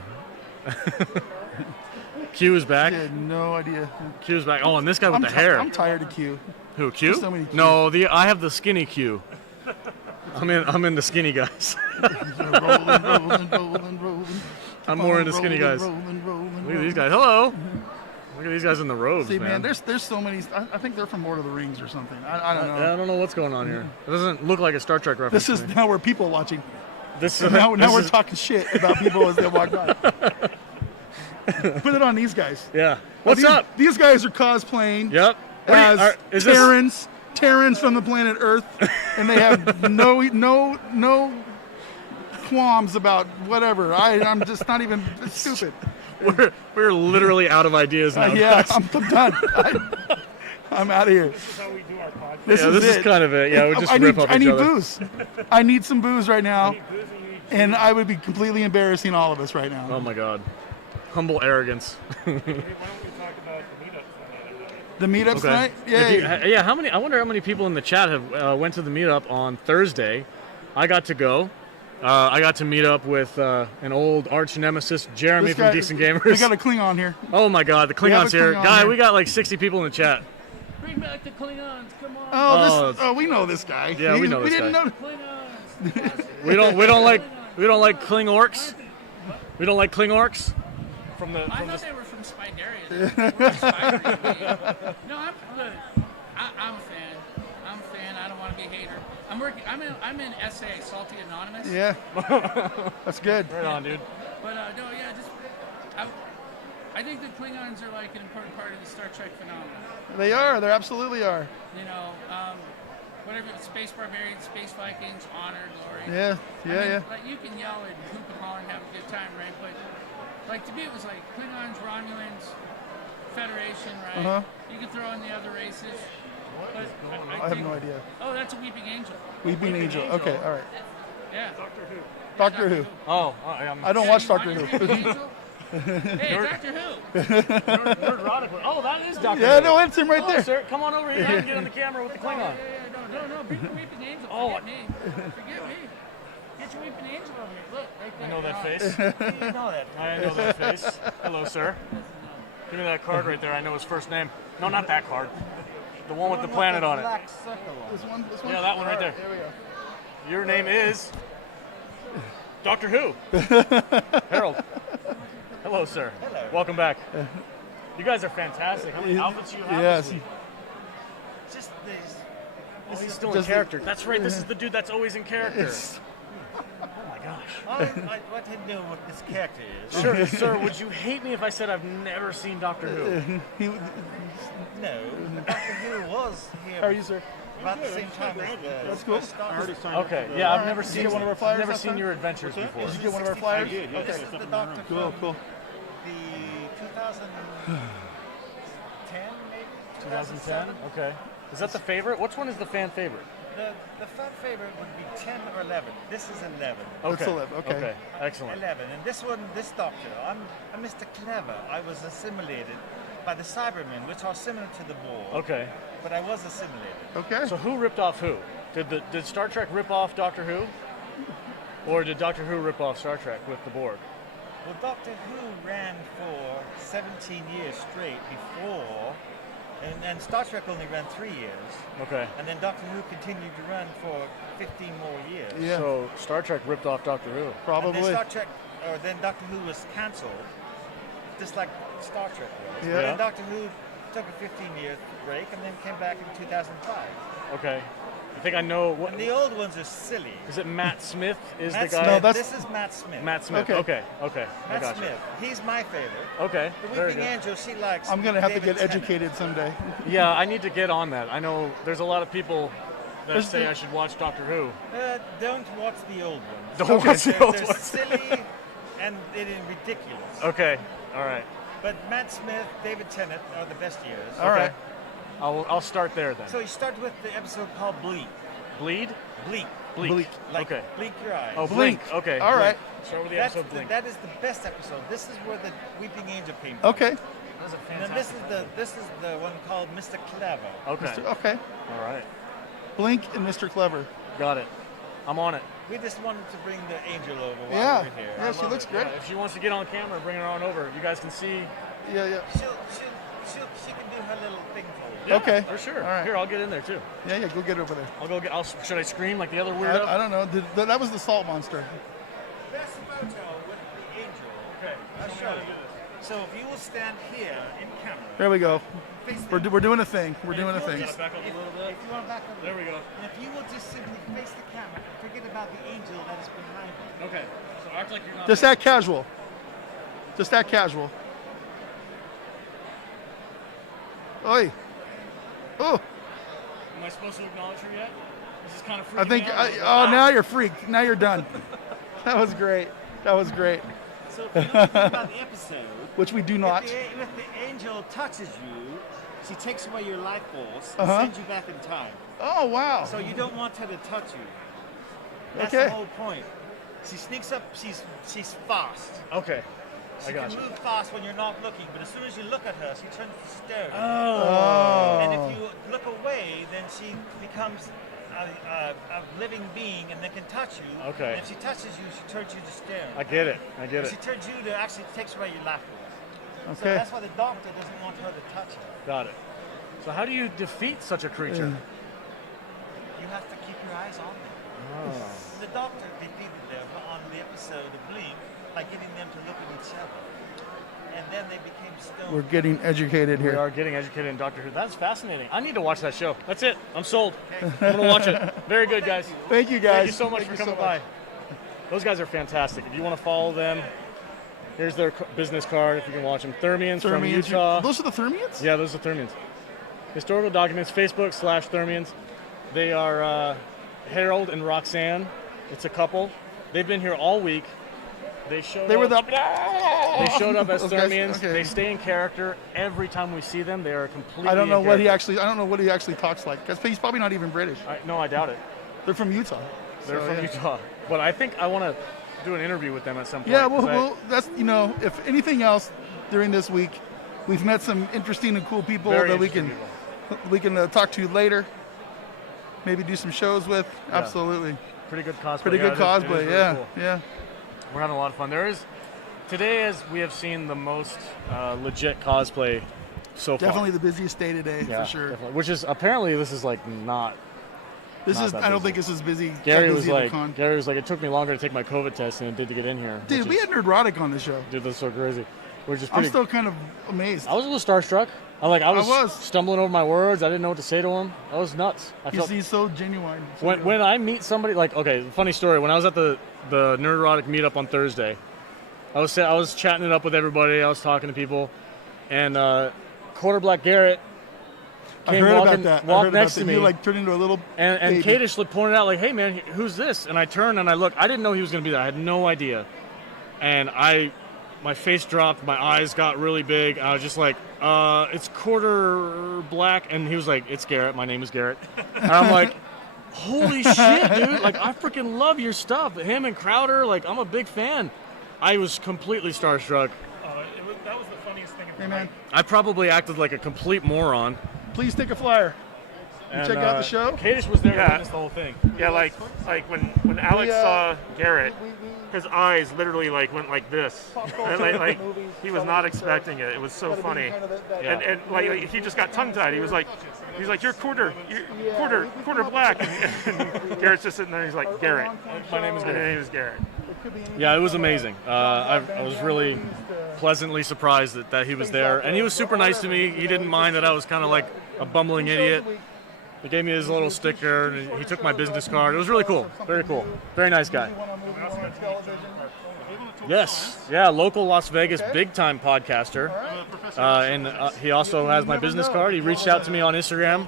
Q is back. I had no idea. Q is back. Oh, and this guy with the hair. I'm tired of Q. Who? Q? There's so many Qs. No, I have the skinny Q. I'm in the skinny guys. rolling. I'm more into skinny guys. Rolling. Look at these guys. Hello. Look at these guys in the robes, See, man. there's so many. I think they're from Lord of the Rings or something. I don't know. I don't know what's going on here. It doesn't look like a Star Trek reference. This is to me. now we're people watching. This Now this we're is- talking shit about people as they walk by. Put it on these guys. Yeah. What's up? These guys are cosplaying. Yep. As Is this? Terrans from the planet Earth, and they have no qualms about whatever. I'm just not even. It's stupid. We're literally out of ideas now. Yeah, guys. I'm done. I'm out of here. This is how we do our podcast. This is kind of it. Yeah, we just rip up I each need other. booze. I need some booze right now, and I would be completely embarrassing all of us right now. Oh my God. Humble arrogance. Hey, why don't we talk about the meetup tonight? The meetups tonight? Yeah. How many? I wonder how many people in the chat have went to the meetup on Thursday. I got to go. I got to meet up with an old arch nemesis, Jeremy from Decent Gamers. We got a Klingon here. Oh my God, the Klingons here. Klingon Guy, here. we got like 60 people in the chat. Bring back the Klingons, come on. Oh, we know this guy. Yeah, we know we this didn't guy. know. Klingons. We don't like Klingorks. We don't like Klingorks. From the. I thought they were from Spideria. They were spidery to me. No, I'm good. I'm a fan. I'm a fan. I don't want to be a hater. I'm in SA, Salty Anonymous. Yeah. That's good. Right on, dude. But no, yeah, just I think the Klingons are like an important part of the Star Trek phenomenon. They are. They absolutely are. You know, whatever, space barbarians, space Vikings, honor, glory. Yeah. Yeah. Like you can yell and hoop and holler and have a good time, right? But like to me, it was like Klingons, Romulans, Federation, right? Uh-huh. You can throw in the other races. But I have no idea. Oh, that's a Weeping Angel. Weeping Angel. Okay. All right. Yeah. Doctor Who. Oh, I don't watch Doctor Who. Hey, Doctor Who. Nerdrotic. Oh, that is Doctor Who. Yeah, no, it's him right Hello, there. Sir, come on over here and get on the camera with the Klingon. No, bring the Weeping Angel. Forget me. Get your Weeping Angel over here. Look, right there. I know that face. You know that. I know that face. Hello, sir. Give me that card right there. I know his first name. No, not that card. The one with the planet on it. This one? Yeah, that one right there. There we go. Your name is Doctor Who. Harold. Hello, sir. Hello. Welcome back. You guys are fantastic. How many outfits you have? Yes. This week? Just this. Oh, he's still in character. That's right. This is the dude that's always in character. Oh my gosh. I want to know what this character is. Sure, sir. Would you hate me if I said I've never seen Doctor Who? No, Doctor Who was here. How are you, sir? About the same time as That's cool. Okay. Yeah, I've never Did you seen get one of our flyers I've never last seen time? your adventures before. Did you get one of our flyers? I did, yes. Okay. This is the Doctor Cool. from the 2010, maybe? 2010? Okay. Is that the favorite? Which one is the fan favorite? The fan favorite would be 10 or 11. This is 11. Okay. That's 11, okay. Excellent. 11. And this one, this Doctor, I'm Mr. Clever. I was assimilated by the Cybermen, which are similar to the Borg. Okay. But I was assimilated. Okay. So who ripped off who? Did Star Trek rip off Doctor Who? Or did Doctor Who rip off Star Trek with the Borg? Well, Doctor Who ran for 17 years straight before, and Star Trek only ran 3 years. Okay. And then Doctor Who continued to run for 15 more years. Yeah. So Star Trek ripped off Doctor Who. Probably. And then then Doctor Who was cancelled, just like Star Trek was. Yeah. And then Doctor Who took a 15-year break and then came back in 2005. Okay. I think I know what. And the old ones are silly. Is it Matt Smith? Is Matt the guy? Smith, No, this is Matt Smith. Matt Smith. Okay. Okay. I Matt got you. Smith. He's my favorite. Okay. The Very Weeping good. Angel, she likes. I'm going to have to David get Tennant. educated someday. Yeah, I need to get on that. I know there's a lot of people that There's say the- I should watch Doctor Who. Don't watch the old ones. Don't watch the old They're ones. silly and it is ridiculous. Okay. All right. But Matt Smith, David Tennant are the best years. All right. I'll start there then. So you start with the episode called Bleak. Bleed? Bleak. Bleak. Like Okay. blink your eyes. Oh, Blink. Blink. Okay. All right. Blink. Start with the That's episode Blink. that is the best episode. This is where the Weeping Angel came from. Okay. That's a And then this is the one called Mr. Clever. Okay. Okay. All right. Blink and Mr. Clever. Got it. I'm on it. We just wanted to bring the angel over while Yeah. we were here. Yeah, she looks great. Yeah, if she wants to get on camera, bring her on over. You guys can see. Yeah. She can do her little thing for you. Yeah, Okay. For sure. All right. Here, I'll get in there too. Yeah, go get over there. I'll go get. Should I scream like the other weirdo? I don't know. That was the salt monster. Best photo with the angel. Okay. I'll show you. So if you will stand here in camera. There we go. Face We're doing a thing. We're doing a thing. Gotta back up a little bit. If you want to back up. There we go. And if you will just simply face the camera, forget about the angel that is behind you. Okay. So act like you're not. Just act casual. Just act casual. Oi. Oh. Am I supposed to acknowledge her yet? This is kind of freaking I think. me out. Now you're freaked. Now you're done. That was great. That was great. So if you think about the episode, Which we do not. if the angel touches you, she takes away your life force and Uh-huh. sends you back in time. Oh wow. So you don't want her to touch you. That's Okay. the whole point. She sneaks up. She's fast. Okay. She I got can you. move fast when you're not looking, but as soon as you look at her, she turns to stone. Oh. And if you look away, then she becomes a living being and they can touch you. Okay. And if she touches you, she turns you to stone. I get it. I get If it. she turns you to actually takes away your laughter. So Okay. that's why the doctor doesn't want her to touch her. Got it. So how do you defeat such a creature? You have to keep your eyes on them. Oh. The doctor defeated them on the episode of Blink by getting them to look at each other. And then they became stoned. We're getting educated We here. are getting educated in Doctor Who. That's fascinating. I need to watch that show. That's it. I'm sold. I'm going to watch it. Very good, guys. Thank you, guys. Thank you so much Thank for you so coming by. much. Those guys are fantastic. If you want to follow them, here's their business card if you can watch them. Thermians from Utah. Those are the Thermians? Yeah, those are Thermians. Historical documents, Facebook/Thermians. They are Harold and Roxanne. It's a couple. They've been here all week. They showed up as Those guys, Thermians. okay. They stay in character every time we see them. They are completely. I don't know in what he character. actually. I don't know what he actually talks like. 'Cause he's probably not even British. No, I doubt it. They're from Utah. They're So, from yeah. Utah. But I think I want to do an interview with them at some point. Yeah, 'cause well, that's if anything else during this week, we've met some interesting and cool people Very that we interesting can talk to later. Maybe do some shows with. Yeah. Absolutely. Pretty good cosplay. Pretty good Yeah, it is cosplay. really Yeah, cool. yeah. We're having a lot of fun. Today, as we have seen the most legit cosplay so far. Definitely the busiest day today Yeah, for sure. definitely. Which is apparently this is like not. This not is. that I don't busy. think this is busy. Gary that was busy of a like, con. it took me longer to take my COVID test than it did to get in here. Dude, which we is- had Nerdrotic on the show. Dude, that's so crazy. Which is I'm pretty. still kind of amazed. I was a little starstruck. I was was. stumbling over my words. I didn't know what to say to him. I was nuts. I felt He's so genuine. when I meet somebody funny story. When I was at the Nerdrotic meetup on Thursday, I was chatting it up with everybody. I was talking to people, and Quarter Black Garrett I came heard walking, about that. I walked heard next about to that. me. You turned into a little And baby. Kadish pointed out, like, hey, man, who's this? And I turned and I looked. I didn't know he was going to be there. I had no idea. And my face dropped. My eyes got really big. I was just like, it's Quarter Black. And he was like, it's Garrett. My name is Garrett. And I'm like, holy shit, dude. Like, I freaking love your stuff. Him and Crowder, like, I'm a big fan. I was completely starstruck. That was the funniest thing. Hey, man. I probably acted like a complete moron. Please take a flyer. And, check out the show. Kadish was there to Yeah. witness the whole thing. Yeah, like when Alex saw Garrett, his eyes literally went like this, and like he was not expecting it. It was so funny, and like he just got tongue tied. He's like you're quarter black, and Garrett's just sitting there. He's like Garrett. My name is My Garrett. name is Garrett. Yeah, it was amazing. I was really pleasantly surprised that he was there, and he was super nice to me. He didn't mind that I was kind of like a bumbling idiot. He gave me his little sticker, and he took my business card. It was really cool. Very cool. Very nice guy. Yes. Yeah, local Las Vegas big-time podcaster. And he also has my business card. He reached out to me on Instagram.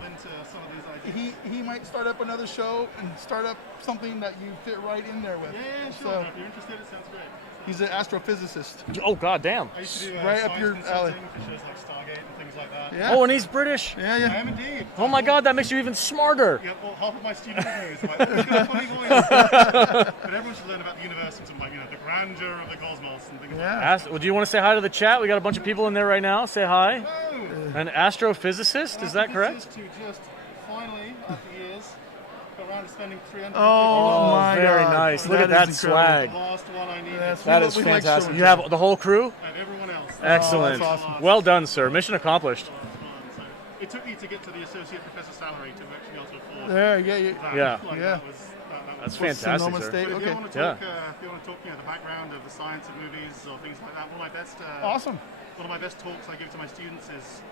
He might start up another show and start up something that you fit right in there with. Yeah, sure. So, If you're interested, it sounds great. he's an astrophysicist. Oh, god damn. I used to do Right up science your alley. consulting for shows like Stargate and things like that. Yeah. Oh, and he's British. Yeah, I yeah. am indeed. Oh my god, that makes you even smarter. Yeah, well, half of my student interviews like, "Look at that funny voice." But everyone should learn about the universe and sort of the grandeur of the cosmos and things like that. Well, do you want to say hi to the chat? We got a bunch of people in there right now. Say hi. Hello. An astrophysicist, is that correct? To just finally, after years, got around to spending 300. Oh, my very God. nice. Look at That that is incredible. swag. The last one I needed. That is fantastic. You have the whole crew? And everyone else. Excellent. that's awesome. Well done, sir. Mission accomplished. So it took me to get to the associate professor salary to actually be able to afford There, yeah, that. Yeah. Like, Yeah. that was That's Was fantastic, Sonoma sir. State? But if Okay. you want to talk, if you want to talk, the background of the science of movies or things like that, one of my best. Awesome. One of my best talks I give to my students is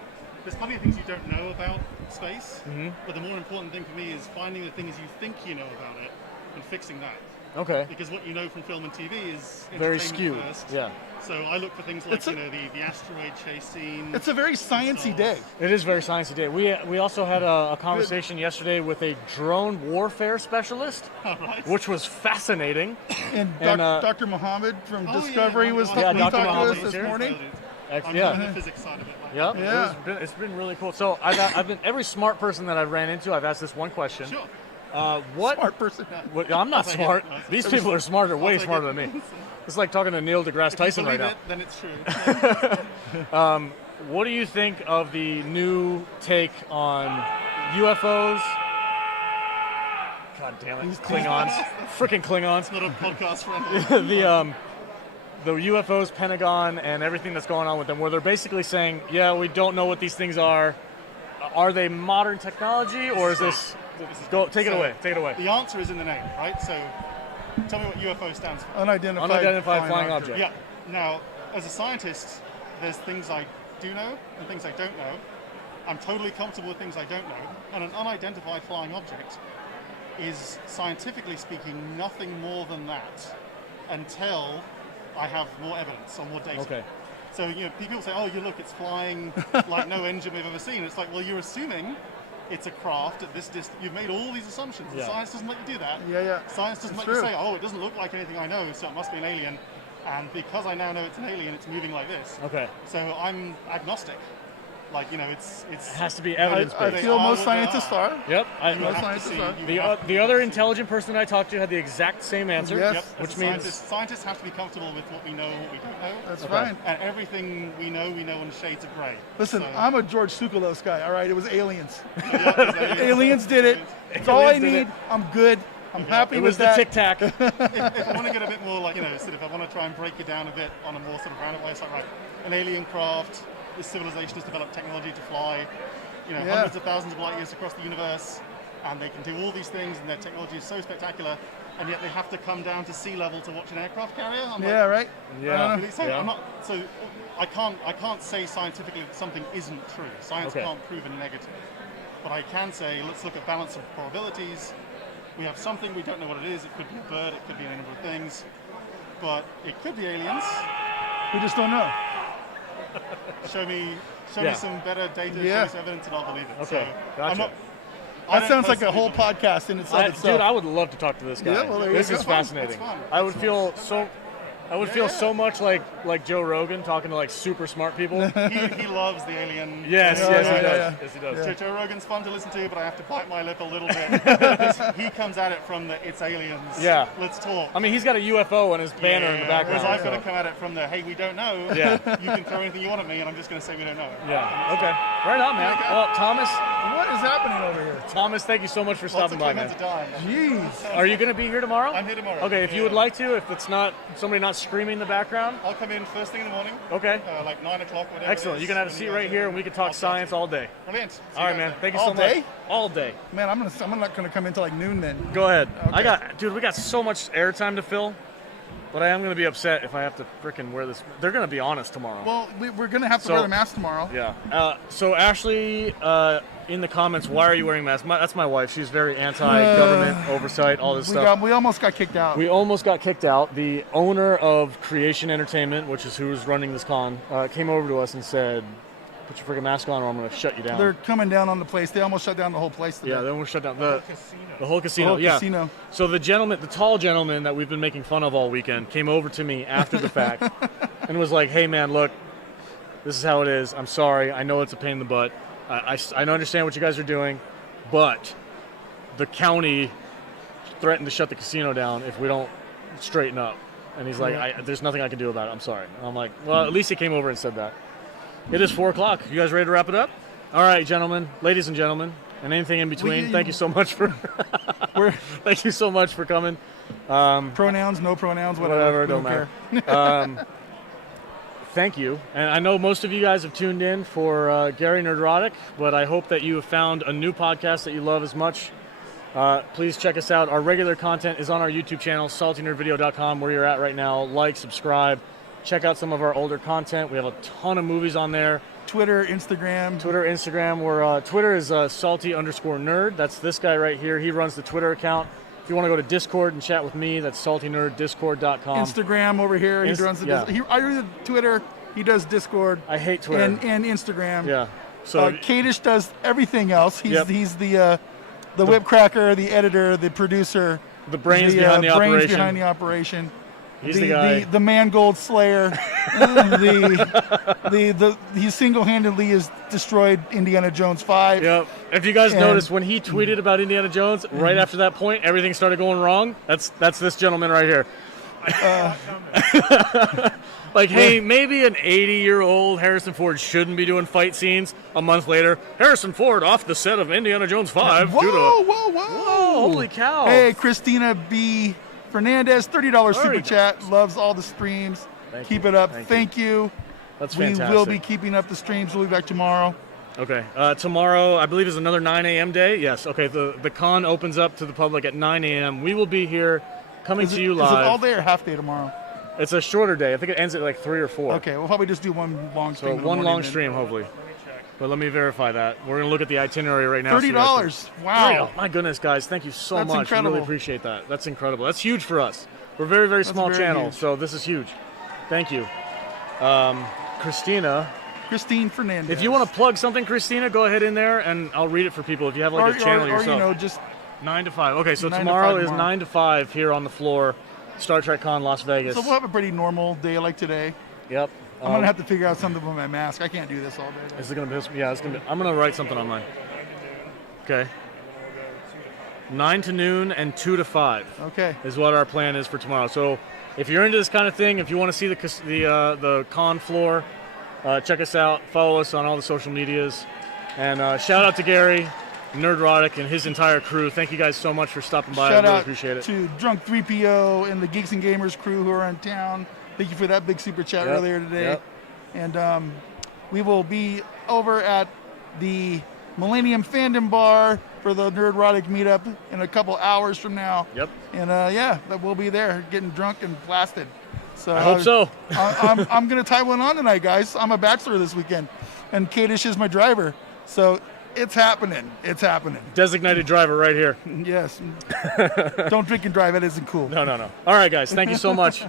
there's plenty of things you don't know about space, but the more important thing for me is finding the things you think you know about it and fixing that. Okay. Because what you know from film and TV is Very entertainment skewed. first. Yeah. So I look for things like It's a- the asteroid chase scene. It's a very sciencey day. It is very sciencey day. We also had a conversation yesterday with a drone warfare specialist, Right. which was fascinating. And, And, Dr. Muhammad from Oh, Discovery yeah, was yeah, talking Dr. to Muhammad us was this here. morning. I'm Yeah. in the physics side of it. Like Yep. Yeah. It's been really cool. So I've been every smart person that I've ran into, I've asked this one question. Sure. What? Smart person. What, I'm not smart. These people are smarter, way take smarter it. than me. It's like talking to Neil deGrasse Tyson right Believe now. it, then it's true. What do you think of the new take on UFOs God damn it, Klingons, freaking Klingons. It's not a podcast friendly. The UFOs, Pentagon, and everything that's going on with them, where they're basically saying, yeah, we don't know what these things are. Are they modern technology, or is this... Take it away. The answer is in the name, right? So tell me what UFO stands for. Unidentified flying object. Yeah. Now, as a scientist, there's things I do know and things I don't know. I'm totally comfortable with things I don't know. And an unidentified flying object is, scientifically speaking, nothing more than that until I have more evidence or more data. Okay. So, people say, oh, look, it's flying like no engine we've ever seen. It's like, well, you're assuming it's a craft at this distance. You've made all these assumptions. Yeah. Science doesn't let you do that. Yeah. Science doesn't let you say, oh, it doesn't look like anything I know, so it must be an alien. And because I now know it's an alien, it's moving like this. Okay. So I'm agnostic. Like, it's... It has to be evidence-based. I feel most scientists are. Yep. Most scientists are. The other intelligent person that I talked to had the exact same answer. Yes. Yep. Which means... Scientists have to be comfortable with what we know and what we don't know. That's fine. And everything we know in shades of grey. Listen, So- I'm a George Tsoukalos guy, all right? It was aliens. Aliens did it. It's all I need. I'm good. I'm happy with that. It was the tic-tac. if I want to get a bit more if I want to try and break it down a bit on a more sort of rounded way, it's like, right, an alien craft, this civilization has developed technology to fly, hundreds of thousands of light years across the universe, and they can do all these things, and their technology is so spectacular, and yet they have to come down to sea level to watch an aircraft carrier. Right? Yeah. So I can't say scientifically that something isn't true. Science can't prove a negative. But I can say, let's look at balance of probabilities. We have something, we don't know what it is. It could be a bird, it could be a number of things. But it could be aliens. We just don't know. Show me some better data, show me some evidence, and I'll believe it. Okay, so gotcha. That sounds like a whole podcast in itself. Dude, I would love to talk to this guy. Yeah, well, this is fascinating. I would feel so much like Joe Rogan talking to like super smart people. He loves the alien. Yes, he does. Yes, he does. So Joe Rogan's fun to listen to, but I have to bite my lip a little bit because he comes at it from the "it's aliens." Yeah. Let's talk. I mean, he's got a UFO on his banner in the background. Whereas I've got to come at it from the "hey, we don't know." Yeah. You can throw anything you want at me, and I'm just going to say we don't know. Yeah. Okay. Right on, man. Well, Thomas. What is happening over here? Thomas, thank you so much for stopping by, man. Jeez. Are you going to be here tomorrow? I'm here tomorrow. Okay, if you would like to, if it's not somebody not screaming in the background. I'll come in first thing in the morning. Okay. Like 9 o'clock, whatever. Excellent. You can have a seat right here, and we can talk science all day. Brilliant. All right, man. Thank you All so much. day? All day. Man, I'm not gonna come in till like noon then. Go ahead. Okay. We got so much airtime to fill, but I am gonna be upset if I have to frickin' wear this. They're gonna be honest tomorrow. Well, we're gonna have to wear the mask tomorrow. Yeah. So Ashley, in the comments, why are you wearing masks? That's my wife. She's very anti-government oversight, all this stuff. We almost got kicked out. We almost got kicked out. The owner of Creation Entertainment, which is who's running this con, came over to us and said, "Put your freaking mask on, or I'm going to shut you down." They're coming down on the place. They almost shut down the whole place today. Yeah, they almost shut down the whole casino. The whole yeah. casino. So the tall gentleman that we've been making fun of all weekend, came over to me after the fact and was like, "Hey, man, look, this is how it is. I'm sorry. I know it's a pain in the butt. I understand what you guys are doing, but the county threatened to shut the casino down if we don't straighten up." And he's like, "There's nothing I can do about it. I'm sorry." And I'm like, "Well, at least he came over and said that." It is 4 o'clock. You guys ready to wrap it up? All right, gentlemen, ladies and gentlemen, and anything in between. Thank you so much for thank you so much for coming. Pronouns, no pronouns, whatever. Don't matter. Thank you. And I know most of you guys have tuned in for Gary Nerdrotic, but I hope that you have found a new podcast that you love as much. Please check us out. Our regular content is on our YouTube channel, saltynerdvideo.com, where you're at right now. Like, subscribe. Check out some of our older content. We have a ton of movies on there. Twitter, Instagram. We're Twitter is salty_nerd. That's this guy right here. He runs the Twitter account. If you want to go to Discord and chat with me, that's saltynerddiscord.com. Instagram over here. He runs the I do the Twitter. He does Discord. I hate Twitter. And Instagram. Yeah. So Kadish does everything else. He's the whip cracker, the editor, the producer. The brains behind the operation. He's the guy. The Mangold Slayer. He single-handedly has destroyed Indiana Jones 5. Yep. If you guys noticed, when he tweeted about Indiana Jones, right after that point, everything started going wrong. That's this gentleman right here. Like, hey, maybe an 80-year-old Harrison Ford shouldn't be doing fight scenes. A month later, Harrison Ford off the set of Indiana Jones 5. Whoa! Holy cow. Hey, Christina B. Fernandez, $30 super chat. Loves all the streams. Keep it up. Thank you. That's we fantastic. will be keeping up the streams. We'll be back tomorrow. Okay. Tomorrow, I believe, is another 9 a.m. day. Yes. Okay. The con opens up to the public at 9 a.m. We will be here coming to you live. Is it all day or half day tomorrow? It's a shorter day. I think it ends at like 3 or 4. Okay, we'll probably just do one long stream. So one long stream, hopefully. But let me verify that. We're going to look at the itinerary right now. $30. Wow. My goodness, guys. Thank you so much. That's incredible. I really appreciate that. That's incredible. That's huge for us. We're a very, very small channel, huge. so this is huge. Thank you. Christine Fernandez. If you want to plug something, Christina, go ahead in there, and I'll read it for people. If you have like a channel yourself. Or, you know, just 9 to 5. Okay, so tomorrow is 9 to 5 here on the floor, Star Trek Con Las Vegas. So we'll have a pretty normal day like today. Yep. I'm gonna have to figure out something with my mask. I can't do this all day. Is it gonna be? Yeah, it's gonna be. I'm gonna write something on mine. Okay. 9 to noon and 2 to 5. Okay. Is what our plan is for tomorrow. So, if you're into this kind of thing, if you want to see the con floor, check us out. Follow us on all the social medias, and shout out to Gary, NERDROTIC, and his entire crew. Thank you guys so much for stopping by. Shout I really out appreciate it. to Drunk 3PO and the Geeks and Gamers crew who are in town. Thank you for that big super chat earlier today. Yep. And we will be over at the Millennium Fandom Bar for the NERDROTIC meetup in a couple hours from now. Yep. And we'll be there getting drunk and blasted. So I hope so. I'm gonna tie one on tonight, guys. I'm a bachelor this weekend, and Kadish is my driver. So it's happening. It's happening. Designated driver right here. Yes. Don't drink and drive. It isn't cool. No. All right, guys. Thank you so much.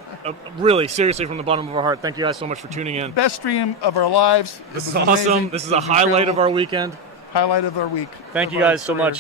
Really, seriously, from the bottom of our heart, thank you guys so much for tuning in. Best stream of our lives. This is awesome. This is a highlight of our weekend. Highlight of our week. Thank you guys so much.